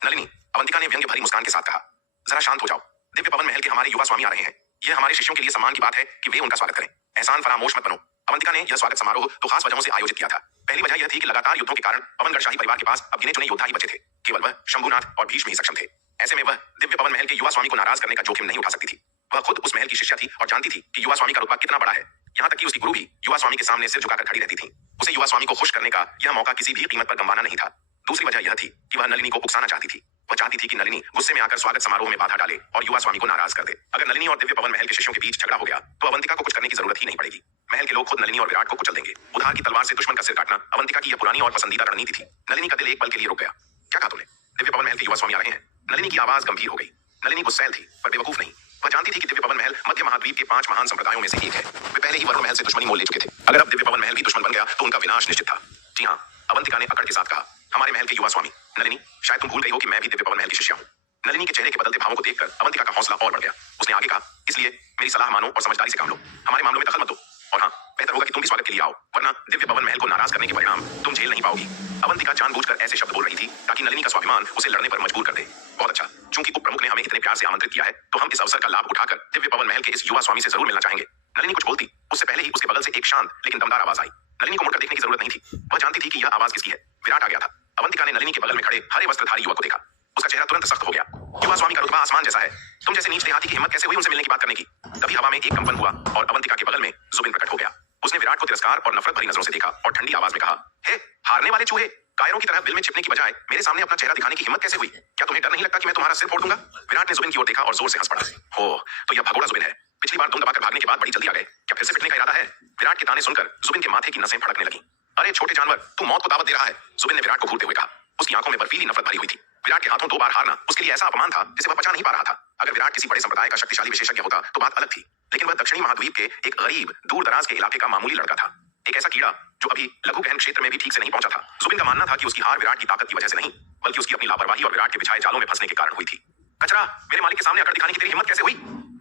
नलिनी, अवंतिका ने व्यंग्य भरी मुस्कान के साथ कहा, जरा शांत हो जाओ। दिव्य पवन महल के हमारे युवा स्वामी आ रहे हैं। यह हमारे शिष्यों के लिए सम्मान की बात है कि वे उनका स्वागत करें। एहसान फरामोश मत बनो। अवंतिका ने यह स्वागत समारोह तो खास वजहों से आयोजित किया था। पहली वजह यह थी कि लगातार युद्धों के कारण पवनगढ़ शाही परिवार के पास अब गिने चुने योद्धा ही बचे थे। केवल वह, शंभुनाथ और भीष्म ही सक्षम थे। ऐसे में वह दिव्य पवन महल के युवा स्वामी को नाराज करने का जोखिम नहीं उठा सकती थी। वह खुद उस महल की शिष्या थी और जानती थी कि युवा स्वामी का रुतबा कितना बड़ा है। यहाँ तक कि उसकी गुरु भी युवा स्वामी के सामने सिर झुकाकर खड़ी रहती थी। उसे युवा स्वामी को खुश करने का यह मौका किसी भी कीमत पर गंवाना नहीं था। दूसरी वजह यह थी कि वह नलिनी को उकसाना चाहती थी। वह चाहती थी कि नलिनी गुस्से में आकर स्वागत समारोह में बाधा डाले और युवा स्वामी को नाराज कर दे। अगर नलिनी और दिव्य पवन महल के शिष्यों के बीच झगड़ा हो गया तो अवंतिका को कुछ करने की जरूरत ही नहीं पड़ेगी। महल के लोग खुद नलिनी और विराट को कुचल देंगे। उधार की तलवार से दुश्मन का सिर काटना अवंतिका की यह पुरानी और पसंदीदा रणनीति थी। नलिनी का दिल एक पल के लिए रुक गया। क्या कहा तुमने? दिव्य पवन महल के युवा स्वामी आ रहे हैं। नलिनी की आवाज गंभीर हो गई। नलिनी गुस्सैल थी पर बेवकूफ नहीं। वह जानती थी कि दिव्य पवन महल मध्य महाद्वीप के 5 महान संप्रदायों में से एक है। वे पहले ही वरुण महल से दुश्मनी मोल ले चुके थे। अगर अब दिव्य पवन महल भी दुश्मन बन गया तो उनका विनाश निश्चित था। जी हाँ, अवंतिका ने अकड़ के साथ कहा, हमारे महल के युवा स्वामी। नलिनी, शायद तुम भूल गई हो कि मैं भी दिव्य पवन महल की शिष्या हूँ। नलिनी के चेहरे के बदलते भावों को देखकर अवंतिका का हौसला और बढ़ गया। उसने आगे कहा, इसलिए मेरी सलाह मानो और समझदारी से काम लो। हमारे मामलों में दखल मत दो। और हाँ, बेहतर होगा कि तुम भी स्वागत के लिए आओ, वरना दिव्य पवन महल को नाराज करने के परिणाम तुम झेल नहीं पाओगी। अवंतिका जानबूझकर ऐसे शब्द बोल रही थी ताकि नलिनी का स्वाभिमान उसे लड़ने पर मजबूर कर दे। बहुत अच्छा, चूंकि उप प्रमुख ने हमें इतने प्यार से आमंत्रित किया है तो हम इस अवसर का लाभ उठाकर दिव्य पवन महल के इस युवा स्वामी से जरूर मिलना चाहेंगे। नलिनी कुछ बोलती, उससे पहले ही उसके बगल से एक शांत लेकिन दमदार आवाज आई। नलिनी को मुड़कर देखने की जरूरत नहीं थी। वह जानती थी कि यह आवाज किसकी है। विराट आ गया था। अवंतिका ने नलिनी के बगल में खड़े हरे वस्त्रधारी युवक को देखा। उसका चेहरा तुरंत सख्त हो गया। युवा स्वामी का रुतबा आसमान जैसा है। तुम जैसे नीच देहाती की हिम्मत कैसे हुई उनसे मिलने की बात करने की? तभी हवा में एक कंपन हुआ और अवंतिका के बगल में जुबिन प्रकट हो गया। उसने विराट को तिरस्कार और नफरत भरी नजरों से देखा और ठंडी आवाज में कहा, हे हारने वाले चूहे, कायरों की तरह बिल में छिपने की बजाय मेरे सामने अपना चेहरा दिखाने की हिम्मत कैसे हुई? क्या तुम्हें डर नहीं लगता कि मैं तुम्हारा सिर फोड़ दूंगा? विराट ने जुबिन की ओर देखा और जोर से हंस पड़ा। हो, तो यह भगोड़ा जुबिन है। पिछली बार तुम दबाकर भागने के बाद बड़ी जल्दी आ गए। क्या फिर से पिटने का इरादा है? विराट के ताने सुनकर जुबिन के माथे की नसें फड़कने लगी। अरे छोटे जानवर, तू मौत को दावत दे रहा है, जुबिन ने विराट को घूरते हुए कहा। उसकी आंखों में बर्फीली नफरत भरी हुई थी। विराट के हाथों 2 बार हारना उसके लिए ऐसा अपमान था जिसे वह पचा नहीं पा रहा था। अगर विराट किसी बड़े संप्रदाय का शक्तिशाली विशेषज्ञ होता तो बात अलग थी, लेकिन वह दक्षिणी महाद्वीप के एक गरीब दूर दराज के इलाके का मामूली लड़का था। एक ऐसा कीड़ा जो अभी लघु गहन क्षेत्र में भी ठीक से नहीं पहुंचा था। जुबिन का मानना था कि उसकी हार विराट की ताकत की वजह से नहीं, बल्कि उसकी अपनी लापरवाही और विराट के बिछाए जालों में फंसने के कारण हुई थी। कचरा, मेरे मालिक के सामने अकड़ दिखाने की तेरी हिम्मत कैसे हुई?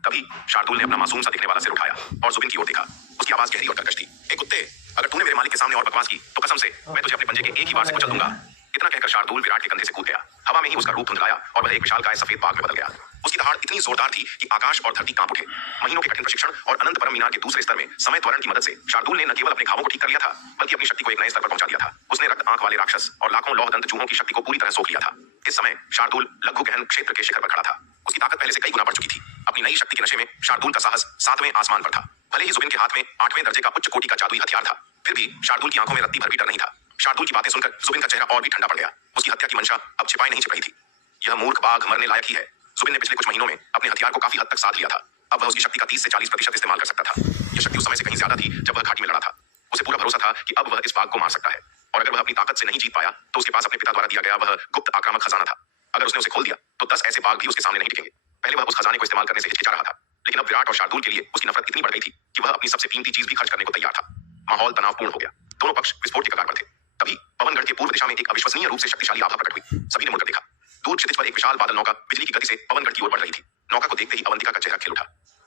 तभी शार्दुल ने अपना मासूम सा दिखने वाला सिर उठाया और जुबिन की ओर देखा। उसकी आवाज गहरी और कर्कश थी। ए कुत्ते, अगर तूने मेरे मालिक के सामने और बकवास की तो कसम से मैं तुझे अपने पंजे के एक ही बार से कुचल दूंगा। इतना कहकर शार्दुल विराट के कंधे से कूद गया। हवा में ही उसका रूप धुंधलाया और वह एक विशालकाय सफेद बाघ में बदल गया। उसकी दहाड़ इतनी जोरदार थी कि आकाश और धरती कांप उठे। महीनों के कठिन प्रशिक्षण और अनंत परम मीनार के दूसरे स्तर में समय त्वरण की मदद से शार्दुल ने न केवल अपने घावों को ठीक कर लिया था, बल्कि अपनी शक्ति को एक नए स्तर पर पहुंचा दिया था। उसने रक्त आंख वाले राक्षस और लाखों लौहदंत चूहों की शक्ति को पूरी तरह सोख लिया था। इस समय शार्दुल लघु गहन क्षेत्र के शिखर पर खड़ा था। उसकी ताकत पहले से कई गुना बढ़ चुकी थी। अपनी नई शक्ति के नशे में शार्दुल का साहस 7वें आसमान पर था। भले ही जुबिन के हाथ में 8वें दर्जे का उच्च कोटि का जादुई हथियार था, फिर भी शार्दुल की आंखों में रत्ती भर भी डर नहीं था। शार्दुल की बातें सुनकर जुबिन का चेहरा और भी ठंडा पड़ गया। उसकी हत्या की मंशा अब छिपाई नहीं छिप रही थी। यह मूर्ख बाघ मरने लायक ही है। जुबिन ने पिछले कुछ महीनों में अपने हथियार को काफी हद तक साध लिया था। अब वह उसकी शक्ति का 30 से 40% इस्तेमाल कर सकता था। यह शक्ति उस समय से कहीं ज्यादा थी जब वह घाटी में लड़ा था। उसे पूरा भरोसा था कि अब वह इस बाघ को मार सकता है, और अगर वह अपनी ताकत से नहीं जीत पाया तो उसके पास अपने पिता द्वारा दिया गया वह गुप्त आक्रामक खजाना था। अगर उसने उसे खोल दिया तो 10 ऐसे बाघ भी उसके सामने नहीं टिकेंगे। पहले वह उस खजाने को इस्तेमाल करने से हिचकिचा रहा था, लेकिन अब विराट और शार्दुल के लिए उसकी नफरत इतनी बढ़ गई थी कि वह अपनी सबसे कीमती चीज भी खर्च करने को तैयार था। माहौल तनावपूर्ण हो गया। दोनों पक्ष विस्फोट के कगार पर थे। तभी पवनगढ़ के पूर्व दिशा में एक अविश्वसनीय रूप से शक्तिशाली आभा प्रकट हुई। सभी ने मुड़कर देखा। दूर क्षितिज पर एक विशाल बादल नौका बिजली की गति से पवनगढ़ की ओर बढ़ रही थी। नौका को देखते ही अवंतिका का चेहरा खिल उठा।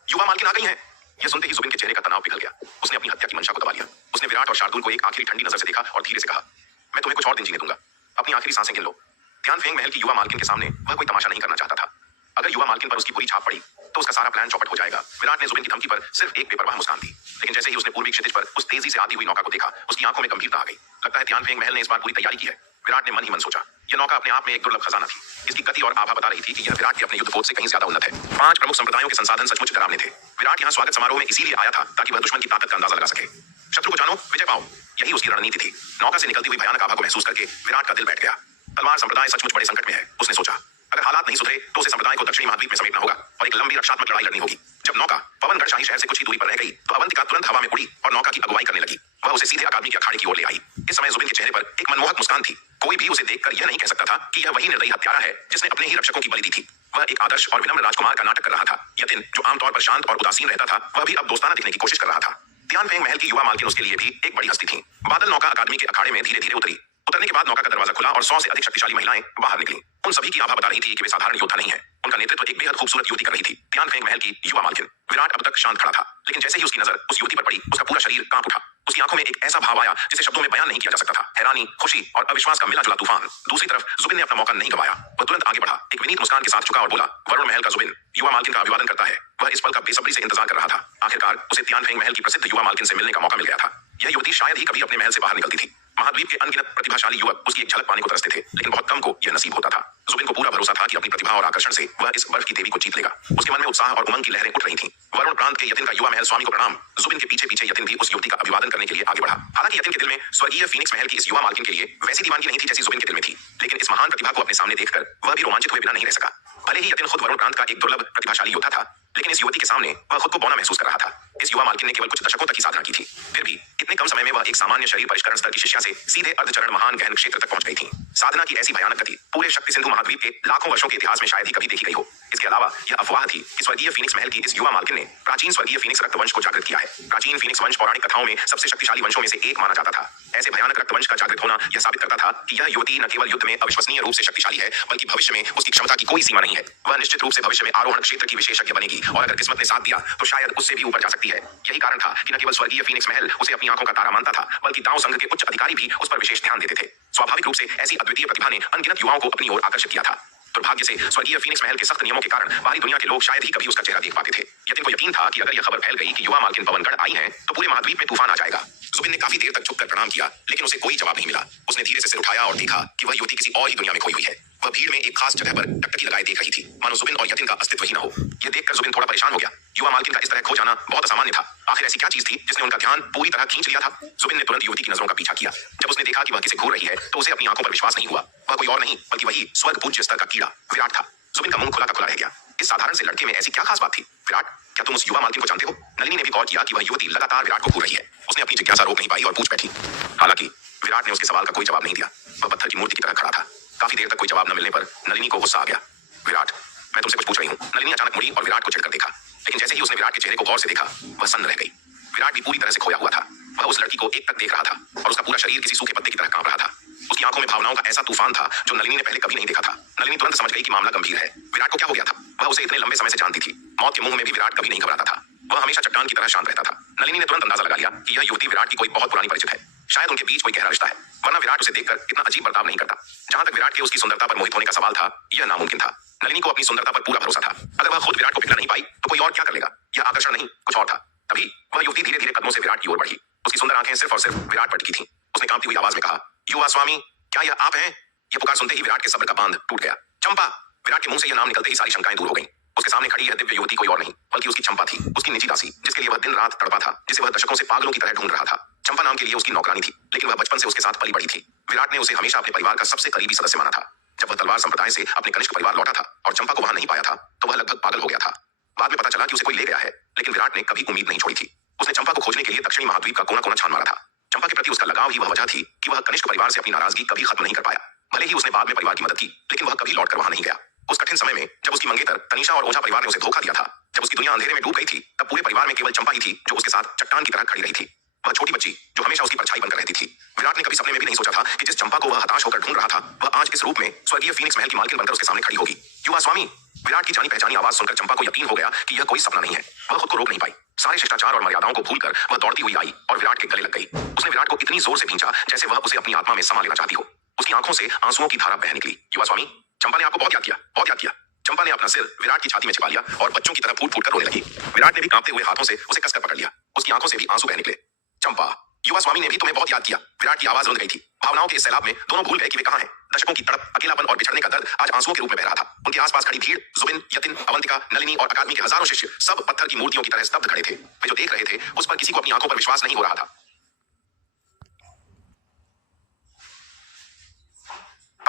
युवा मालकिन आ गई हैं। यह सुनते ही जुबिन के चेहरे का तनाव पिघल गया। उसने अपनी हत्या की मंशा को दबा लिया। उसने विराट और शार्दुल को एक आखिरी ठंडी नजर से देखा और धीरे से कहा, मैं तुम्हें कुछ और दिन जीने दूंगा। अपनी आखिरी सांसें गिन लो। त्यानफेंग महल की युवा मालकिन के सामने वह कोई तमाशा नहीं करना चाहता था। अगर युवा मालकिन पर उसकी बुरी छाप पड़ी तो उसका सारा प्लान चौपट हो जाएगा। विराट ने जुबिन की धमकी पर सिर्फ एक बेपरवाह मुस्कान दी, लेकिन जैसे ही उसने पूर्वी क्षितिज पर उस तेजी से आती हुई नौका को देखा, उसकी आंखों में गंभीरता आ गई। लगता है त्यानफेंग महल ने इस बार पूरी तैयारी की है। विराट ने मन ही मन सोचा। यह नौका अपने आप में एक दुर्लभ खजाना थी। इसकी गति और आभा बता रही थी कि यह विराट के अपने युद्ध पोत से कहीं ज्यादा उन्नत है। 5 प्रमुख संप्रदायों के संसाधन सचमुच डरावने थे। विराट यहाँ स्वागत समारोह में इसीलिए आया था ताकि वह दुश्मन की ताकत का अंदाजा लगा सके। शत्रु को जानो, विजय पाओ, यही उसकी रणनीति थी। नौका से निकलती हुई भयानक आभा को महसूस करके विराट का दिल बैठ गया। तलवार संप्रदाय सचमुच बड़े संकट में है, उसने सोचा। अगर हालात नहीं सुधरे तो उसे संप्रदाय को दक्षिणी महाद्वीप में समेटना होगा और एक लंबी रक्षात्मक लड़ाई लड़नी होगी। जब नौका पवनगढ़ शाही शहर से कुछ ही दूरी पर रह गई तो अवंतिका तुरंत हवा में उड़ी और नौका की अगुवाई करने लगी। वह उसे सीधे अकादमी के अखाड़े की ओर ले आई। इस समय जुबिन के चेहरे पर एक मनमोहक मुस्कान थी। कोई भी उसे देखकर यह नहीं कह सकता था कि यह वही निर्दयी हत्यारा है जिसने अपने ही रक्षकों की बलि दी थी। वह एक आदर्श और विनम्र राजकुमार का नाटक कर रहा था। यतिन, जो आमतौर पर शांत और उदासीन रहता था, वह भी अब दोस्ताना दिखने की कोशिश कर रहा था। तियानफेंग महल की युवा मालकिन उसके लिए भी एक बड़ी हस्ती थी। बादल नौका अकादमी के अखाड़े में धीरे धीरे उतरी। उतरने के बाद नौका का दरवाजा खुला और 100 से अधिक शक्तिशाली महिलाएं बाहर निकली। उन सभी की आभा बता रही थी कि वे साधारण योद्धा नहीं है। उनका नेतृत्व एक बेहद खूबसूरत युवती कर रही थी, तियानफेंग महल की युवा मालकिन। विराट अब तक शांत खड़ा था, लेकिन जैसे ही उसकी नजर उस युवती पर पड़ी, उसका पूरा शरीर कांप उठा। उसकी आंखों में एक ऐसा भाव आया जिसे शब्दों में बयान नहीं किया जा सकता था। हैरानी, खुशी और अविश्वास का मिला-जुला तूफान। दूसरी तरफ जुबिन ने अपना मौका नहीं गंवाया। वह तुरंत आगे बढ़ा, एक विनीत मुस्कान के साथ झुका और बोला, वरुण महल का जुबिन युवा मालकिन का अभिवादन करता है। वह इस पल का बेसब्री से इंतजार कर रहा था। आखिरकार उसे तियानफेंग महल की प्रसिद्ध युवा मालकिन से मिलने का मौका मिल गया था। यह युवती शायद ही कभी अपने महल से बाहर निकलती थी। महाद्वीप के अनगिनत प्रतिभाशाली युवक उसकी एक झलक पाने को तरसते थे, लेकिन बहुत कम को यह नसीब होता था। जुबिन को पूरा भरोसा था कि अपनी प्रतिभा और आकर्षण से वह इस बर्फ की देवी को जीत लेगा। उसके मन में उत्साह और उमंग की लहरें उठ रही थीं। वरुण प्रांत के यतिन का युवा महल स्वामी को प्रणाम। जुबिन के पीछे पीछे यतिन भी उस युवती का अभिवादन करने के लिए आगे बढ़ा। हालांकि यतिन के दिल में स्वर्गीय फीनिक्स महल की इस युवा मालकिन के लिए वैसी दीवानगी नहीं थी जैसी जुबिन के दिल में थी, लेकिन इस महान प्रतिभा को अपने सामने देखकर वह भी रोमांचित हुए बिना नहीं रह सका। भले ही यतिन खुद वरुण प्रांत का एक दुर्लभ प्रतिभाशाली योद्धा था, लेकिन इस युवती के सामने वह खुद को बौना महसूस कर रहा था। इस युवा मालकिन ने केवल कुछ दशकों तक ही साधना की थी, फिर भी इतने कम समय में वह एक सामान्य शरीर परिष्करण स्तर की शिष्या से सीधे अर्धचरण महान गहन क्षेत्र तक पहुंच गई थी। साधना की ऐसी भयानक गति पूरे शक्ति सिंधु महाद्वीप के लाखों वर्षों के इतिहास में शायद ही कभी देखी गई हो। इसके अलावा यह अफवाह थी कि स्वर्गीय फीनिक्स महल की इस युवा मालकिन ने प्राचीन स्वर्गीय फीनिक्स रक्तवंश को जागृत किया है। प्राचीन फीनिक्स वंश पौराणिक कथाओं में सबसे शक्तिशाली वंशों में से एक माना जाता था। ऐसे भयानक रक्तवंश का जागृत होना यह साबित करता था कि यह युवती न केवल युद्ध में अविश्वसनीय रूप से शक्तिशाली है, बल्कि भविष्य में उसकी क्षमता की कोई सीमा नहीं है। वह निश्चित रूप से भविष्य में आरोहण क्षेत्र की विशेषज्ञ बनेगी, और अगर किस्मत ने साथ दिया तो शायद उससे भी ऊपर जा सकती है। यही कारण था कि न केवल स्वर्गीय फीनिक्स महल उसे अपनी आंखों का तारा मानता था, बल्कि दाव संघ के उच्च अधिकारी भी उस पर विशेष ध्यान देते थे। स्वाभाविक रूप से ऐसी अद्वितीय प्रतिभा ने अनगिनत युवाओं को अपनी ओर आकर्षित किया था। दुर्भाग्य से स्वर्गीय फीनिक्स महल के सख्त नियमों के कारण बाहरी दुनिया के लोग शायद ही कभी उसका चेहरा देख पाते थे। यतिन को यकीन था कि अगर यह खबर फैल गई कि युवा मालकिन पवनगढ़ आई हैं, तो पूरे महाद्वीप में तूफान आ जाएगा। जुबिन ने काफी देर तक झुककर प्रणाम किया, लेकिन उसे कोई जवाब नहीं मिला। उसने धीरे से सिर उठाया और देखा कि वह युवती किसी और ही दुनिया में खोई हुई है। वह भीड़ में एक खास जगह पर टकटकी लगाए देख रही थी, मानो जुबिन और यतिन का अस्तित्व ही न हो। यह देखकर जुबिन थोड़ा परेशान हो गया। युवा मालकिन का इस तरह खो जाना बहुत असामान्य था। आखिर ऐसी क्या चीज थी जिसने उनका ध्यान पूरी तरह खींच लिया था? जुबिन ने तुरंत युवती की नजरों का पीछा किया। जब उसने देखा कि वह किसे घूर रही है, तो उसे अपनी आंखों पर विश्वास नहीं हुआ। वह कोई और नहीं बल्कि वही स्वर्ग पूज्य स्तर का कीड़ा विराट था। जुबिन का मुंह खुला का खुला रह गया। इस साधारण से लड़के में ऐसी क्या खास बात थी? विराट, क्या तुम उस युवा मालकिन को जानते हो? नलिनी ने भी गौर किया कि वह युवती लगातार विराट को घूर रही है। उसने अपनी जिज्ञासा रोक नहीं पाई और पूछ बैठी। हालांकि विराट ने उसके सवाल का कोई जवाब नहीं दिया। वह पत्थर की मूर्ति की तरह खड़ा था। काफी देर तक कोई जवाब न मिलने पर नलिनी को गुस्सा आ गया। विराट, मैं तुमसे कुछ पूछ रही हूँ। नलिनी अचानक मुड़ी और विराट को चिढ़कर देखा, लेकिन जैसे ही उसने विराट के चेहरे को गौर से देखा, वह सन्न रह गई। विराट भी पूरी तरह से खोया हुआ था। वह उस लड़की को एक टक देख रहा था और उसका पूरा शरीर किसी सूखे पत्ते की तरह कांप रहा था। उसकी आंखों में भावनाओं का ऐसा तूफान था जो नलिनी ने पहले कभी नहीं देखा था। नलिनी तुरंत समझ गई कि मामला गंभीर है। विराट को क्या हो गया था? वह उसे इतने लंबे समय से जानती थी। मौत के मुंह में भी विराट कभी नहीं घबराता था। वह हमेशा चट्टान की तरह शांत रहता था। नलिनी ने तुरंत अंदाजा लगा लिया कि यह युवती विराट की कोई बहुत पुरानी परिचित है। शायद उनके बीच कोई गहरा रिश्ता है, वरना विराट उसे देखकर इतना अजीब बर्ताव नहीं करता। जहां तक विराट के उसकी सुंदरता पर मोहित होने का सवाल था, यह नामुमकिन था। नलिनी को अपनी सुंदरता पर पूरा भरोसा था। अगर वह खुद विराट को पिघला नहीं पाई, तो कोई और क्या कर लेगा? यह आकर्षण नहीं, कुछ और था। तभी वह युवती धीरे धीरे कदमों से विराट की ओर बढ़ी। उसकी सुंदर आंखें सिर्फ और सिर्फ विराट पर टिकी थीं। उसने कांपती हुई आवाज में कहा, युवा स्वामी, क्या यह आप हैं? यह पुकार सुनते ही विराट के सब्र का बांध टूट गया। चंपा! विराट के मुंह से यह नाम निकलते ही सारी शंकाएं दूर हो गईं। उसके सामने खड़ी यह दिव्य युवती कोई और नहीं बल्कि उसकी चंपा थी, उसकी निजी दासी, जिसके लिए वह दिन रात तड़पा था, जिसे वह दशकों से पागलों की तरह ढूंढ रहा था। चंपा नाम के लिए उसकी नौकरानी थी, लेकिन वह बचपन से उसके साथ पली बड़ी थी। विराट ने उसे हमेशा अपने परिवार का सबसे करीबी सदस्य माना था। जब वह तलवार संप्रदाय से अपने कनिष्क परिवार लौटा था और चंपा को वहां नहीं पाया था, तो वह लगभग पागल हो गया था। बाद में पता चला कि उसे कोई ले गया है, लेकिन विराट ने कभी उम्मीद नहीं छोड़ी थी। उसने चंपा को खोजने के लिए दक्षिणी महाद्वीप का कोना कोना छान मारा था। चंपा के प्रति उसका लगाव ही वह वजह थी कि वह कनिष्क परिवार से अपनी नाराजगी कभी खत्म नहीं कर पाया। भले ही उसने बाद में परिवार की मदद की, लेकिन वह कभी लौटकर वहां नहीं गया। उस कठिन समय में जब उसकी मंगेतर तनीषा और ओझा परिवार ने उसे धोखा दिया था, जब उसकी दुनिया अंधेरे में डूब गई थी, तब पूरे परिवार में केवल चंपा ही थी जो उसके साथ चट्टान की तरह खड़ी रही थी। वह छोटी बच्ची जो हमेशा उसकी परछाई बनकर रहती थी। विराट ने कभी सपने में भी नहीं सोचा था कि जिस चंपा को वह हताश होकर ढूंढ रहा था, वह आज इस रूप में स्वर्गीय फीनिक्स महल की मालकिन बनकर उसके सामने खड़ी होगी। युवा स्वामी! विराट की जानी पहचानी आवाज सुनकर चंपा को यकीन हो गया कि यह कोई सपना नहीं है। वह खुद को रोक नहीं पाई। सारे शिष्टाचार और मर्यादाओं को भूलकर वह दौड़ती हुई आई और विराट के गले लग गई। उसने विराट को इतनी जोर से खींचा जैसे वह उसे अपनी आत्मा में समा लेना चाहती हो। उसकी आंखों से आंसुओं की धारा बह निकली। युवा स्वामी, चंपा ने आपको बहुत याद किया, बहुत याद किया। चंपा ने अपना सिर विराट की छाती में छिपा लिया और बच्चों की तरह फूट फूट कर रोने लगी। विराट ने भी कांपते हुए हाथों से उसे कसकर पकड़ लिया। उसकी आंखों से भी आंसू बह निकले। चंपा, युवा स्वामी ने भी तुम्हें बहुत याद किया। विराट की आवाज रुंध गई थी। भावनाओं के इस सैलाब में दोनों भूल गए कि वे कहां हैं। दशकों की तड़प, अकेलापन और बिछड़ने का दर्द आज आंसुओं के रूप में बह रहा था। उनके आसपास खड़ी भीड़, जुबिन, यतिन, अवंतिका, नलिनी और अकादमी के हजारों शिष्य सब पत्थर की मूर्तियों की तरह स्तब्ध खड़े थे। वे जो देख रहे थे, उस पर किसी को अपनी आंखों पर विश्वास नहीं हो रहा था।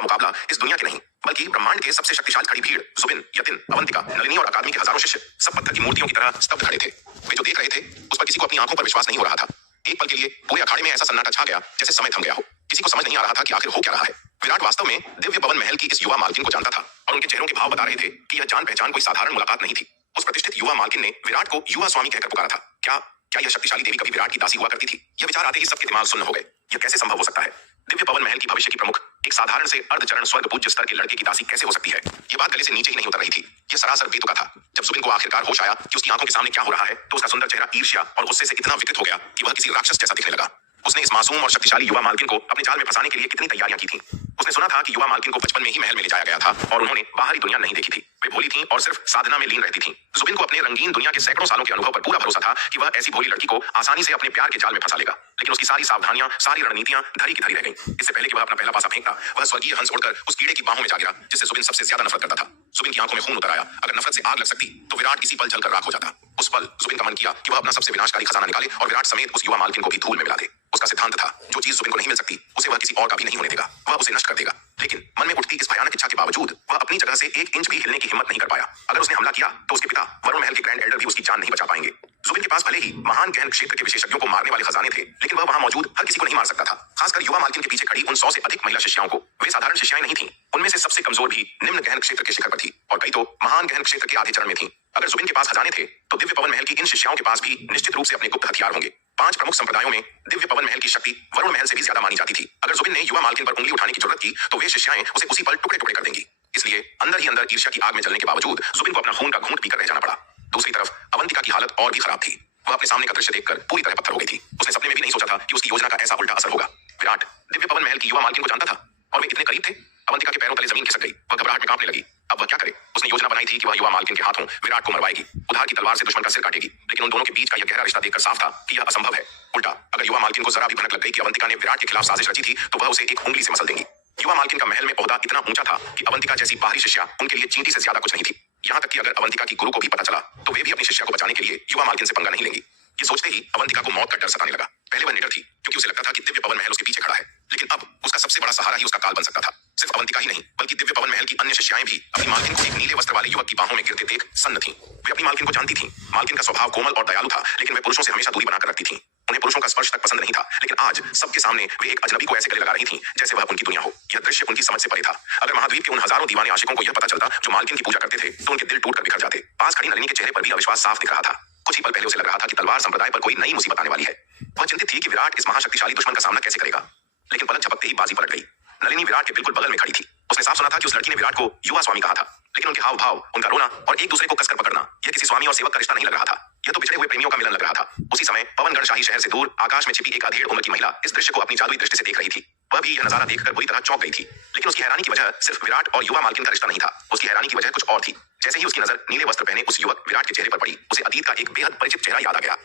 मुकाबला इस दुनिया के नहीं बल्कि ब्रह्मांड के सबसे शक्तिशाली खड़ी भीड़, जुबिन, यतिन, अवंतिका, नलिनी और अकादमी के हजारों शिष्य सब पत्थर की मूर्तियों की तरह स्तब्ध खड़े थे। वे जो देख रहे थे, उस पर किसी को अपनी आंखों पर विश्वास नहीं हो रहा था। एक पल के लिए पूरे अखाड़े में ऐसा सन्नाटा छा गया जैसे समय थम गया हो। किसी को समझ नहीं आ रहा था कि आखिर हो क्या रहा है। विराट वास्तव में दिव्य पवन महल की इस युवा मालकिन को जानता था और उनके चेहरों के भाव बता रहे थे कि यह जान पहचान कोई साधारण मुलाकात नहीं थी। उस प्रतिष्ठित युवा मालकिन ने विराट को युवा स्वामी कहकर पुकारा था। क्या क्या यह शक्तिशाली देवी कभी विराट की दासी हुआ करती थी? यह विचार आते ही सबके दिमाग सुन्न हो गए। यह कैसे संभव हो सकता है? दिव्य पवन महल की भविष्य की प्रमुख एक साधारण से अर्धचरण स्वर्ग पूज्य स्तर के लड़के की दासी कैसे हो सकती है? यह बात गले से नीचे ही नहीं उतर रही थी। यह सरासर बेतुका था। जब जुबिन को आखिरकार होश आया कि उसकी आंखों के सामने क्या हो रहा है, तो उसका सुंदर चेहरा ईर्ष्या और गुस्से से इतना विकृत हो गया कि वह किसी राक्षस जैसा दिखने लगा। उसने इस मासूम और शक्तिशाली युवा मालकिन को अपने जाल में फंसाने के लिए कितनी तैयारियां की थीं। उसने सुना था कि युवा मालकिन को बचपन में ही महल में ले जाया गया था और उन्होंने बाहरी दुनिया नहीं देखी थी। वे भोली थीं और सिर्फ साधना में लीन रहती थीं। जुबिन को अपने रंगीन दुनिया के सैकड़ों सालों के अनुभव पर पूरा भरोसा था कि वह ऐसी भोली लड़की को आसानी से अपने प्यार के जाल में फंसा लेगा। लेकिन उसकी सारी सावधानियां, सारी रणनीतियां धरी की धरी रह गईं। इससे पहले कि वह अपना पहला पासा फेंकता, वह स्वर्गीय हंस उड़कर उस कीड़े की बाहों में जा गिरा जिससे जुबिन सबसे ज्यादा नफरत करता था। जुबिन की आंखों में खून उतर आया। अगर नफरत से आग लग सकती तो विराट इसी पल जलकर राख हो जाता। उस पल जुबिन का मन किया कि वह अपना सबसे विनाशकारी खजाना निकाले और विराट समेत उस युवा मालकिन को भी धूल में मिला दे। उसका सिद्धांत था, जो चीज जुबिन को नहीं मिल सकती उसे वह किसी और का भी नहीं होने देगा, वह उसे नष्ट कर देगा। लेकिन मन में उठती इस भयानक इच्छा के बावजूद वह अपनी जगह से 1 इंच भी हिलने की हिम्मत नहीं कर पाया। अगर उसने हमला किया तो उसके पिता वरुण महल के ग्रैंड एल्डर भी उसकी जान नहीं बचा पाएंगे। जुबिन के पास भले ही महान गहन क्षेत्र के विशेषज्ञों को मारने वाले खजाने थे, लेकिन वह वहां मौजूद हर किसी को नहीं मार सकता था, खासकर युवा मालकिन के पीछे खड़ी उन 100 से अधिक महिला शिष्याओं को। वे साधारण शिष्याएं नहीं थीं। उनमें से सबसे कमजोर भी निम्न गहन क्षेत्र के शिखर पर थी और कई तो महान गहन क्षेत्र के आधे चरण में थीं। अगर जुबिन के पास खजाने थे तो दिव्य पवन महल की इन शिष्याओं के पास भी निश्चित रूप से अपने गुप्त हथियार होंगे। 5 प्रमुख संप्रदायों में दिव्य पवन महल की शक्ति वरुण महल से भी ज्यादा मानी जाती थी। अगर जुबिन ने युवा मालकिन पर उंगली उठाने की जरूरत की तो वे शिष्याएं उसे उसी पल टुकड़े टुकड़े कर देंगी। इसलिए अंदर ही अंदर ईर्ष्या की आग में जलने के बावजूद जुबिन को अपना खून का घूंट पीकर रह जाना पड़ा। दूसरी तरफ अवंतिका की हालत और भी खराब थी। वह अपने सामने का दृश्य देखकर पूरी तरह पत्थर हो गई थी। उसने सपने में भी नहीं सोचा था कि उसकी योजना का ऐसा उल्टा असर होगा। विराट दिव्य पवन महल की युवा मालकिन को जानता था और वे इतने करीब थे। अवंतिका के पैरों तले जमीन खिसक गई। वह घबराहट में कांपने लगी। अब वह क्या करे? उसने योजना बनाई थी कि वह युवा मालकिन के हाथों विराट को मरवाएगी, उधार की तलवार से दुश्मन का सिर काटेगी। लेकिन उन दोनों के बीच का यह गहरा रिश्ता देखकर साफ था कि यह असंभव है। उल्टा अगर युवा मालकिन को जरा भी भनक लग गई कि अवंतिका ने विराट के खिलाफ साजिश रची थी तो वह उसे एक उंगली से मसल देंगी। युवा मालकिन का महल में ओहदा इतना ऊंचा था कि अवंतिका जैसी बाहरी शिष्या उनके लिए चींटी से ज्यादा कुछ नहीं थी। यहाँ तक कि अगर अवंतिका की गुरु को भी पता चला तो वे भी अपनी शिष्या को बचाने के लिए युवा मालकिन से पंगा नहीं लेंगी। ये सोचते ही अवंतिका को मौत का डर सताने लगा। पहले वह निडर थी क्योंकि उसे लगता था कि दिव्य पवन महल उसके पीछे खड़ा है, लेकिन अब उसका सबसे बड़ा सहारा ही उसका काल बन सकता था। सिर्फ अवंतिका ही नहीं बल्कि दिव्य पवन महल की अन्य शिष्याएं भी अपनी मालकिन को एक नीले वस्त्र वाले युवक की बाहों में गिरते देख सन्न थीं। वे अपनी मालकिन को जानती थीं। मालकिन का स्वभाव कोमल और दयालु था, लेकिन वे पुरुषों से हमेशा दूरी बनाकर रखती थीं। उन्हें पुरुषों का स्पर्श तक पसंद नहीं था, लेकिन आज सबके सामने वे एक अजनबी को ऐसे गले लगा रही थीं जैसे वह उनकी दुनिया हो। यह दृश्य उनकी समझ से परे था। अगर महाद्वीप के उन हजारों दीवाने आशिकों को यह पता चलता जो मालकिन की पूजा करते थे तो उनके दिल टूटकर बिखर जाते। पास खड़ी नलिनी के चेहरे पर भी अविश्वास साफ दिख रहा था। कुछ ही पल पहले उसे लग रहा था कि तलवार संप्रदाय पर कोई नई मुसीबत आने वाली है। वह चिंतित थी कि विराट इस महाशक्तिशाली दुश्मन का सामना कैसे करेगा। लेकिन पलक झपकते ही बाजी पलट गई। नलिनी विराट के बिल्कुल बगल में खड़ी थी। उसने साफ सुना था कि उस लड़की ने विराट को युवा स्वामी कहा था, लेकिन उनके हाव भाव, उनका रोना और एक दूसरे को कसकर पकड़ना, यह किसी स्वामी और सेवक का रिश्ता नहीं लग रहा था। यह तो पिछड़े हुए प्रेमियों का मिलन लग रहा था। उसी समय पवनगढ़ शाही शहर से दूर आकाश में छिपी एक अधेड़ उम्र की महिला इस दृश्य को अपनी जादुई दृष्टि से देख रही थी। वह भी यह नजारा देखकर बुरी तरह चौंक गई थी। लेकिन उसकी हैरानी की वजह सिर्फ विराट और युवा मालकिन का रिश्ता नहीं था। उसकी हैरानी की वजह कुछ और थी। जैसे ही उसकी नजर नीले वस्त्र पहने उस युवक विराट के चेहरे पर पड़ी, उसे अतीत का एक बेहद परिचित चेहरा याद आ गया।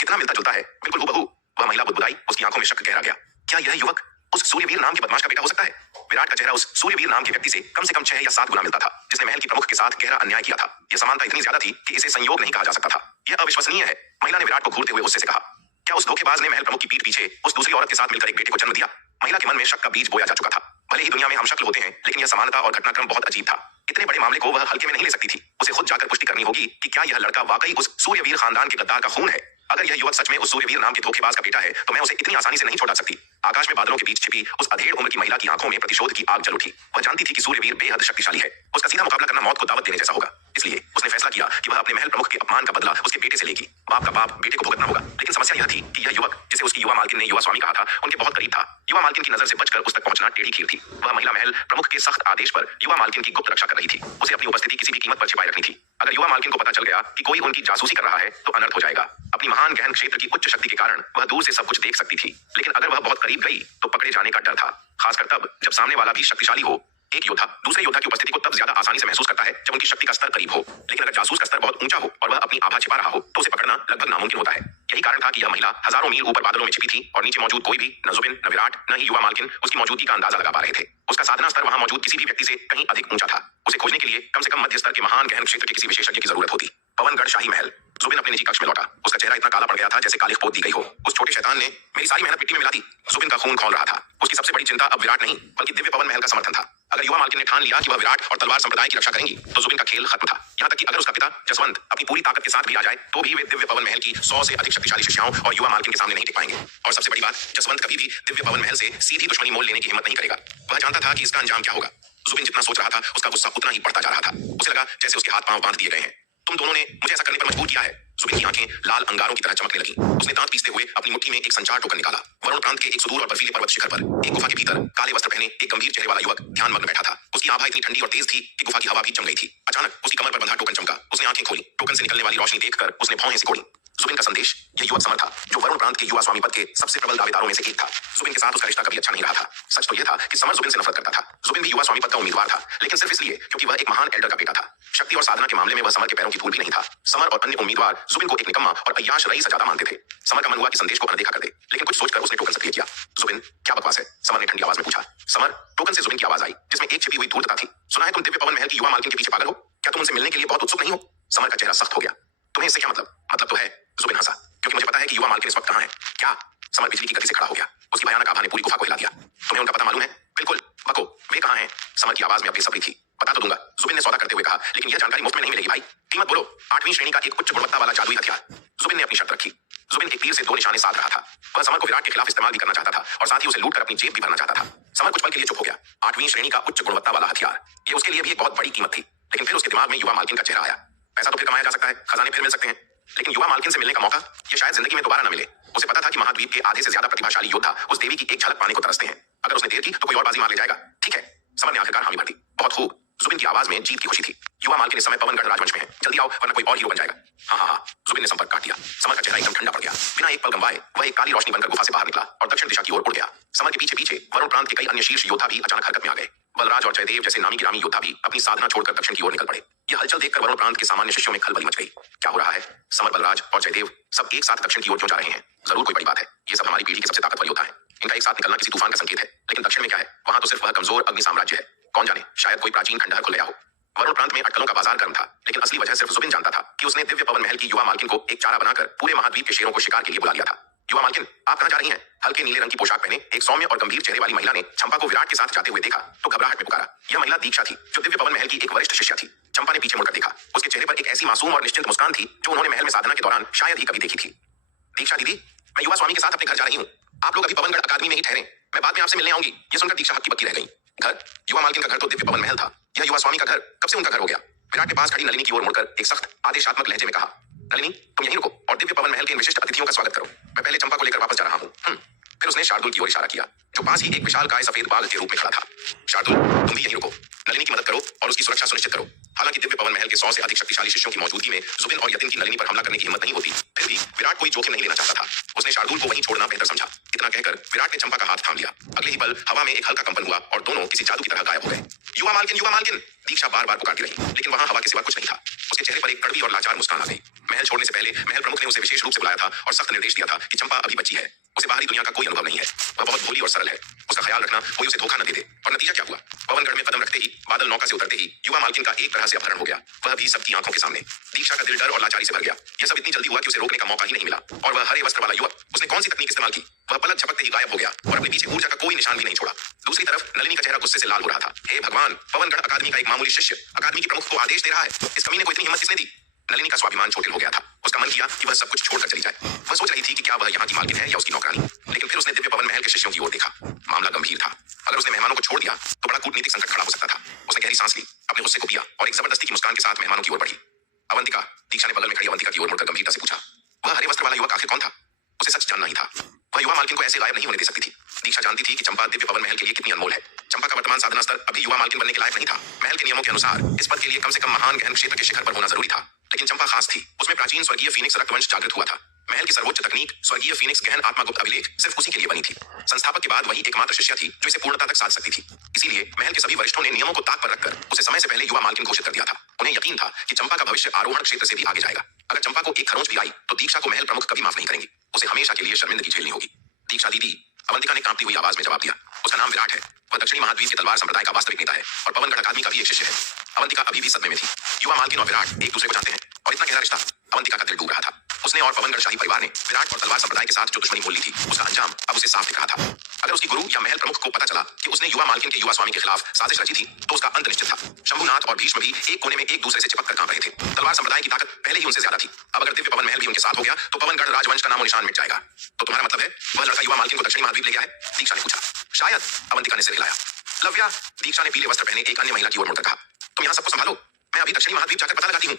कितना मिलता जुलता है, बिल्कुल हूबहू। वह महिला बुदबुदाई। उसकी आंखों में शक गहरा गया। क्या यह युवक उस सूर्यवीर नाम के बदमाश का बेटा हो सकता है? विराट का चेहरा उस सूर्यवीर नाम के व्यक्ति से कम 6 या 7 गुना मिलता था, जिसने महल की प्रमुख के साथ गहरा अन्याय किया था। यह समानता इतनी ज्यादा थी कि इसे संयोग नहीं कहा जा सकता था। यह अविश्वसनीय है। महिला ने विराट को घूरते हुए गुस्से से कहा, क्या उस धोखेबाज ने महल प्रमुख की पीठ पीछे उस दूसरी औरत के साथ मिलकर एक बेटे को जन्म दिया? महिला के मन में शक का बीज बोया जा चुका था। भले ही दुनिया में हम शक्ल होते हैं, लेकिन यह समानता और घटनाक्रम बहुत अजीब था। इतने बड़े मामले को वह हल्के में नहीं ले सकती थी। उसे खुद जाकर पुष्टि करनी होगी कि क्या यह लड़का वाकई उस सूर्यवीर खानदान के गद्दार का खून है। अगर यह युवक सच में उस सूर्यवीर नाम के धोखेबाज का बेटा है तो मैं उसे इतनी आसानी से नहीं छोड़ा सकती। आकाश में बादलों के बीच छिपी उस अधेड़ उम्र की महिला की आंखों में प्रतिशोध की आग जल उठी। वह जानती थी कि सूर्यवीर बेहद शक्तिशाली है। उसका सीधा मुकाबला करना मौत को दावत देने जैसा होगा। इसलिए उसने फैसला किया कि वह अपने महल प्रमुख के अपमान का बदला उसके बेटे से लेगी। बाप का पाप बेटे को भुगतना होगा। लेकिन समस्या यह थी कि यह युवक, जिसे उसकी युवा मालकिन ने युवा स्वामी कहा था, उनके बहुत करीब था। युवा मालकिन की नजर से बचकर उस तक पहुंचना टेढ़ी खीर थी। वह महिला महल प्रमुख के सख्त आदेश पर युवा मालकिन की गुप्त रक्षा कर रही थी। उसे अपनी उपस्थिति किसी भी कीमत पर छिपाए रखनी थी। अगर युवा मालकिन को पता चल गया कि कोई उनकी जासूसी कर रहा है तो अनर्थ हो जाएगा। अपनी महान गहन क्षेत्र की उच्च शक्ति के कारण वह दूर से सब कुछ देख सकती थी, लेकिन अगर वह बहुत करीब गई तो पकड़े जाने का डर था, खासकर तब जब सामने वाला भी शक्तिशाली हो। एक योद्धा दूसरे योद्धा की उपस्थिति को तब ज्यादा आसानी से महसूस करता है जब उनकी शक्ति का स्तर करीब हो। लेकिन अगर जासूस का स्तर बहुत ऊंचा हो और वह अपनी आभा छिपा रहा हो तो उसे पकड़ना लगभग नामुमकिन होता है। यही कारण था कि यह महिला हजारों मील ऊपर बादलों में छिपी थी और नीचे मौजूद कोई भी, न जुबिन, न विराट, न ही युवा मालकिन उसकी मौजूदगी का अंदाजा लगा पा रहे थे। उसका साधना स्तर वहां मौजूद किसी भी व्यक्ति से कहीं अधिक ऊंचा था। उसे खोजने के लिए कम से कम मध्य स्तर के महान गहन क्षेत्र के किसी विशेषज्ञ की जरूरत होती। पवनगढ़ शाही महल। जुबिन अपने निजी कक्ष में लौटा। उसका चेहरा इतना काला पड़ गया था जैसे कालिख पोत दी गई हो। उस छोटे शैतान ने मेरी सारी मेहनत मिट्टी में मिला दी। जुबिन का खून खौल रहा था। उसकी सबसे बड़ी चिंता अब विराट नहीं बल्कि दिव्य पवन महल का समर्थन था। अगर युवा मालकिन ने ठान लिया कि वह विराट और तलवार संप्रदाय की रक्षा करेंगी तो जुबिन का खेल खत्म था। यहाँ तक कि अगर उसका पिता जसवंत अपनी पूरी ताकत के साथ भी आ जाए तो भी वे दिव्य पवन महल की 100 से अधिक शक्तिशाली शिष्याओं और युवा मालकिन के सामने नहीं टिक पाएंगे। और सबसे बड़ी बात, जसवंत कभी भी दिव्य पवन महल से सीधी दुश्मनी मोल लेने की हिम्मत नहीं करेगा। वह जानता था कि इसका अंजाम क्या होगा। जुबिन जितना सोच रहा था उसका गुस्सा उतना ही बढ़ता जा रहा था। उसे लगा जैसे उसके हाथ पांव बांध दिए गए हैं। तुम दोनों ने मुझे ऐसा करने पर मजबूर किया है। जुबिन की आंखें लाल अंगारों की तरह चमकने लगी। उसने दांत पीसते हुए अपनी मुट्ठी में एक संचार टोकन निकाला। वरुण प्रांत के एक सुदूर और बर्फीले पर्वत शिखर पर एक गुफा के भीतर काले वस्त्र पहने एक गंभीर चेहरे वाला युवक ध्यानमग्न बैठा था। उसकी आभा इतनी ठंडी और तेज थी कि गुफा की हवा भी जम गई थी। अचानक उसकी कमर पर बंधा टोकन चमका। उसने आंखें खोली। टोकन से निकलने वाली रोशनी देखकर उसने भौहें सिकोड़ी। जुबिन का संदेश, यह युवक समर था जो वरुण प्रांत के युवा स्वामी पद के सबसे प्रबल दावेदारों में से एक था। जुबिन के साथ उसका रिश्ता कभी अच्छा नहीं रहा था। सच तो यह था कि समर जुबिन से नफरत करता था। जुबिन भी युवा स्वामी पद का उम्मीदवार था, लेकिन सिर्फ इसलिए क्योंकि वह एक महान एल्डर का बेटा था। शक्ति और साधना के मामले में वह समर के पैरों की धूल भी नहीं था। समर और अन्य उम्मीदवार जुबिन को एक निकम्मा और अय्याश रईस ज्यादा मानते थे। समर का मन हुआ कि संदेश को अनदेखा कर दे, लेकिन कुछ सोचकर उसने टोकन सक्रिय किया। जुबिन, क्या बकवास है? समर ने ठंडी आवाज में पूछा। समर, टोकन से जुबिन की आवाज आई जिसमें एक छिपी हुई धूर्तता थी। सुना है तुम दिव्य पवन महल की युवा मालकिन के पीछे पागल हो? क्या तुम उनसे मिलने के लिए बहुत उत्सुक नहीं हो? समर का चेहरा सख्त हो गया। तुम्हें इससे क्या मतलब? मतलब तो है, जुबिन हंसा, क्योंकि मुझे पता है कि युवा मालकिन इस वक्त कहां है। क्या? समर बिजली की गति से खड़ा हो गया। उसकी भयानक आभा ने पूरी गुफा को हिला दिया। तुम्हें उनका पता मालूम है? बिल्कुल, बको, वे कहां हैं? समर की आवाज में अब बेसब्री थी। बता तो दूंगा, जुबिन ने सौदा करते हुए कहा, लेकिन यह जानकारी मुफ्त में नहीं मिलेगी भाई। कीमत बोलो। 8वीं श्रेणी का एक उच्च गुणवत्ता वाला जादुई हथियार। जुबिन ने अपनी शर्त रखी। जुबिन एक तीर से 2 निशाने साध रहा था। वह समर को विराट के खिलाफ इस्तेमाल भी करना चाहता था और साथ ही उसे लूटकर अपनी जेब भी भरना चाहता था। समर कुछ पल के लिए चुप हो गया। 8वीं श्रेणी का उच्च गुणवत्ता वाला हथियार, ये उसके लिए भी एक बहुत बड़ी कीमत थी। लेकिन फिर उसके दिमाग में युवा मालकिन का चेहरा आया। पैसा तो फिर कमाया जा सकता है, खजाने फिर मिल सकते हैं, लेकिन युवा मालकिन से मिलने का मौका, यह शायद जिंदगी में दोबारा न मिले। उसे पता था कि महाद्वीप के आधे से ज्यादा प्रतिभाशाली योद्धा उस देवी की एक झलक पाने को तरसते हैं। अगर उसने देर की तो कोई और बाजी मार ले जाएगा। ठीक है, समर ने आखिरकार हामी भर दी। बहुत खूब। जुबिन की आवाज में जीत की खुशी थी। युवा मालकिन इस समय पवनगढ़ राजवंश में है। जल्दी आओ वरना कोई और हीरो बन जाएगा। हाँ। जुबिन ने संपर्क काट दिया। समर का चेहरा एकदम ठंडा पड़ गया। बिना एक पल गंवाए वह एक काली रोशनी बनकर गुफा से बाहर निकला और दक्षिण दिशा की ओर उड़ गया। समर के पीछे पीछे वरुण प्रांत के कई अन्य शीर्ष योद्धा भी अचानक हरकत में आ गए। बलराज और जयदेव जैसे नामी गिरामी योद्धा भी अपनी साधना छोड़कर दक्षिण की ओर निकल पड़े। यह हलचल देखकर वरुण प्रांत के सामान्य शिष्यों में खलबली मच गई। क्या हो रहा है? समर, बलराज और जयदेव सब एक साथ दक्षिण की ओर क्यों जा रहे हैं? जरूर कोई बड़ी बात है। ये सब हमारी पीढ़ी के सबसे ताकतवर योद्धा हैं। इनका एक साथ निकलना किसी तूफान का संकेत है। लेकिन दक्षिण में क्या है? वहां तो सिर्फ वह कमजोर अग्नि साम्राज्य है। कौन जाने, शायद कोई प्राचीन खंडहर खुल गया हो। वरुण प्रांत में अटकलों का बाजार गर्म था, लेकिन असली वजह सिर्फ जुबिन जानता था कि उसने दिव्य पवन महल की युवा मालकिन को एक चारा बनाकर पूरे महाद्वीप के शेरों को शिकार के लिए बुला लिया था। युवा मालकिन, आप कहां जा रही हैं? हल्के नीले रंग की पोशाक पहने एक सौम्य और गंभीर चेहरे वाली महिला ने चंपा को विराट के साथ जाते हुए देखा तो घबराहट में पुकारा। यह महिला दीक्षा थी, जो दिव्य पवन महल की एक वरिष्ठ शिष्या थी। चंपा ने पीछे मुड़कर देखा। उसके चेहरे पर एक ऐसी मासूम और निश्चिंत मुस्कान थी जो उन्होंने महल में साधना के दौरान शायद ही कभी देखी थी। दीक्षा दीदी, मैं युवा स्वामी के साथ अपने घर जा रही हूँ। आप लोग अभी पवनगढ़ अकादमी में ही ठहरे, मैं बाद में आपसे मिलने आऊंगी। यह सुनकर दीक्षा हक्की बक्की रह गई। घर? युवा मालकिन का घर तो दिव्य पवन महल था। यह युवा स्वामी का घर कब से उनका घर हो गया? विराट के पास खड़ी नलिनी की ओर मुड़कर एक सख्त आदेशात्मक लहजे में कहा, नलिनी, तुम यहीं रुको और दिव्य पवन महल के इन विशिष्ट अतिथियों का स्वागत करो। मैं पहले चंपा को लेकर वापस जा रहा हूँ। फिर उसने शार्दुल की ओर इशारा किया, जो पास ही एक विशालकाय सफेद बाघ के रूप में खड़ा था। शार्दुल, तुम भी यहीं रुको। नलिनी की मदद करो और उसकी सुरक्षा सुनिश्चित करो। हालांकि दिव्य पवन महल के 100 से अधिक शक्तिशाली शिष्यों की मौजूदगी में जुबिन और यतिन की नलिनी पर हमला करने की हिम्मत नहीं होती, फिर भी विराट कोई जोखिम नहीं लेना चाहता था। उसने शार्दुल को वहीं छोड़ना बेहतर समझा। इतना कहकर विराट ने चंपा का हाथ थाम लिया। अगले ही पल हवा में एक हल्का कंपन हुआ और दोनों किसी जादू की तरह गायब हो गए। युवा मालकिन, युवा मालकिन, दीक्षा बार बार पुकारती रही, लेकिन वहां हवा के सिवा कुछ नहीं था। उसके चेहरे पर एक कड़वी और लाचार मुस्कान आ गई। महल छोड़ने से पहले महल प्रमुख ने उसे विशेष रूप से बुलाया था और सख्त निर्देश दिया था कि चंपा अभी बच्ची है, उसे बाहरी दुनिया का कोई अनुभव नहीं है। वह बहुत भोली और सरल है, उसका ख्याल रखना, कोई उसे धोखा न दे दे। और नतीजा क्या हुआ? पवनगढ़ में कदम रखते ही, बादल नौका से उतरते ही युवा मालकिन का एक तरह से अपहरण हो गया, वह भी सबकी आंखों के सामने। दीक्षा का दिल डर और लाचारी से भर गया। यह सब इतनी जल्दी हुआ कि उसे रोकने का मौका ही नहीं मिला। और वह हरे वस्त्र वाला युवक, उसने कौन सी तकनीक इस्तेमाल की? वह पलक झपकते ही गायब हो गया और अपने पीछे ऊर्जा का कोई निशान भी नहीं छोड़ा। दूसरी तरफ नलिनी का चेहरा गुस्से से लाल हो रहा था। हे भगवान, पवनगढ़ अकादमी का एक मामूली शिष्य अकादमी के प्रमुख को आदेश दे रहा है। इस कमीने को इतनी हिम्मत किसने दी? नलिनी का स्वाभिमान चोटिल हो गया था। उसका मन किया कि वह सब कुछ छोड़कर चली जाए। वह सोच रही थी कि क्या वह यहाँ की मालकिन है या उसकी नौकरानी। लेकिन फिर उसने दिव्य पवन महल के शिष्यों की ओर देखा। मामला गंभीर था। अगर उसने मेहमानों को छोड़ दिया तो बड़ा कूटनीतिक संकट खड़ा हो सकता था। उसने गहरी सांस ली, अपने गुस्से को पिया और एक जबरदस्ती की मुस्कान के साथ मेहमानों की ओर बढ़ी। अवंतिका, दीक्षा ने बगल में खड़ी अवंतिका की ओर मुड़कर गंभीरता से पूछा, वह हरे वस्त्र वाला युवक आखिर कौन था? उसे सच जानना ही था। वह युवा मालकिन को ऐसे गायब नहीं होने दे सकती थी। दीक्षा जानती थी कि चंपा दिव्य पवन महल के लिए कितनी अनमोल है। चंपा का वर्तमान साधना स्तर अभी युवा मालकिन बनने के लायक नहीं था। महल के नियमों के अनुसार इस पद के लिए कम से कम महान गहन क्षेत्र के शिखर पर होना जरूरी था। लेकिन चंपा खास थी। उसमें प्राचीन स्वर्गीय फीनिक्स रक्तवंश जागृत हुआ था। महल की सर्वोच्च तकनीक स्वर्गीय फीनिक्स गहन आत्मा गुप्त अभिलेख सिर्फ उसी के लिए बनी थी। संस्थापक के बाद वही एकमात्र शिष्या थी जो इसे पूर्णता तक साध सकती थी। इसीलिए महल के सभी वरिष्ठों ने नियमों को ताक पर रखकर उसे समय से पहले युवा मालकिन घोषित कर दिया था। उन्हें यकीन था कि चंपा का भविष्य आरोहण क्षेत्र से भी आगे जाएगा। अगर चंपा को एक खरोंच भी आई तो दीक्षा को महल प्रमुख कभी माफ नहीं करेंगे। उसे हमेशा के लिए शर्मिंदगी झेलनी होगी। दीक्षा दीदी, अवंतिका ने कांपती हुई आवाज में जवाब दिया। उसका नाम विराट है। वह दक्षिणी महाद्वीप के तलवार संप्रदाय का वास्तविक नेता है और पवनगढ़ अकादमी का भी एक शिष्य है। अवंतिका अभी भी सदमे में थी। युवा मालकिन और विराट एक दूसरे को जानते हैं और इतना गहरा रिश्ता। अवंतिका का दिल डूब रहा था। उसने और पवनगढ़ शाही परिवार ने विराट और तलवार संप्रदाय के साथ जो दुश्मनी मोल ली थी, उसका अंजाम अब उसे साफ दिख रहा था। अगर उसकी गुरु या महल प्रमुख को पता चला कि उसने युवा मालकिन के युवा स्वामी के खिलाफ साजिश रची थी, तो उसका अंत निश्चित था। शंभुनाथ और भीष्म भी एक कोने में एक दूसरे से चिपक कर कांप रहे थे। तलवार संप्रदाय की ताकत पहले ही उनसे ज्यादा थी। अब अगर दिव्य पवन महल भी उनके साथ हो गया तो पवनगढ़ राजवंश का नामो निशान मिट जाएगा। तो तुम्हारा मतलब है वह लड़का युवा मालकिन को दक्षिणी महाद्वीप ले गया है? दीक्षा ने पूछा। शायद, अवंतिका ने सिर हिलाया। लव्या, दीक्षा ने पीले वस्त्र पहने एक अन्य महिला की ओर मुड़कर कहा, तुम यहाँ सबको संभालो, मैं अभी दक्षिणी महाद्वीप जाकर पता लगाती हूँ।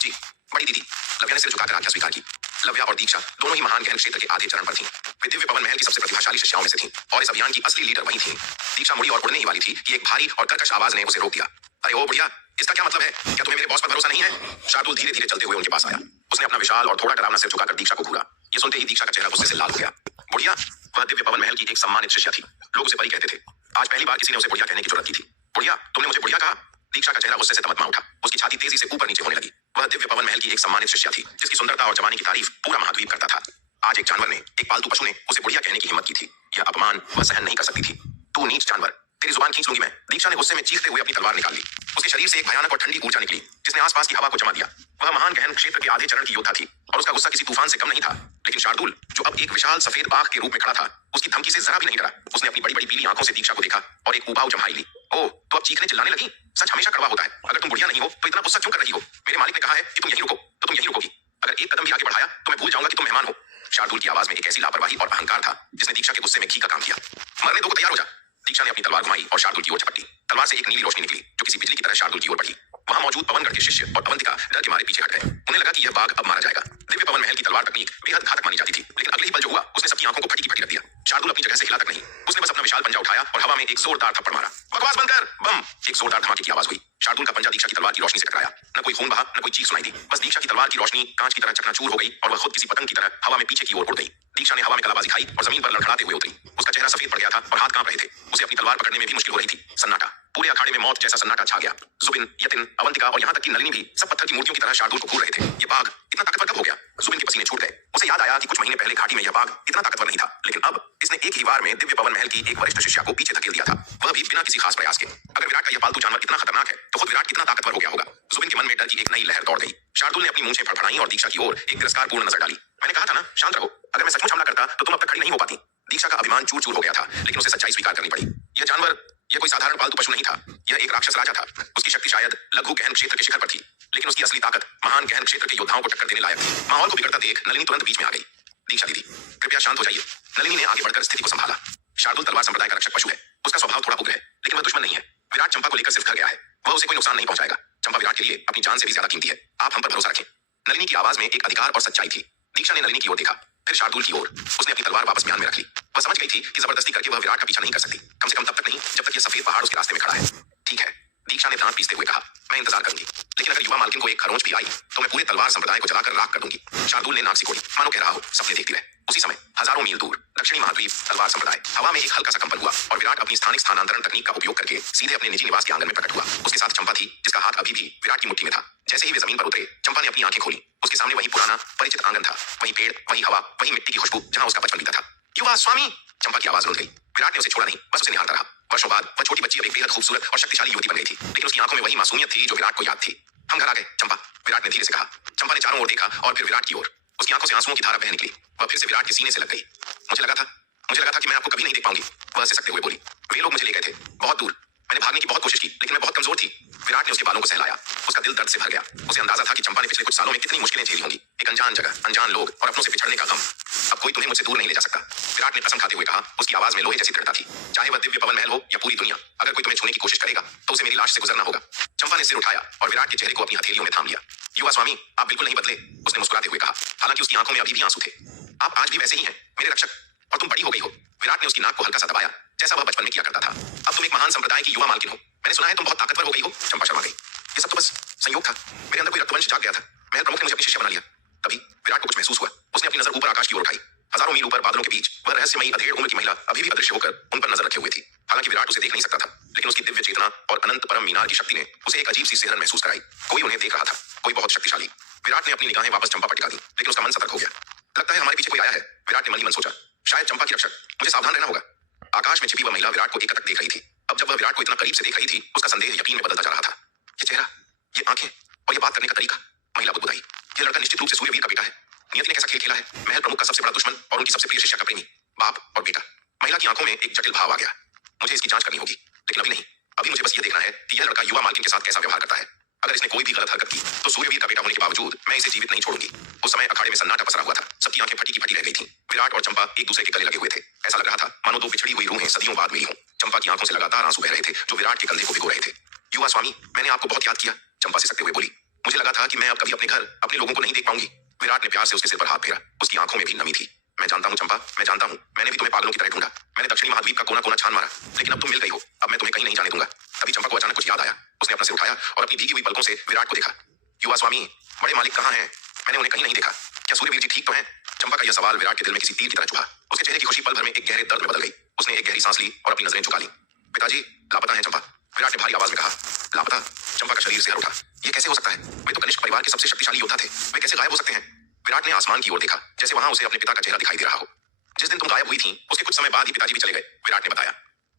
जी बड़ी दीदी, लव्या ने सिर झुकाकर आज्ञा स्वीकार की। लव्या और दीक्षा दोनों ही महान गहन क्षेत्र के आधे चरण पर थीं। वे दिव्य पवन महल की सबसे प्रतिभाशाली शिष्याओं में से थीं और इस अभियान की असली लीडर वही थीं। दीक्षा मुड़ी और उड़ने ही वाली थी कि एक भारी और कर्कश आवाज ने उसे रोक दिया। अरे ओ बुढ़िया, इसका क्या मतलब है? क्या तुम्हें मेरे बॉस पर भरोसा नहीं है? शार्दुल धीरे धीरे चलते हुए उनके पास आया। उसने अपना विशाल और थोड़ा डरावना सिर झुकाकर दीक्षा को घूरा। ये सुनते ही दीक्षा का चेहरा गुस्से से लाल हो गया। बुढ़िया, वह दिव्य पवन महल की एक सम्मानित शिष्या थी। लोग उसे परी कहते थे। आज पहली बार किसी ने उसे बुढ़िया कहने की जरूरत की थी। बुढ़िया, तुमने मुझे बुढ़िया कहा? दीक्षा का चेहरा गुस्से से तमतमा उठा। उसकी छाती तेजी से ऊपर नीचे होने लगी। वह दिव्य पवन महल की एक सम्मानित शिष्या थी जिसकी सुंदरता और जवानी की तारीफ पूरा महाद्वीप करता था। आज एक जानवर ने, एक पालतू पशु ने उसे बुढ़िया कहने की हिम्मत की थी। यह अपमान वह सहन नहीं कर सकती थी। तू नीच जानवर, तेरी जुबान खींच लूंगी मैं। दीक्षा ने गुस्से में चीखते हुए अपनी तलवार निकाल ली। उसके शरीर से एक भयानक और ठंडी ऊर्जा निकली जिसने आसपास की हवा को जमा दिया। वह महान गहन क्षेत्र के आधे चरण की योद्धा थी और उसका गुस्सा किसी तूफान से कम नहीं था। लेकिन शार्दुल, जो अब एक विशाल सफेद बाघ के रूप में खड़ा था, उसकी धमकी से जरा भी नहीं डरा। उसने अपनी बड़ी बड़ी पीली आंखों से दीक्षा को देखा और एक उबाऊ जम्हाई ली। ओह, तो अब चीखने चिल्लाने लगी? सच हमेशा कड़वा होता है। अगर तुम बुढ़िया नहीं हो तो इतना गुस्सा क्यों कर रही हो? मेरे मालिक ने कहा है कि तुम यहीं रुको, तो तुम यहीं रुकोगी। अगर एक कदम भी आगे बढ़ाया तो मैं भूल जाऊंगा कि तुम मेहमान हो। शार्दुल की आवाज में एक ऐसी लापरवाही और अहंकार था जिसने दीक्षा के गुस्से में घी का काम किया। मरने दो को तैयार हो जा। दीक्षा ने अपनी तलवार घुमाई और शार्दुल की ओर झपटी। तलवार से एक नीली रोशनी निकली जो किसी बिजली की तरह शार्दुल की ओर बढ़ी। वहां मौजूद पवनगढ़ के शिष्य और अवंतिका डर के मारे पीछे हट गए। उन्हें लगा कि यह बाघ अब मारा जाएगा। दिव्य पवन महल की तलवार तकनीक बेहद घातक मानी जाती थी, लेकिन अगले ही पल जो हुआ उसने सबकी आंखों को फटी की फटी रख दिया। शार्दुल अपनी जगह से हिला तक नहीं, उसने बस अपना विशाल पंजा उठाया और हवा में एक जोरदार थप्पड़ मारा। बकवास बंद कर, बम! एक जोरदार धमाके की आवाज हुई। शार्दुल का पंजा दीक्षा की तलवार की रोशनी से टकराया। न कोई खून बहा, न कोई चीख सुनाई दी। बस दीक्षा की तलवार की रोशनी कांच की तरह चकनाचूर हो गई और वह खुद किसी पतंग की तरह हवा में पीछे की ओर उड़ गई। दीक्षा ने हवा में कलाबाजी खाई और जमीन पर लड़खड़ाते हुए उतरी। उसका चेहरा सफेद पड़ गया था और हाथ कांप रहे थे। उसे अपनी तलवार पकड़ने में भी मुश्किल हो रही थी। सन्नाटा, पूरे अखाड़े में मौत जैसा सन्नाटा छा गया। जुबिन, यतिन, अवंतिका और यहाँ तक कि नलिनी भी सब पत्थर की मूर्तियों की तरह शार्दुल को घूर रहे थे। ये बाघ इतना ताकतवर कब हो गया? जुबिन के पसीने छूट गए। उसे याद आया कि कुछ महीने पहले घाटी में यह बाघ इतना ताकतवर नहीं था, लेकिन अब इसने एक ही बार में दिव्य पवन महल की एक वरिष्ठ शिष्या को पीछे धकेल दिया था, वह भी बिना किसी खास प्रयास के। अगर विराट का यह पालतू जानवर इतना खतरनाक है तो खुद विराट कितना ताकतवर हो गया होगा। जुबिन के मन में डर की एक नई लहर दौड़ गई। शार्दुल ने अपनी मूंछें फड़फड़ाई और दीक्षा की ओर एक तिरस्कारपूर्ण नजर डाली। मैंने कहा था ना, शांत रहो। अगर मैं सचमुच हमला करता तो तुम अब तक खड़ी नहीं हो पाती। दीक्षा का अभिमान चूर चूर हो गया था, लेकिन उसे सच्चाई स्वीकार करनी पड़ी। यह जानवर, यह कोई साधारण पालतू पशु नहीं था। यह एक राक्षस राजा था। उसकी शक्ति शायद लघु गहन क्षेत्र के शिखर पर थी, लेकिन उसकी असली ताकत महान गहन क्षेत्र के योद्धाओं को टक्कर देने लायक थी। माहौल को बिगड़ता देख नलिनी तुरंत बीच में आ गई। दीक्षा दीदी, कृपया शांत हो जाइए। नलिनी ने आगे बढ़कर स्थिति को संभाला। शार्दुल तलवार संप्रदाय का रक्षक पशु है। उसका स्वभाव थोड़ा उग्र है, लेकिन वह दुश्मन नहीं है। विराट चंपा को लेकर सिर्फ घर गया है। वह उसे कोई नुकसान नहीं पहुंचाएगा। चंपा विराट के लिए अपनी जान से भी ज्यादा कीमती है। आप हम पर भरोसा रखें। नलिनी की आवाज में एक अधिकार और सच्चाई थी। दीक्षा ने नलिनी की ओर देखा, फिर शार्दुल की ओर। उसने अपनी तलवार वापस म्यान में रख ली। वह समझ गई थी कि जबरदस्ती करके वह विराट का पीछा नहीं कर सकती, कम से कम तब तक नहीं जब तक यह सफेद पहाड़ उसके रास्ते में खड़ा है। ठीक है, दीक्षा ने दांत पीसते हुए कहा, मैं इंतजार करूंगी, लेकिन अगर युवा मालकिन को एक खरोंच भी आई तो मैं पूरे तलवार संप्रदाय को जलाकर राख कर दूंगी। शार्दुल ने नाक सिकोड़ी, मानो कह रहा हो सपने देखती रहे। उसी समय हजारों मील दूर दक्षिणी महाद्वीप तलवार संप्रदाय हवा में एक हल्का सा कंपन हुआ और विराट अपनी स्थानिक स्थानांतरण तकनीक का उपयोग करके सीधे अपने निजी निवास के आंगन में प्रकट हुआ। उसके साथ चंपा थी जिसका हाथ अभी भी विराट की मुट्ठी में था। जैसे ही वे जमीन पर उतरे, चंपा ने अपनी आंखें खोली। उसके सामने वही पुराना परिचित आंगन था, वही पेड़, वही हवा, वही मिट्टी की खुशबू जहां उसका बचपन बीता था। युवा स्वामी! चंपा की आवाज रुक गई। विराट ने उसे छोड़ा नहीं, बस उसे निहारता रहा। वर्षों बाद वह छोटी बच्ची अब एक बेहद खूबसूरत और शक्तिशाली युवती बन गई थी, लेकिन उसकी आंखों में वही मासूमियत थी जो विराट को याद थी। हम घर आ गए चंपा, विराट ने धीरे से कहा। चंपा ने चारों ओर देखा और फिर विराट की ओर। उसकी आंखों से आंसुओं की धारा बह निकली। वह फिर से विराट के सीने से लग गई। मुझे लगा था कि मैं आपको कभी नहीं देख पाऊंगी, वह सिसकते हुए बोली। वे लोग मुझे ले गए थे बहुत दूर। मैंने भागने की बहुत कोशिश की, लेकिन मैं बहुत कमजोर थी। विराट ने उसके बालों को सहलाया। उसका दिल दर्द से भर गया। उसे अंदाजा था कि चंपा ने पिछले कुछ सालों में कितनी मुश्किलें झेली होंगी। एक अनजान जगह, अनजान लोग और अपनों से बिछड़ने का गम। अब कोई तुम्हें मुझसे दूर नहीं ले जा सकता, विराट ने कसम खाते हुए कहा। उसकी आवाज में लोहे जैसी दृढ़ता थी। चाहे वह दिव्य पवन महल हो या पूरी दुनिया, अगर कोई तुम्हें छूने की कोशिश करेगा तो उसे मेरी लाश से गुजरना होगा। चंपा ने सिर उठाया और विराट के चेहरे को अपनी हथेलियों में थाम लिया। युवा स्वामी, आप बिल्कुल नहीं बदले, उसने मुस्कुराते हुए कहा, हालांकि उसकी आंखों में अभी भी आंसू थे। आप आज भी वैसे ही हैं मेरे रक्षक, और तुम बड़ी हो गई हो। विराट ने उसकी नाक को हल्का सा दबाया, जैसा वह बचपन में किया करता था। अब तुम एक महान संप्रदाय की युवा मालकिन हो। मैंने सुना है तुम बहुत ताकतवर हो गई हो। चंपा शर्मा गई। ये सब तो बस संयोग था। मेरे अंदर कोई रक्तवंश जाग गया था। महल प्रमुख ने मुझे अपनी शिष्य बना लिया। तभी विराट को कुछ महसूस हुआ। उसने अपनी नजर ऊपर आकाश की ओर उठाई। हजारों मील ऊपर बादलों के बीच वह रहस्यमयी अधेड़ उम्र की महिला अभी भी अदृश्य होकर उन पर नजर रखे हुए थी। हालांकि विराट उसे देख नहीं सकता था, लेकिन उसकी दिव्य चेतना और अनंत परम मीनार की शक्ति ने उसे एक अजीब सी सिहरन महसूस कराई। कोई उन्हें देख रहा था, कोई बहुत शक्तिशाली। विराट ने अपनी निगाहें वापस चंपा पर टिका दी, लेकिन उसका मन सतर्क हो गया। लगता है हमारे पीछे कोई आया है, विराट ने मन ही मन सोचा। शायद चंपा की रक्षक, मुझे सावधान रहना होगा। आकाश में छिपी वह महिला विराट को एकटक देख रही थी। अब जब वह विराट को इतना करीब से देख रही थी, उसका संदेह यकीन में बदलता जा रहा था। ये चेहरा, ये आंखें और ये बात करने का तरीका, महिला बुदबुदाई। सबसे बड़ा दुश्मन और उनकी सबसे प्रिय शिष्या का प्रेमी, बाप और बेटा। महिला की आंखों में एक जटिल भाव आ गया। मुझे इसकी जांच करनी होगी, लेकिन अभी नहीं। अभी मुझे बस ये देखना है कि यह लड़का युवा मालकिन के साथ कैसा व्यवहार करता है। अगर इसने कोई भी गलत हरकत की तो सूर्यवीर का बेटा होने के बावजूद मैं इसे जीवित नहीं छोड़ूंगी। उस समय अखाड़े में सन्नाटा पसरा हुआ था। सबकी आंखें फटी की फटी रह गई थीं। विराट और चंपा एक दूसरे के गले लगे हुए थे। ऐसा लग रहा था मानो दो बिछड़ी हुई रूहें सदियों बाद मिली हों। चंपा की आंखों से लगातार आंसू बह रहे थे जो विराट के कंधे को भिगो रहे थे। युवा स्वामी, मैंने आपको बहुत याद किया, चंपा सिसकते हुए बोली। मुझे लगा था कि मैं अब कभी अपने घर, अपने लोगों को नहीं देख पाऊंगी। विराट ने प्यार से उसके सिर पर हाथ फेरा। उसकी आंखों में भी नमी थी। मैं जानता हूं चंपा, मैं जानता हूं। मैंने भी तुम्हें पागलों की तरह ढूंढा। मैंने दक्षिणी महाद्वीप का कोना कोना छान मारा, लेकिन अब तुम मिल गई हो। अब मैं तुम्हें कहीं नहीं जाने दूंगा। तभी चंपा को अचानक कुछ याद आया। उसने अपना सिर उठाया और अपनी भीगी हुई पलकों से विराट को देखा। युवा स्वामी, बड़े मालिक कहाँ हैं? मैंने उन्हें कहीं नहीं देखा। क्या सूर्यवीर जी ठीक तो हैं? चंपा का यह सवाल विराट के दिल में किसी तीर की तरह चुभा। उसके चेहरे की खुशी पल भर में एक गहरे दर्द में बदल गई। उसने एक गहरी सांस ली और अपनी नजरें झुका ली। पिताजी लापता हैं चंपा, विराट ने भारी आवाज में कहा। लापता? चंपा का शरीर सिहर उठा। ये कैसे हो सकता है? वे तो कनिष्क परिवार के सबसे शक्तिशाली योद्धा थे। वे कैसे गायब हो सकते हैं? विराट ने आसमान की ओर देखा, जैसे वहां उसे अपने पिता का चेहरा दिखाई दे रहा हो। जिस दिन तुम गायब हुई थी उसके कुछ समय बाद ही पिताजी भी चले गए, विराट ने बताया।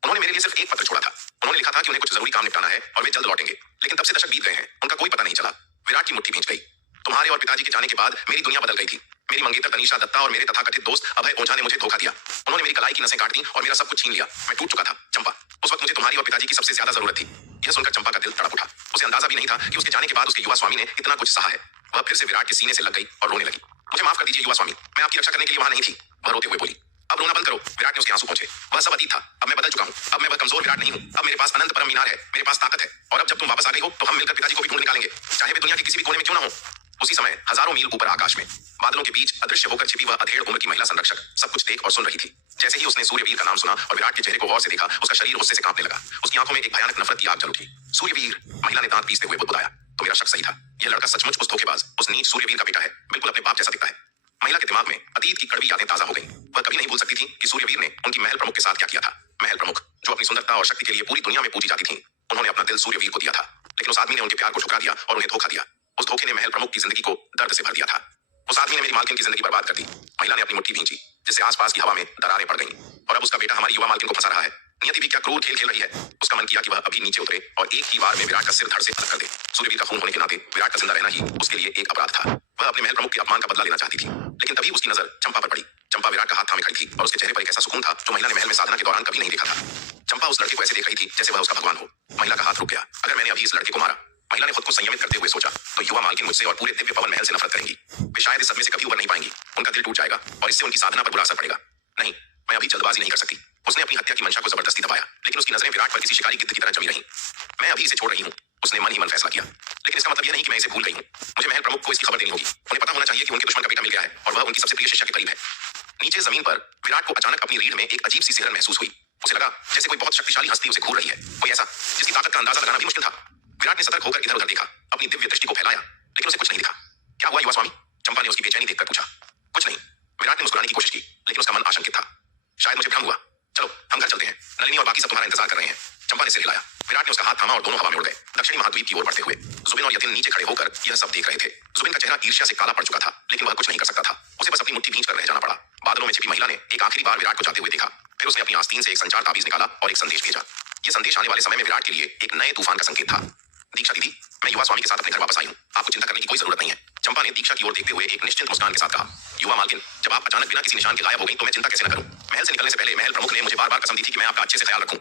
उन्होंने मेरे लिए सिर्फ एक पत्र छोड़ा था। उन्होंने लिखा था कि उन्हें कुछ जरूरी काम निपटाना है और वे जल्द लौटेंगे, लेकिन तब से दशक बीत गए हैं, उनका कोई पता नहीं चला। विराट की मुट्ठी भींच गई। तुम्हारे और पिताजी के जाने के बाद मेरी दुनिया बदल गई थी। मेरी मंगेतर तनीषा दत्ता और मेरे तथाकथित दोस्त अभय ओझा ने मुझे धोखा दिया। उन्होंने मेरी कलाई की नसें काट दी और मेरा सब कुछ छीन लिया। मैं टूट चुका था चंपा। उस वक्त मुझे तुम्हारी और पिताजी की सबसे ज्यादा जरूरत थी। यह सुनकर चंपा का दिल तड़प उठा। उसे अंदाजा भी नहीं था कि उसके जाने के बाद उसके युवा स्वामी ने इतना कुछ सहा है। वह फिर से विराट के सीने से लग गई और रोने लगी। मुझे माफ कर दीजिए युवा स्वामी, मैं आपकी रक्षा करने के लिए वहां नहीं थी, वह रोते हुए बोली। अब रोना बंद करो, विराट ने उसके आंसू पोंछे। वह सब अतीत था, अब मैं बदल चुका हूं। अब मैं वह कमजोर विराट नहीं हूं। अब मेरे पास अनंत परम मीनार है, मेरे पास ताकत है। और अब जब तुम वापस आ गई हो तो हम मिलकर पिताजी को भी ढूंढ निकालेंगे, चाहे वे दुनिया के किसी भी कोने में क्यों ना हो। उसी समय हजारों मील ऊपर आकाश में बादलों के बीच अदृश्य होकर छिपी वह अधेड़ उम्र की महिला संरक्षक सब कुछ देख और सुन रही थी। जैसे ही उसने सूर्यवीर का नाम सुना और विराट के चेहरे को गौर से देखा, उसका शरीर गुस्से से कांपने लगा। उसकी आंखों में एक भयानक नफरत की आग जल उठी। सूर्यवीर, महिला ने दांत पीसते हुए बुदबुदाया। तो मेरा शक सही था। यह लड़का सचमुच उस धोखेबाज, उस नीच सूर्यवीर का बेटा है। बिल्कुल अपने बाप जैसा दिखता है। महिला के दिमाग में अतीत की कड़वी यादें ताजा हो गईं। वह कभी नहीं भूल सकती थी कि सूर्यवीर ने उनकी महल प्रमुख के साथ क्या किया था। महल प्रमुख जो अपनी सुंदरता और शक्ति के लिए पूरी दुनिया में पूजी जाती थी, उन्होंने अपना दिल सूर्यवीर को दिया था, लेकिन उस आदमी ने उनके प्यार को ठुकरा दिया और उन्हें धोखा दिया। उस धोखे ने महल प्रमुख की जिंदगी को दर्द से भर दिया था। उस आदमी ने मेरी मालकिन की जिंदगी बर्बाद कर दी। महिला ने अपनी मुट्ठी भींची, जिससे आसपास की हवा में दरारें पड़ गईं। और अब उसका बेटा हमारी युवा मालकिन को फंसा रहा है। नियति भी क्या क्रूर खेल खेल रही है। उसका मन किया कि वह अभी नीचे उतरे और एक ही बार में विराट का सिर धड़ से अलग कर दे। सूर्यवीर का खून होने के नाते विराट का जिंदा रहना ही उसके लिए एक अपराध था। वह अपने महल प्रमुख के अपमान का बदला लेना चाहती थी, लेकिन तभी उसकी नजर चंपा पर पड़ी। चंपा विराट का हाथ थामे खड़ी थी और उसके चेहरे पर एक ऐसा सुकून था जो महिला ने महल में साधना के दौरान कभी नहीं देखा था। चंपा उस लड़के को ऐसे देख रही थी जैसे वह उसका भगवान हो। महिला का हाथ रुक गया। अगर मैंने अभी इस लड़के को मारा, महिला ने खुद को संयमित करते हुए सोचा, तो युवा मालकिन मुझसे और पूरे दिव्य पवन महल से नफरत करेंगी। वे शायद इस सदमे से कभी उबर नहीं पाएंगी। उनका दिल टूट जाएगा और इससे उनकी साधना पर बुरा असर पड़ेगा। नहीं, मैं अभी जल्दबाजी नहीं कर सकती। उसने अपनी हत्या की मंशा को जबरदस्ती दबाया, लेकिन उसकी नजरें विराट पर किसी शिकारी गिद्ध की तरह जमी रहीं। मैं अभी इसे छोड़ रही हूँ, उसने मन ही मन फैसला किया। लेकिन इसका मतलब यह नहीं कि मैं इसे भूल गई हूँ। मुझे महल प्रमुख को इसकी खबर देनी होगी। उन्हें पता होना चाहिए कि उनके दुश्मन का बेटा मिल गया है और वह उनकी सबसे प्रिय शिष्या के करीब है। नीचे जमीन पर विराट को अचानक अपनी रीढ़ में एक अजीब सी सिहरन महसूस हुई। उसे लगा जैसे कोई बहुत शक्तिशाली हस्ती उसे घूर रही है, कोई ऐसा जिसकी ताकत का अंदाजा लगाना भी मुश्किल था। विराट ने सतर्क होकर इधर उधर देखा, अपनी दिव्य दृष्टि को फैलाया, लेकिन उसे कुछ नहीं दिखा। क्या हुआ युवा स्वामी? चंपा ने उसकी बेचैनी देखकर पूछा। कुछ नहीं, विराट ने मुस्कुराने की कोशिश की, लेकिन उसका मन आशंकित था। शायद मुझे भ्रम हुआ। चलो हम घर चलते हैं, नलिनी और बाकी सब तुम्हारा इंतजार कर रहे हैं। चंपा ने सिर हिलाया। विराट ने उसका हाथ थामा और दोनों हवा में उड़ गए, दक्षिणी महाद्वीप की ओर बढ़ते हुए। जुबिन और यतिन नीचे खड़े होकर यह सब देख रहे थे। जुबिन का चेहरा ईर्ष्या से काला पड़ चुका था, लेकिन वह कुछ नहीं कर सकता था। उसे बस अपनी मुट्ठी भींच कर रह जाना पड़ा। बादलों में छिपी महिला ने एक आखिरी बार विराट को जाते हुए देखा। फिर उसने अपनी आस्तीन से एक संचार ताबीज निकाला और एक संदेश भेजा। यह संदेश आने वाले समय में विराट के लिए एक नए तूफान का संकेत था। दीक्षा दीदी, मैं युवा स्वामी के साथ अपने घर वापस आई हूँ। आपको चिंता करने की कोई जरूरत नहीं है। चंपा ने दीक्षा की ओर देखते हुए एक निश्चिंत मुस्कान के साथ कहा। युवा मालकिन, जब आप अचानक बिना किसी निशान के गायब हो गई तो मैं चिंता कैसे न करूं। महल से निकलने से पहले महल प्रमुख ने मुझे बार बार कसम दी थी कि मैं आपका अच्छे से ख्याल रखूं।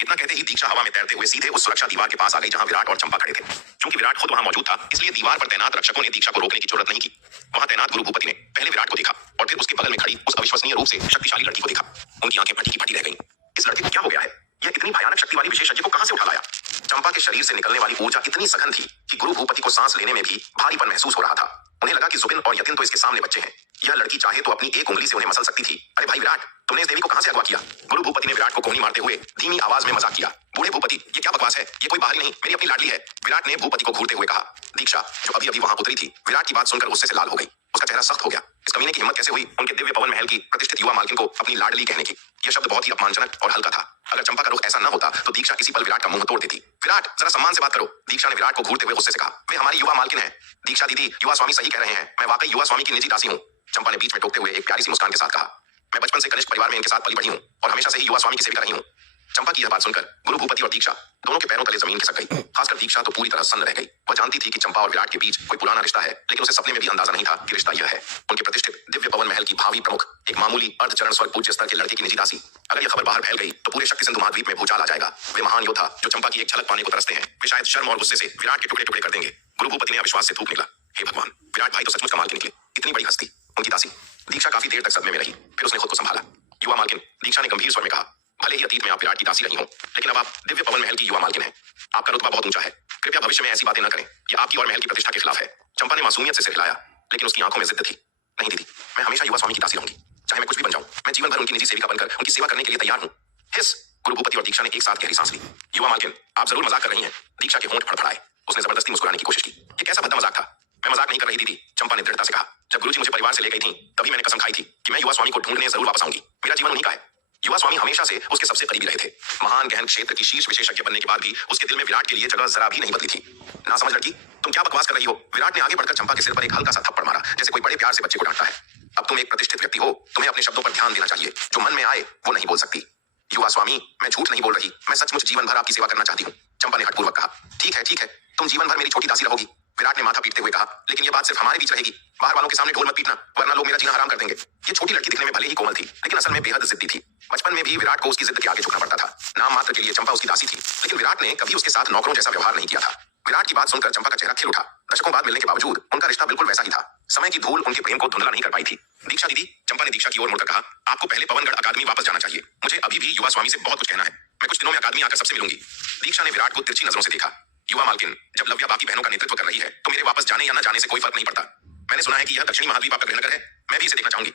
इतना कहते ही दीक्षा हवा में तैरते हुए सीधे उस सुरक्षा दीवार के पास आ गई जहां विराट और चंपा खड़े थे। क्योंकि विराट खुद वहां मौजूद था, इसलिए दीवार पर तैनात रक्षकों ने दीक्षा को रोकने की जरूरत नहीं की। वहां तैनात गुरु भूपति ने पहले विराट को देखा और फिर उसके बगल में खड़ी उस अविश्वसनीय रूप से शक्तिशाली लड़की को देखा। उनकी आंखें फटी की फटी रह गईं। इस लड़के को क्या हो गया है? यह इतनी भयानक शक्ति वाली विशेषज्ञ को कहां से उठा लाया? चंपा के शरीर से निकलने वाली ऊर्जा इतनी सघन थी कि गुरु भूपति को सांस लेने में भी भारीपन महसूस हो रहा था। उन्हें लगा कि जुबिन और यतिन तो इसके सामने बच्चे हैं। यह लड़की चाहे तो अपनी एक उंगली से उन्हें मसल सकती थी। अरे भाई विराट, तुमने इस देवी को कहां से अगवा किया? गुरु भूपति ने विराट को कोहनी मारते हुए धीमी आवाज में मजाक किया। बूढ़े भूपति, ये क्या बकवास है? ये कोई बाहरी नहीं, मेरी अपनी लाडली है। विराट ने भूपति को घूरते हुए कहा। दीक्षा, जो अभी अभी वहां उतरी थी, विराट की बात सुनकर गुस्से से लाल हो गई। उसका चेहरा सख्त हो गया। इस कमीने की हिम्मत कैसे हुई उनके दिव्य पवन महल की प्रतिष्ठित युवा मालकिन को अपनी लाडली कहने की? यह शब्द बहुत ही अपमानजनक और हल्का था। अगर चंपा का रुख ऐसा न होता तो दीक्षा इसी पल विराट का मुंह तोड़ देती। विराट, जरा सम्मान से बात करो, दीक्षा ने विराट को घूरते हुए गुस्से से कहा। वे हमारी युवा मालकिन है। दीक्षा दीदी, युवा स्वामी सही कह रहे हैं। मैं वाकई युवा स्वामी की निजी दासी हूँ। चंपा ने बीच में टोकते हुए एक प्यारी सी मुस्कान के साथ कहा। मैं बचपन से कनिष्क परिवार में इनके साथ पली बढ़ी हूँ और हमेशा से ही युवा स्वामी की सेविका रही हूँ। चंपा की यह बात सुनकर गुरु भूपति और दीक्षा दोनों के पैरों तले जमीन खिसक गई। खासकर दीक्षा तो पूरी तरह सन्न रह गई। वह जानती थी कि चंपा और विराट के बीच कोई पुराना रिश्ता है, लेकिन उसे सपने में भी अंदाजा नहीं था कि रिश्ता यह है। उनके प्रतिष्ठित दिव्य पवन महल की भावी प्रमुख एक मामूली अर्धचरण स्वर्ग पूज्य स्तर के लड़के की निजी दासी। अगर यह खबर बाहर फैल गई तो पूरे शक्ति सिंधु महाद्वीप में भूचाल आ जाएगा। वे महान योद्धा जो चंपा की एक झलक पाने को तरसते हैं, वे शायद शर्म और गुस्से से विराट के टुकड़े टुकड़े कर देंगे। गुरु भूपति ने अविश्वास से थूक निकला, हे भगवान, विराट भाई तो सचमुच कमाल के निकले। इतनी बड़ी हस्ती। उनकी दासी दीक्षा काफी देर तक सदमे में रही, फिर उसने खुद को संभाला। युवा मालकिन, दीक्षा ने गंभीर स्वर में कहा, भले ही अतीत में आप विराट की दासी रही हो, लेकिन अब आप दिव्य पवन महल की युवा मालकिन हैं। आपका रुतबा बहुत ऊंचा है। कृपया भविष्य में ऐसी बातें न करें। यह आपकी और महल की प्रतिष्ठा के खिलाफ है। चंपा ने मासूमियत से सिर हिलाया, लेकिन उसकी आंखों में जिद्द थी। नहीं दीदी, मैं हमेशा युवा स्वामी की दासी रहूंगी। चाहे मैं कुछ भी बन जाऊं, मैं जीवन भर उनकी निजी सेविका बनकर उनकी सेवा करने के लिए तैयार हूं। हिस। गुरु भूपति और दीक्षा ने एक साथ गहरी सांस ली। युवा मालकिन, आप जरूर मजाक कर रही हैं। दीक्षा के होंठ फड़फड़ाए। उसने जबरदस्ती मुस्कुराने की कोशिश की। ये कैसा भद्दा मजाक था? मैं मजाक नहीं कर रही दीदी, चंपा ने दृढ़ता से कहा। जब गुरुजी मुझे परिवार से ले गई थी, तभी मैंने कसम खाई थी कि मैं युवा स्वामी को ढूंढने जरूर वापस आऊंगी। मेरा जीवन उन्हीं का है। युवा स्वामी हमेशा से उसके सबसे करीबी रहे थे। महान गहन क्षेत्र की शीर्ष विशेषज्ञ बनने के बाद भी उसके दिल में विराट के लिए जगह जरा भी नहीं बदली थी। ना समझ लड़की, तुम क्या बकवास कर रही हो? विराट ने आगे बढ़कर चंपा के सिर पर एक हल्का सा थप्पड़ मारा, जैसे कोई बड़े प्यार से बच्चे को डांटता है। अब तुम एक प्रतिष्ठित व्यक्ति हो, तुम्हें अपने शब्दों पर ध्यान देना चाहिए। जो मन में आए वो नहीं बोल सकती। युवा स्वामी, मैं झूठ नहीं बोल रही, मैं सचमुच जीवन भर आपकी सेवा करना चाहती हूँ। चंपा ने हठपूर्वक कहा। ठीक है, तुम जीवन भर मेरी छोटी दासी रहोगी। विराट ने माथा पीटते हुए कहा, लेकिन यह बात सिर्फ हमारे बीच रहेगी। बाहर वालों के सामने ढोल मत पीटना, वरना लोग मेरा जीना हराम कर देंगे। ये छोटी लड़की दिखने में भले ही कोमल थी, लेकिन असल में बेहद जिद्दी थी। बचपन में भी विराट को उसकी जिद के आगे झुकना पड़ता था। नाम मात्र के लिए चंपा उसकी दासी थी, लेकिन विराट ने कभी उसके साथ नौकरों जैसा व्यवहार नहीं किया था। विराट की बात सुनकर चंपा का चेहरा खिल उठा। दशकों बाद मिलने के बावजूद उनका रिश्ता बिल्कुल वैसा ही था। समय की धूल उनके प्रेम को धुंधला नहीं कर पाई थी। दीक्षा दीदी, चंपा ने दीक्षा की ओर मुड़कर कहा, आपको पहले पवनगढ़ अकादमी वापस जाना चाहिए। मुझे अभी भी युवा स्वामी से बहुत कुछ कहना है। मैं कुछ दिनों में अकादमी आकर सबसे मिलूंगी। दीक्षा ने विराट को तिरछी नजरों से देखा। युवा मालकिन, जब लव्या बाकी बहनों का नेतृत्व कर रही है, तो मेरे वापस जाने या न जाने से कोई फर्क नहीं पड़ता। मैंने सुना है कि यह दक्षिणी महाद्वीप आपका गृहनगर है। मैं भी इसे देखना चाहूंगी।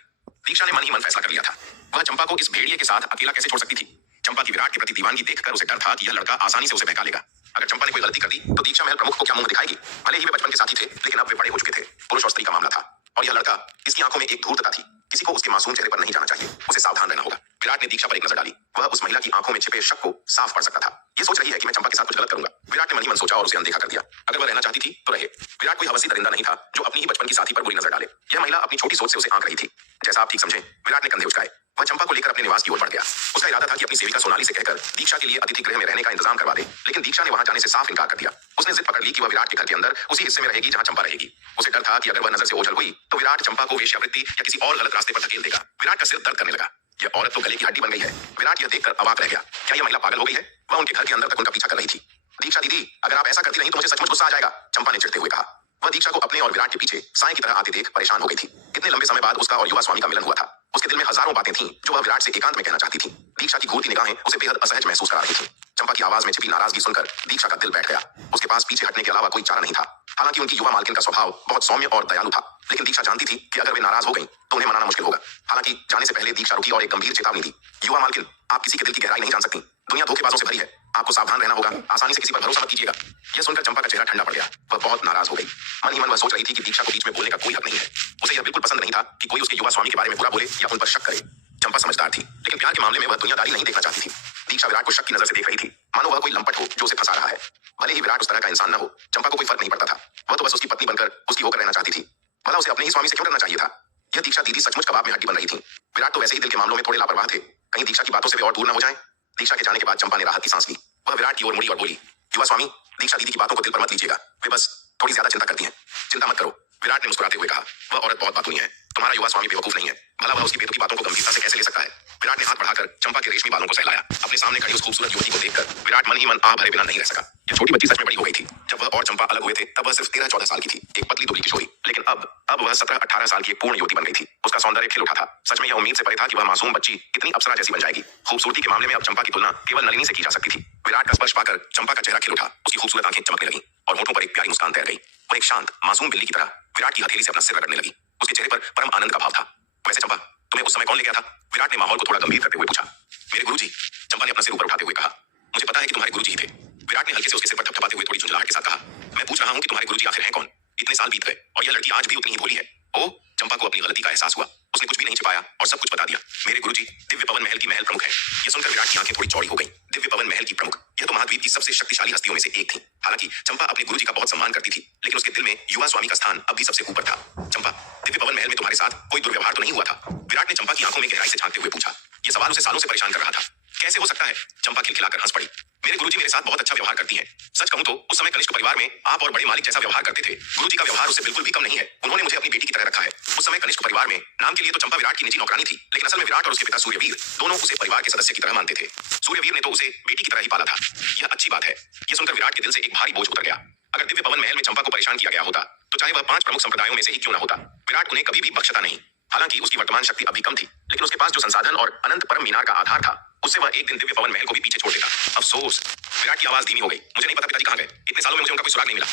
दीक्षा ने मन ही मन फैसला कर लिया था। वह चंपा को इस भेड़िए के साथ अकेला कैसे छोड़ सकती थी? चंपा की विराट के प्रति दीवानगी देखकर उसे डर था कि यह लड़का आसानी से उसे बहका लेगा। अगर चंपा ने कोई गलती कर दी तो दीक्षा महल प्रमुख को क्या मुंह दिखाएगी? भले ही वे बचपन के साथी थे, लेकिन अब वे बड़े हो चुके थे। पुरुष और स्त्री का मामला था, और यह लड़का, इसकी आंखों में एक धूर्तता थी। किसी को उसके मासूम चेहरे पर नहीं जाना चाहिए। उसे सावधान रहना होगा। विराट ने दीक्षा पर एक नजर डाली। वह उस महिला की आंखों में छिपे शक को साफ पढ़ सकता था। ये सोच रही है कि मैं चंपा के साथ कुछ गलत करूंगा। विराट ने मन ही मन सोचा और उसे अनदेखा कर दिया। अगर वह रहना चाहती थी तो रहे। विराट कोई हवसी दरिंदा नहीं था जो अपनी ही बचपन की साथी पर बुरी नजर डाले। यह महिला अपनी छोटी सोच से उसे आंक रही थी। जैसा आप ठीक समझे। विराट ने कंधे उचकाए। वह चंपा को लेकर अपने निवास की ओर बढ़ गया। उसका इरादा था कि अपनी सेविका सोनाली से कहकर दीक्षा के लिए अतिथि गृह में रहने का इंतजाम करवा दे, लेकिन दीक्षा ने वहां जाने से साफ इनकार कर दिया। उसने जिद पकड़ ली कि वह विराट के घर के अंदर उसी हिस्से में रहेगी जहां चंपा रहेगी। उसे डर था कि अगर वह नजर से ओझल हुई तो विराट चंपा को वेश्यावृत्ति या किसी और गलत रास्ते पर धकेल देगा। विराट का सिर दर्द करने लगा। यह औरत तो गले की हड्डी बन गई है। विराट यह देखकर अवाक रह गया। क्या यह महिला पागल हो गई है? वह उनके घर के अंदर तक उनका पीछा कर रही थी। दीक्षा दीदी, अगर आप ऐसा करती नहीं तो मुझे सचमुच गुस्सा आ जाएगा, चंपा ने चिढ़ते हुए कहा। वह दीक्षा को अपने और विराट के पीछे साए की तरह आते देख परेशान हो गई थी। इतने लंबे समय बाद उसका और युवा स्वामी का मिलन हुआ था। उसके दिल में हजारों बातें थीं जो वह विराट से एकांत में कहना चाहती थी। दीक्षा की घूरती निगाहें उसे बेहद असहज महसूस करा रही थी। चंपा की आवाज में छिपी नाराजगी सुनकर दीक्षा का दिल बैठ गया। उसके पास पीछे हटने के अलावा कोई चारा नहीं था। हालांकि उनकी युवा मालकिन का स्वभाव बहुत सौम्य और दयालु था, लेकिन दीक्षा जानती थी कि अगर वे नाराज हो गई तो उन्हें मनाना मुश्किल होगा। हालांकि जाने से पहले दीक्षा रुकी और एक गंभीर चेतावनी दी। युवा मालकिन, आप किसी के दिल की गहराई नहीं जान सकती। दुनिया धोखेबाजों से भरी है। आपको सावधान रहना होगा। आसानी से किसी पर भरोसा मत कीजिएगा। यह सुनकर चंपा का चेहरा ठंडा पड़ गया। वह बहुत नाराज हो गई। मन ही मन वह सोच रही थी कि दीक्षा को बीच में बोलने का कोई हक नहीं है। उसे यह बिल्कुल पसंद नहीं था कि कोई उसके युवा स्वामी के बारे में बुरा बोले या उन पर शक करे। चंपा समझदार थी, लेकिन प्यार के मामले में वह दुनियादारी नहीं देखना चाहती थी। दीक्षा विराट को शक की नजर से देख रही थी, मानो वह कोई लंपट हो जो उसे फंसा रहा है। भले ही विराट उस तरह का इंसान न हो, चंपा को कोई फर्क नहीं पड़ता था। वह तो बस उसकी पत्नी बनकर उसकी होकर रहना चाहती थी। भला उसे अपने ही स्वामी से क्यों डरना चाहिए था? यह दीक्षा दीदी सचमुच कबाब में हड्डी बन रही थी। विराट तो वैसे ही दिल के मामलों में थोड़े लापरवाह थे। कहीं दीक्षा की बातों से वे और दूर न हो जाएं। दीक्षा के जाने के बाद चंपा ने राहत की सांस ली। वह विराट की ओर मुड़ी और बोली, युवा स्वामी, दीक्षा दीदी की बातों को दिल पर मत लीजिएगा। वे बस थोड़ी ज्यादा चिंता करती हैं। चिंता मत करो। विराट ने मुस्कुराते हुए कहा। वह औरत बहुत बातूनी है। तुम्हारा युवा स्वामी बेवकूफ नहीं है। भला वह उसकी बेतुकी बातों को गंभीरता से कैसे ले सकता है? विराट ने हाथ बढ़ाकर चंपा के रेशमी बालों को सहलाया। अपने सामने खड़ी उस खूबसूरत युवती को देखकर विराट मन ही मन आह भरे बिना नहीं रह सका। यह छोटी बच्ची सच में बड़ी हो गई थी। जब वह और चंपा अलग हुए थे तब वह सिर्फ 13-14 साल की थी, एक पतली दुबली किशोरी। लेकिन अब वह 17-18 साल की एक पूर्ण युवती बन गई थी। उसका सौंदर्य खिल उठा था। सच में यह उम्मीद से परे था कि वह मासूम बच्ची इतनी अप्सरा जैसी बन जाएगी। खूबसूरती के मामले में अब चंपा की तुलना केवल नलिनी से की जा सकती थी। विराट का स्पर्श पाकर चंपा का चेहरा खिल उठा। उसकी खूबसूरत आंखें चमकने लगीं और होठों पर एक प्यारी मुस्कान तैर गई। वह एक शांत मासूम बिल्ली की तरह विराट की हथेली से अपना सिर रगड़ने लगी। उसके चेहरे पर परम आनंद का भाव था। वैसे चंपा, तुम्हें उस समय कौन ले गया था? विराट ने माहौल को थोड़ा गंभीर करते हुए पूछा। मेरे गुरुजी, चंपा ने अपना सिर ऊपर उठाते हुए कहा। मुझे पता है कि तुम्हारे गुरुजी ही थे। विराट ने हल्के से उसके सिर पर थपथपाते हुए थोड़ी झुंझलाहट के साथ कहा। मैं पूछ रहा हूं कि तुम्हारे गुरुजी आखिर हैं कौन? इतने साल बीत गए और यह लड़की आज भी उतनी ही भोली है। ओह, चंपा को अपनी गलती का एहसास हुआ। उसने कुछ भी नहीं छिपाया और सब कुछ बता दिया। मेरे गुरुजी दिव्य पवन महल की महल प्रमुख है। यह सुनकर विराट की आंखें थोड़ी चौड़ी हो गई। दिव्य पवन महल की प्रमुख, यह तो महाद्वीप की सबसे शक्तिशाली हस्तियों में से एक थी। हालांकि चंपा अपने गुरुजी का बहुत सम्मान करती थी, लेकिन उसके दिल में युवा स्वामी का स्थान अब भी सबसे ऊपर था। चंपा, दिव्य पवन महल में तुम्हारे साथ कोई दुर्व्यवहार तो नहीं हुआ था? विराट ने चंपा की आंखों में गहराई से झांकते हुए पूछा। यह सवाल उसे सालों से परेशान कर रहा था। कैसे हो सकता है? चंपा खिलखिलाकर हंस पड़ी। मेरे गुरुजी मेरे साथ बहुत अच्छा व्यवहार करती हैं। सच कहूं तो उस समय कनिष्क परिवार में आप और बड़े मालिक जैसा व्यवहार करते थे। गुरुजी का व्यवहार उससे बिल्कुल भी कम नहीं है। उन्होंने मुझे अपनी बेटी की तरह रखा है। उस समय कनिष्क परिवार में नाम के लिए तो चंपा विराट की निजी नौकरानी थी, लेकिन असल में विराट और उसके पिता सूर्यवीर दोनों उसे परिवार के सदस्य की तरह मानते थे। सूर्यवीर ने तो उसे बेटी की तरह ही पाला था। यह अच्छी बात है। यह सुनकर विराट के दिल से एक भारी बोझ उतर गया। अगर दिव्य पवन महल में चंपा को परेशान किया गया होता तो चाहे वह 5 प्रमुख संप्रदायों में से ही क्यों न होता, विराट उन्हें कभी भी बख्शता नहीं। हालांकि उसकी वर्तमान शक्ति अभी कम थी, लेकिन उसके पास जो संसाधन और अनंत परम मीनार का आधार था, उससे वह एक दिन दिव्य पवन महल को भी पीछे छोड़ देता। अफसोस। विराट की आवाज धीमी हो गई। मुझे नहीं पता पिताजी कहां गए। इतने सालों में मुझे उनका कोई सुराग नहीं मिला।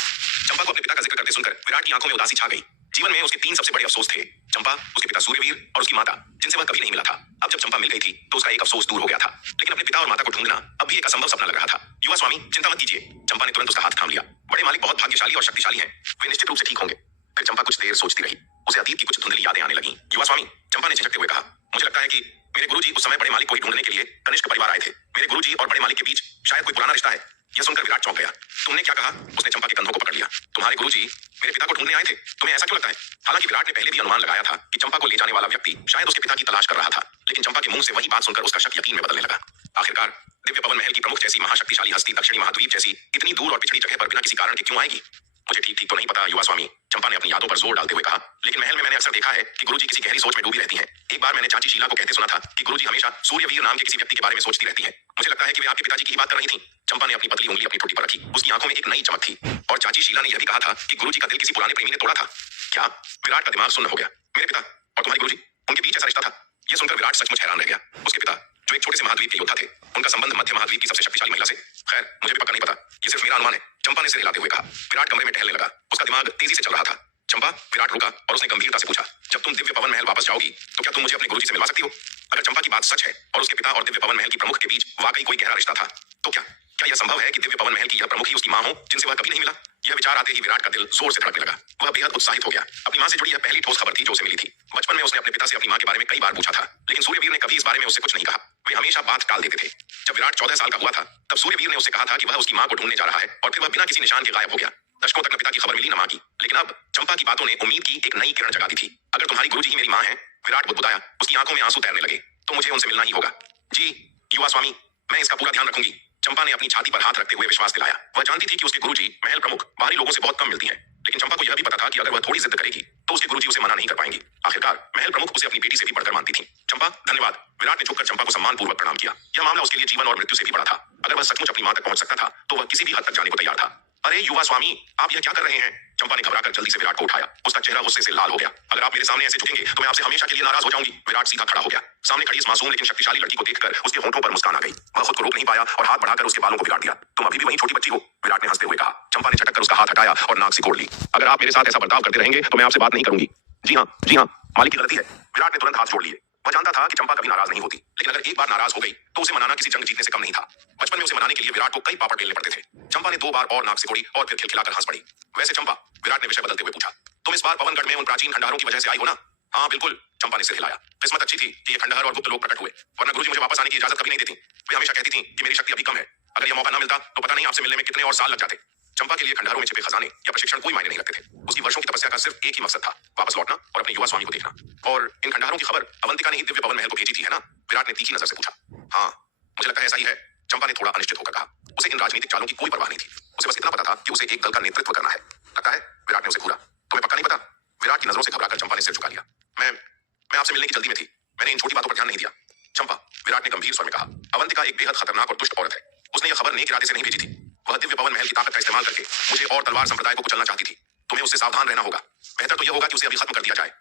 चंपा को अपने पिता का जिक्र करते सुनकर विराट की आंखों में उदासी छा गई। जीवन में उसके 3 सबसे बड़े अफसोस थे, चंपा, उसके पिता सूर्यवीर और उसकी माता, जिनसे वह कभी नहीं मिला था। अब जब चंपा मिल गई थी तो उसका एक अफसोस दूर हो गया था, लेकिन अपने पिता और माता को ढूंढना अब भी एक असंभव सपना लग रहा था। युवा स्वामी, चिंता मत कीजिए। चंपा ने तुरंत उसका हाथ थाम लिया। बड़े मालिक बहुत भाग्यशाली और शक्तिशाली हैं। वे निश्चित रूप से ठीक होंगे। फिर चंपा कुछ देर सोचती रही। उसे अतीत की कुछ धुंधली यादें आने लगीं। युवा स्वामी, चंपा ने झिझकते हुए कहा, मुझे लगता है कि मेरे गुरुजी उस समय बड़े मालिक को ही ढूंढने के लिए कनिष्क परिवार आए थे। मेरे गुरुजी और बड़े मालिक के बीच शायद कोई पुराना रिश्ता है। यह सुनकर विराट चौंक गया। तुमने क्या कहा? उसने चंपा के कंधों को पकड़ लिया। तुम्हारे गुरुजी मेरे पिता को ढूंढने आए थे। तुम्हें ऐसा क्यों लगता है? हालांकि विराट ने पहले भी अनुमान लगाया था कि चंपा को ले जाने वाला व्यक्ति शायद उसके पिता की तलाश कर रहा था, लेकिन चंपा के मुंह से वही बात सुनकर उसका शक यकीन में बदलने लगा। आखिरकार दिव्य पवन महल की प्रमुख जैसी महाशक्तिशाली हस्ती दक्षिणी महाद्वीप जैसी इतनी दूर और पिछड़ी जगह पर बिना किसी कारण के क्यों आएगी? मुझे ठीक ठीक तो नहीं पता युवा स्वामी, चंपा ने अपनी यादों पर जोर डालते हुए कहा, लेकिन महल में मैंने अक्सर देखा है कि गुरुजी किसी गहरी सोच में डूबी रहती हैं। एक बार मैंने चाची शीला को कहते सुना था कि गुरुजी हमेशा सूर्यवीर नाम के किसी व्यक्ति के बारे में सोचती रहती हैं। मुझे लगता है कि वे आपके पिताजी की ही बात कर रही थीं। चंपा ने अपनी पतली उंगली अपनी ठोड़ी पर रखी। उसकी आंखों में एक नई चमक थी। और चाची शीला ने यह भी कहा था कि गुरुजी का दिल किसी पुराने प्रेमी ने तोड़ा था। क्या? विराट का दिमाग सुन्न हो गया। मेरे पिता और तुम्हारे गुरुजी, उनके बीच ऐसा रिश्ता था? यह सुनकर विराट सचमुच हैरान रह गया। उसके पिता, जो एक छोटे से महाद्वीप के योद्धा थे, उनका संबंध मध्य महाद्वीप की सबसे शक्तिशाली महिला से? खैर, मुझे भी पक्का नहीं पता। ये सिर्फ मेरा अनुमान है। चंपा ने सिर हिलाते हुए कहा। विराट कमरे में टहलने लगा। उसका दिमाग तेजी से चल रहा था। चंपा, विराट रुका और उसने गंभीरता से पूछा, जब तुम दिव्य पवन महल वापस जाओगी तो क्या तुम मुझे अपने गुरुजी से मिलवा सकती हो? अगर चंपा की बात सच है और उसके पिता और दिव्य पवन महल की प्रमुख के बीच वाकई कोई गहरा रिश्ता था, तो क्या यह संभव है कि दिव्य पवन महल की यह प्रमुख ही उसकी मां हो, जिनसे वह कभी नहीं मिला? यह विचार आते ही विराट का दिल जोर से धड़कने लगा। वह बेहद उत्साहित हो गया। अपनी मां से जुड़ी यह पहली ठोस खबर थी जो उसे मिली थी। बचपन में उसने अपने पिता से अपनी मां के बारे में कई बार पूछा था, लेकिन सूर्यवीर ने कभी इस बारे में उससे कुछ नहीं कहा। वे हमेशा बात टाल देते थे। जब विराट 14 साल का हुआ था, तब सूर्यवीर ने उससे कहा था कि वह उसकी मां को ढूंढने जा रहा है, और फिर वह बिना किसी निशान के गायब हो गया। दशकों तक न पिता की खबर मिली न मां की, लेकिन अब चंपा की बातों ने उम्मीद की एक नई किरण जगा दी थी। अगर तुम्हारी गुरुजी ही मेरी मां है, विराट बुदबुदाया। उसकी आंखों में आंसू तैरने लगे, तो मुझे उनसे मिलना ही होगा। जी युवा स्वामी, मैं इसका पूरा ध्यान रखूंगी। चंपा ने अपनी छाती पर हाथ रखते हुए विश्वास दिलाया। वह जानती थी कि उसके गुरुजी महल प्रमुख बाहरी लोगों से बहुत कम मिलती हैं, लेकिन चंपा को यह भी पता था कि अगर वह थोड़ी जिद करेगी तो उसके गुरुजी उसे मना नहीं कर पाएंगे। आखिरकार महल प्रमुख उसे अपनी बेटी से भी बढ़कर मानती थी। चंपा, धन्यवाद। विराट ने झुककर चंपा को सम्मानपूर्वक प्रणाम किया। यह मामला उसके लिए जीवन और मृत्यु से भी बड़ा था। अगर वह सचमुच अपनी मां तक पहुंच सकता था तो वह किसी भी हद तक जाने को तैयार था। अरे युवा स्वामी, आप यह क्या कर रहे हैं? चंपा ने घबराकर जल्दी से विराट को उठाया। उसका चेहरा गुस्से से लाल हो गया। अगर आप मेरे सामने ऐसे झुकेंगे तो मैं आपसे हमेशा के लिए नाराज हो जाऊंगी। विराट सीधा खड़ा हो गया। सामने खड़ी इस मासूम लेकिन शक्तिशाली लड़की को देखकर उसके होंठों पर मुस्कान आ गई। वह खुद को रोक नहीं पाया और हाथ बढ़ाकर उसके बालों को बिगाड़ दिया। तुम अभी भी वही छोटी बच्ची हो, विराट ने हंसते हुए कहा। चंपा ने झटक कर उसका हाथ हटाया और नाक सिकोड़ ली। अगर आप मेरे साथ ऐसा बर्ताव करते रहेंगे तो मैं आपसे बात नहीं करूंगी। जी हाँ, मालिक की गलती है। विराट ने तुरंत हाथ जोड़ लिए। वह जानता था कि चंपा कभी नाराज नहीं होती, लेकिन अगर एक बार नाराज हो गई तो उसे मनाना किसी जंग जीतने से कम नहीं था। बचपन में उसे मनाने के लिए विराट को कई पापड़ बेलने पड़ते थे। चंपा ने 2 बार और नाक सिकोड़ी और फिर खिलखिलाकर हंस पड़ी। वैसे चंपा, विराट ने विषय बदलते हुए पूछा, तुम इस बार पवनगढ़ में उन प्राचीन खंडहरों की वजह से आई हो ना? हाँ बिल्कुल, चंपा ने सिर हिलाया। किस्मत अच्छी थी कि ये खंडहर और गुप्त लोग प्रकट हुए, वरना गुरुजी मुझे वापस आने की इजाजत कभी नहीं देती। वे हमेशा कहती थी कि मेरी शक्ति अभी कम है। अगर यह मौका न मिलता तो पता नहीं आपसे मिलने में कितने और साल लग जाते। चंपा के लिए खंडहरों में छिपे खजाने या प्रशिक्षण कोई मायने नहीं रखते थे। उसकी वर्षों की तपस्या का सिर्फ एक ही मकसद था, वापस लौटना और अपने युवा स्वामी को देखना। और इन खंडहरों की खबर अवंतिका ने ही दिव्य पवन महल को भेजी थी, है ना? विराट ने तीखी नजर से पूछा। हाँ, मुझे लगता है ऐसा ही है, चंपा ने थोड़ा अनिश्चित होकर कहा। उसे इन राजनीतिक चालों की कोई परवाह नहीं थी। उसे बस इतना पता था कि उसे एक दल का नेतृत्व करना है। लगता है, विराट ने उसे घूरा। तुम्हें पक्का नहीं पता? विराट की नजरों से घबराकर चंपा ने सिर झुका लिया। मैं आपसे मिलने की जल्दी में थी। मैंने इन छोटी बातों पर ध्यान नहीं दिया। चंपा, विराट ने गंभीर स्वर में कहा, अवंतिका एक बेहद खतरनाक और दुष्ट औरत है। उसने यह खबर नेक इरादे से नहीं भेजी थी। वह दिव्य पवन महल की ताकत का इस्तेमाल करके मुझे और तलवार संप्रदाय को कुचलना चाहती थी। तुम्हें उससे सावधान रहना होगा। बेहतर तो यह होगा कि उसे अभी खत्म कर दिया जाए।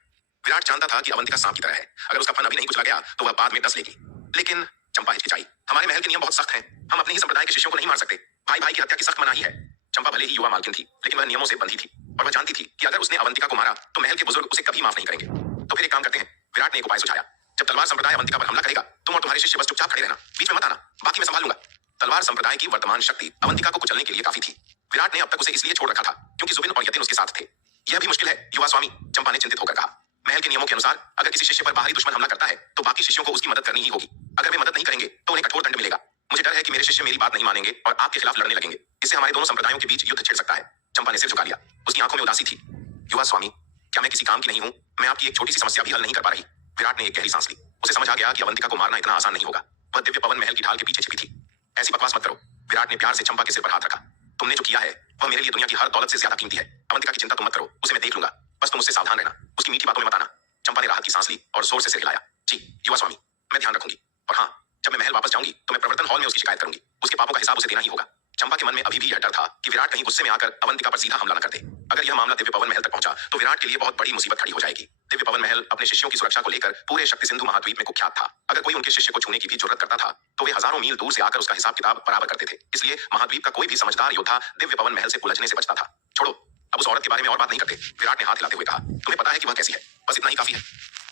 विराट जानता था कि अवंतिका सांप की तरह है। अगर उसका फन अभी नहीं कुचला गया तो वह बाद में डस लेगी। लेकिन चंपा हिचकिचाई। हमारे महल के नियम बहुत सख्त हैं। हम अपने ही संप्रदाय के शिष्यों को नहीं मार सकते। भाई भाई की हत्या की सख्त मनाही है। चंपा भले ही युवा मालकिन थी, लेकिन वह नियमों से बंधी थी और वह जानती थी कि अगर उसने अवंतिका को मारा तो महल के बुजुर्ग उसे कभी माफ नहीं करेंगे। तो फिर एक काम करते हैं। विराट ने एक उपाय सुझाया। जब तलवार संप्रदाय अवंतिका पर हमला करेगा, तुम और तुम्हारे शिष्य बस चुपचाप खड़े रहना, बीच में मत आना, बाकी मैं संभाल लूंगा। तलवार संप्रदाय की वर्तमान शक्ति अवंतिका को कुचलने के लिए काफी थी। विराट ने अब तक उसे इसलिए छोड़ रखा था क्योंकि जुबिन और यतिन उसके साथ थे। यह भी मुश्किल है युवा स्वामी, चंपा ने चिंतित होकर कहा। महल के नियमों के अनुसार अगर किसी शिष्य पर बाहरी दुश्मन हमला करता है तो बाकी शिष्यों को उसकी मदद करनी ही होगी। अगर वे मदद नहीं करेंगे तो उन्हें कठोर दंड मिलेगा। मुझे डर है कि मेरे शिष्य मेरी बात नहीं मानेंगे और आपके खिलाफ लड़ने लगेंगे। इससे हमारे दोनों संप्रदायों के बीच युद्ध छिड़ सकता है। चंपा ने सिर झुका लिया। उसकी आंखों में उदासी थी। युवा स्वामी, क्या मैं किसी काम की नहीं हूँ? मैं आपकी एक छोटी सी समस्या भी हल नहीं कर पा रही। विराट ने एक गहरी सांस ली। उसे समझ आ गया कि अवंतिका को मारना इतना आसान नहीं होगा। वह दिव्य पवन महल की ढाल के पीछे छिपी थी। ऐसी बकवास मत करो। विराट ने प्यार से चंपा के सिर पर हाथ रखा। तुमने जो किया है वह मेरे लिए दुनिया की हर दौलत से ज्यादा कीमती है। अवंतिका की चिंता तुम मत करो, उसे मैं देख लूंगा। बस तुम उससे सावधान रहना, उसकी मीठी बातों में मत आना। चंपा ने राहत की सांस ली और जोर से सिर हिलाया। जी युवा स्वामी, मैं ध्यान रखूंगी। और हाँ, जब मैं महल वापस जाऊंगी तो मैं प्रवर्तन हॉल में उसकी शिकायत करूंगी। उसके पापों का हिसाब उसे देना ही होगा। चंपा के मन में अभी भी यह डर था कि विराट कहीं गुस्से में आकर अवंतिका पर सीधा हमला न कर दे। अगर यह मामला दिव्य पवन महल तक पहुंचा तो विराट के लिए बहुत बड़ी मुसीबत खड़ी हो जाएगी। दिव्य पवन महल अपने शिष्यों की सुरक्षा को लेकर पूरे शक्ति सिंधु महाद्वीप में कुख्यात था। अगर कोई उनके शिष्य को छूने की भी जरूरत करता था तो वे हजारों मील दूर से आकर उसका हिसाब किताब बराबर करते थे। इसलिए महाद्वीप का कोई भी समझदार योद्धा दिव्य पवन महल से उलझने से बचता था। छोड़ो, अब उस औरत के बारे में और बात नहीं करते। विराट ने हाथ हिलाते हुए कहा, तुम्हें पता है कि वह कैसी है? बस इतना ही काफी है।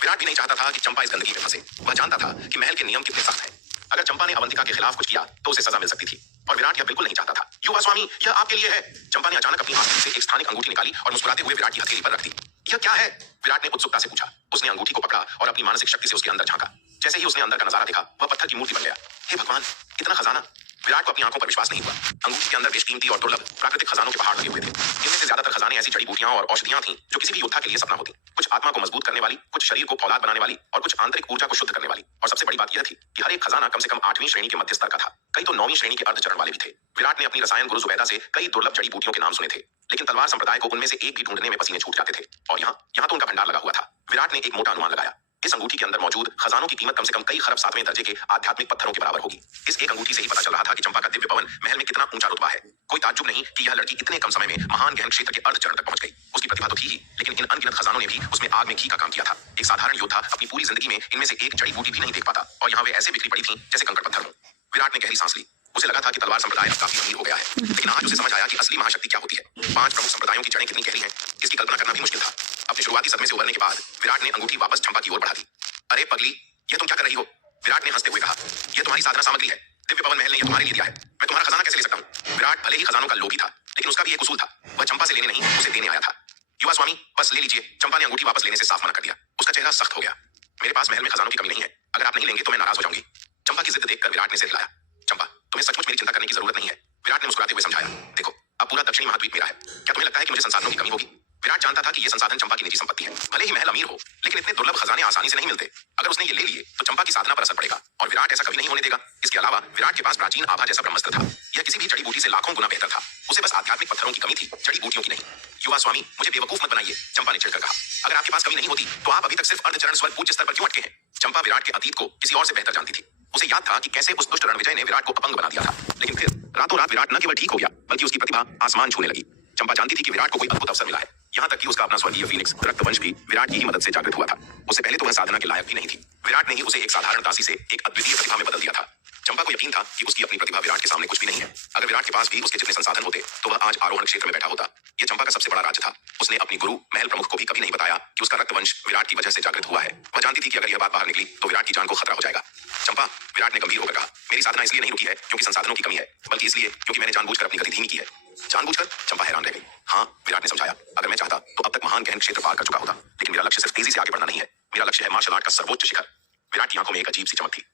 विराट भी नहीं चाहता था कि चंपा इस गंदगी में फंसे। वह जानता था कि महल के नियम कितने सख्त हैं। अगर चंपा ने अवंतिका के खिलाफ कुछ किया तो उसे सजा मिल सकती थी और विराट यह बिल्कुल नहीं चाहता था। युवा स्वामी, यह आपके लिए है। चंपा ने अचानक अपनी आंख से एक स्थानिक अंगूठी निकाली और मुस्कुराते हुए विराट की हथेली पर रख दी। यह क्या है? विराट ने उत्सुकता से पूछा। उसने अंगूठी को पकड़ा और अपनी मानसिक शक्ति से उसके अंदर झांका। जैसे ही उसने अंदर का नजारा देखा, वह पत्थर की मूर्ति बन गया। हे भगवान, इतना खजाना! विराट को अपनी आंखों पर विश्वास नहीं हुआ। अंगूठी के अंदर बेशकीमती और दुर्लभ प्राकृतिक खजानों के पहाड़ लगे हुए थे। इनमें से ज्यादातर खजाने ऐसी जड़ी बूटियां और औषधियां थीं जो किसी भी योद्धा के लिए सपना होती। कुछ आत्मा को मजबूत करने वाली, कुछ शरीर को फौलाद बनाने वाली और कुछ आंतरिक ऊर्जा को शुद्ध करने वाली। और सबसे बड़ी बात यह थी कि हर एक खजाना कम से कम 8वीं श्रेणी के मध्य स्तर का था। कई तो 9वीं श्रेणी के अर्धचरण वाले भी थे। विराट ने अपनी रसायन गुरु जुबैदा से कई दुर्लभ जड़ी बूटियों के नाम सुने थे, लेकिन तलवार संप्रदाय को उनमें से एक भी ढूंढने में पसीने छूट जाते थे। और यहाँ तो उनका भंडार लगा हुआ था। विराट ने एक मोटा अनुमान लगाया। इस अंगूठी के अंदर मौजूद खजानों की कीमत कम से कम कई खरब 7वें दर्जे के आध्यात्मिक पत्थरों के बराबर होगी। इस एक अंगूठी से ही पता चल रहा था कि चंपा का दिव्य पवन महल में कितना ऊंचा रुतबा है। कोई ताज्जुब नहीं कि यह लड़की इतने कम समय में महान गहन क्षेत्र के अर्धचरण तक पहुंच गई। उसकी प्रतिभा तो थी ही, लेकिन इन अनगिनत खजानों ने भी उसमें आग में घी का काम किया था। एक साधारण योद्धा अपनी पूरी जिंदगी में इनमें से एक जड़ी बूटी भी नहीं देख पाता, और यहाँ वे ऐसे बिखरी पड़ी थी जैसे कंकड़ पत्थर हो। विराट ने गहरी सांस ली। उसे लगा था कि तलवार संप्रदाय अब काफी अमीर हो गया है, लेकिन आज उसे समझ आया कि असली महाशक्ति क्या होती है। 5 प्रमुख संप्रदायों की जड़ें कितनी गहरी हैं, इसकी कल्पना करना भी मुश्किल था। अपने शुरुआती सदमे से उबरने के बाद विराट ने अंगूठी वापस चंपा की ओर बढ़ा दी। अरे पगली, ये तुम क्या कर रही हो? विराट ने हंसते हुए कहा, यह तुम्हारी साधना सामग्री है। दिव्य पवन महल ने यह तुम्हारे लिए दिया है। मैं तुम्हारा खजाना कैसे ले सकता हूँ? विराट भले ही खजानों का लोभी था, लेकिन उसका भी एक उसूल था। वह चंपा से लेने नहीं, उसे देने आया था। युवा स्वामी, बस ले लीजिए। चंपा ने अंगूठी वापस लेने से साफ मना कर दिया। उसका चेहरा सख्त हो गया। मेरे पास महल में खजानों की कमी नहीं है। अगर आप नहीं लेंगे तो मैं नाराज हो जाऊंगी। चंपा की जिद देखकर विराट ने सिर हिलाया। चंपा, तुम्हें सचमुच मेरी चिंता करने की जरूरत नहीं है। विराट ने मुस्कुराते हुए समझाया। देखो, अब पूरा दक्षिणी महाद्वीप मेरा है। क्या तुम्हें लगता है कि मुझे संसाधनों की कमी होगी? विराट जानता था कि यह संसाधन चंपा की निजी संपत्ति है। भले ही महल अमीर हो, लेकिन इतने दुर्लभ खजाने आसानी से नहीं मिलते। अगर उसने ये ले लिए तो चंपा की साधना पर असर पड़ेगा, और विराट ऐसा कभी नहीं होने देगा। इसके अलावा विराट के पास प्राचीन आभा जैसा ब्रह्मास्त्र था। यह किसी भी जड़ी बूटी से लाखों गुना बेहतर था। उसे बस आध्यात्मिक पत्थरों की कमी थी, जड़ी बूटियों की नहीं। युवा स्वामी, मुझे बेवकूफ मत बनाइए, चंपा ने चिढ़कर कहा। अगर आपके पास कमी नहीं होती तो आप अभी तक सिर्फ अर्धचरण स्वर्ग पूज्य स्तर पर क्यों अटके हैं? चंपा विराट के अतीत को किसी और से बेहतर जानती थी। उसे याद था कि कैसे उस दुष्ट रणविजय ने विराट को अपंग बना दिया था, लेकिन फिर रातों रात विराट न केवल ठीक हो गया, बल्कि उसकी प्रतिभा आसमान छूने लगी। चंपा जानती थी कि विराट को कोई अद्भुत अवसर मिला है। यहाँ तक कि उसका अपना स्वर्गीय फीनिक्स रक्तवंश भी विराट की ही मदद से जागृत हुआ था। उससे पहले तो वह साधना के लायक भी नहीं थी। विराट ने ही उसे एक साधारण दासी से एक अद्वितीय प्रतिभा में बदल दिया था। चंपा को यकीन था कि उसकी अपनी प्रतिभा विराट के सामने कुछ भी नहीं है। अगर विराट के पास भी उसके जितने संसाधन होते तो वह आज आरोहण क्षेत्र में बैठा होता। यह चंपा का सबसे बड़ा राज्य था। उसने अपनी गुरु महल प्रमुख को भी कभी नहीं बताया कि उसका रक्तवंश विराट की वजह से जागृत हुआ है। वह जानती थी कि अगर यह बात बाहर निकली तो विराट की जान को खतरा हो जाएगा। चंपा, विराट ने गंभीर होकर कहा, मेरी साधना इसलिए नहीं रुकी है क्योंकि संसाधनों की कमी है, बल्कि इसलिए क्योंकि मैंने जानबूझकर अपनी गति धीमी की है। जानबूझकर? चंपा हैरान रह गई। हाँ, विराट ने समझाया, अगर मैं चाहता तो अब तक महान गहन क्षेत्र पार कर चुका होता, लेकिन मेरा लक्ष्य सिर्फ तेजी से आगे बढ़ना नहीं है। मेरा लक्ष्य है मार्शल आर्ट का सर्वोच्च शिखर। विराट की आंखों में एक अजीब सी चमक थी।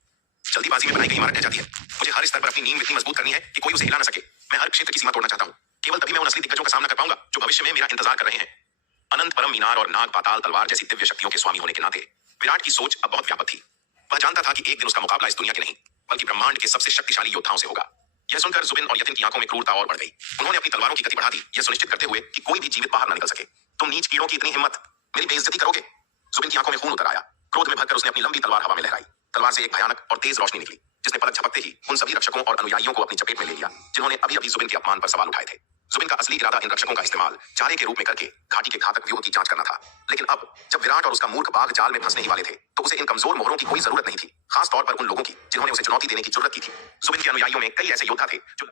जल्दीबाजी में बनाई गई इमारत रह जाती है। मुझे हर स्तर पर अपनी नींव इतनी मजबूत करनी है कि कोई उसे हिला न सके। मैं हर क्षेत्र की सीमा तोड़ना चाहता हूँ। केवल तभी मैं उन असली दिग्गजों का सामना कर पाऊंगा जो भविष्य में मेरा इंतजार कर रहे हैं। अनंत परम मीनार और नाग पाताल तलवार जैसी दिव्य शक्तियों के स्वामी होने के नाते विराट की सोच अब बहुत व्यापक थी। वह जानता था कि एक दिन उसका मुकाबला इस दुनिया के नहीं, बल्कि ब्रह्मांड के सबसे शक्तिशाली योद्धाओं से होगा। यह सुनकर जुबिन और यतिन की आंखों में क्रूरता और बढ़ गई। उन्होंने अपनी तलवारों की गति बढ़ा दी, यह सुनिश्चित करते हुए कि कोई भी जीवित बाहर न निकल सके। तुम नीच कीड़ों की इतनी हिम्मत, मेरी बेइज्जती करोगे? जुबिन की आंखों में खून उतर आया। क्रोध में भरकर उसने अपनी लंबी तलवार हवा में लहराई। तलवार से एक भयानक और तेज रोशनी निकली, जिसने पलक झपकते ही उन सभी रक्षकों और अनुयायियों को अपनी चपेट में ले लिया जिन्होंने अभी अभी जुबिन के अपमान पर सवाल उठाए थे। जुबिन का असली इरादा इन रक्षकों का इस्तेमाल चारे के रूप में करके घाटी के घातक व्यूह की जांच करना था। लेकिन अब जब विराट और उसका मूर्ख बाघ जाल में फंसने ही वाले थे तो उसे इन कमजोर मोहरों की कोई जरूरत नहीं थी, खास तौर पर उन लोगों की जिन्होंने उसे चुनौती देने की जरूरत की थी। जुबिन के अनुयायियों में कई ऐसे योद्धा थे जो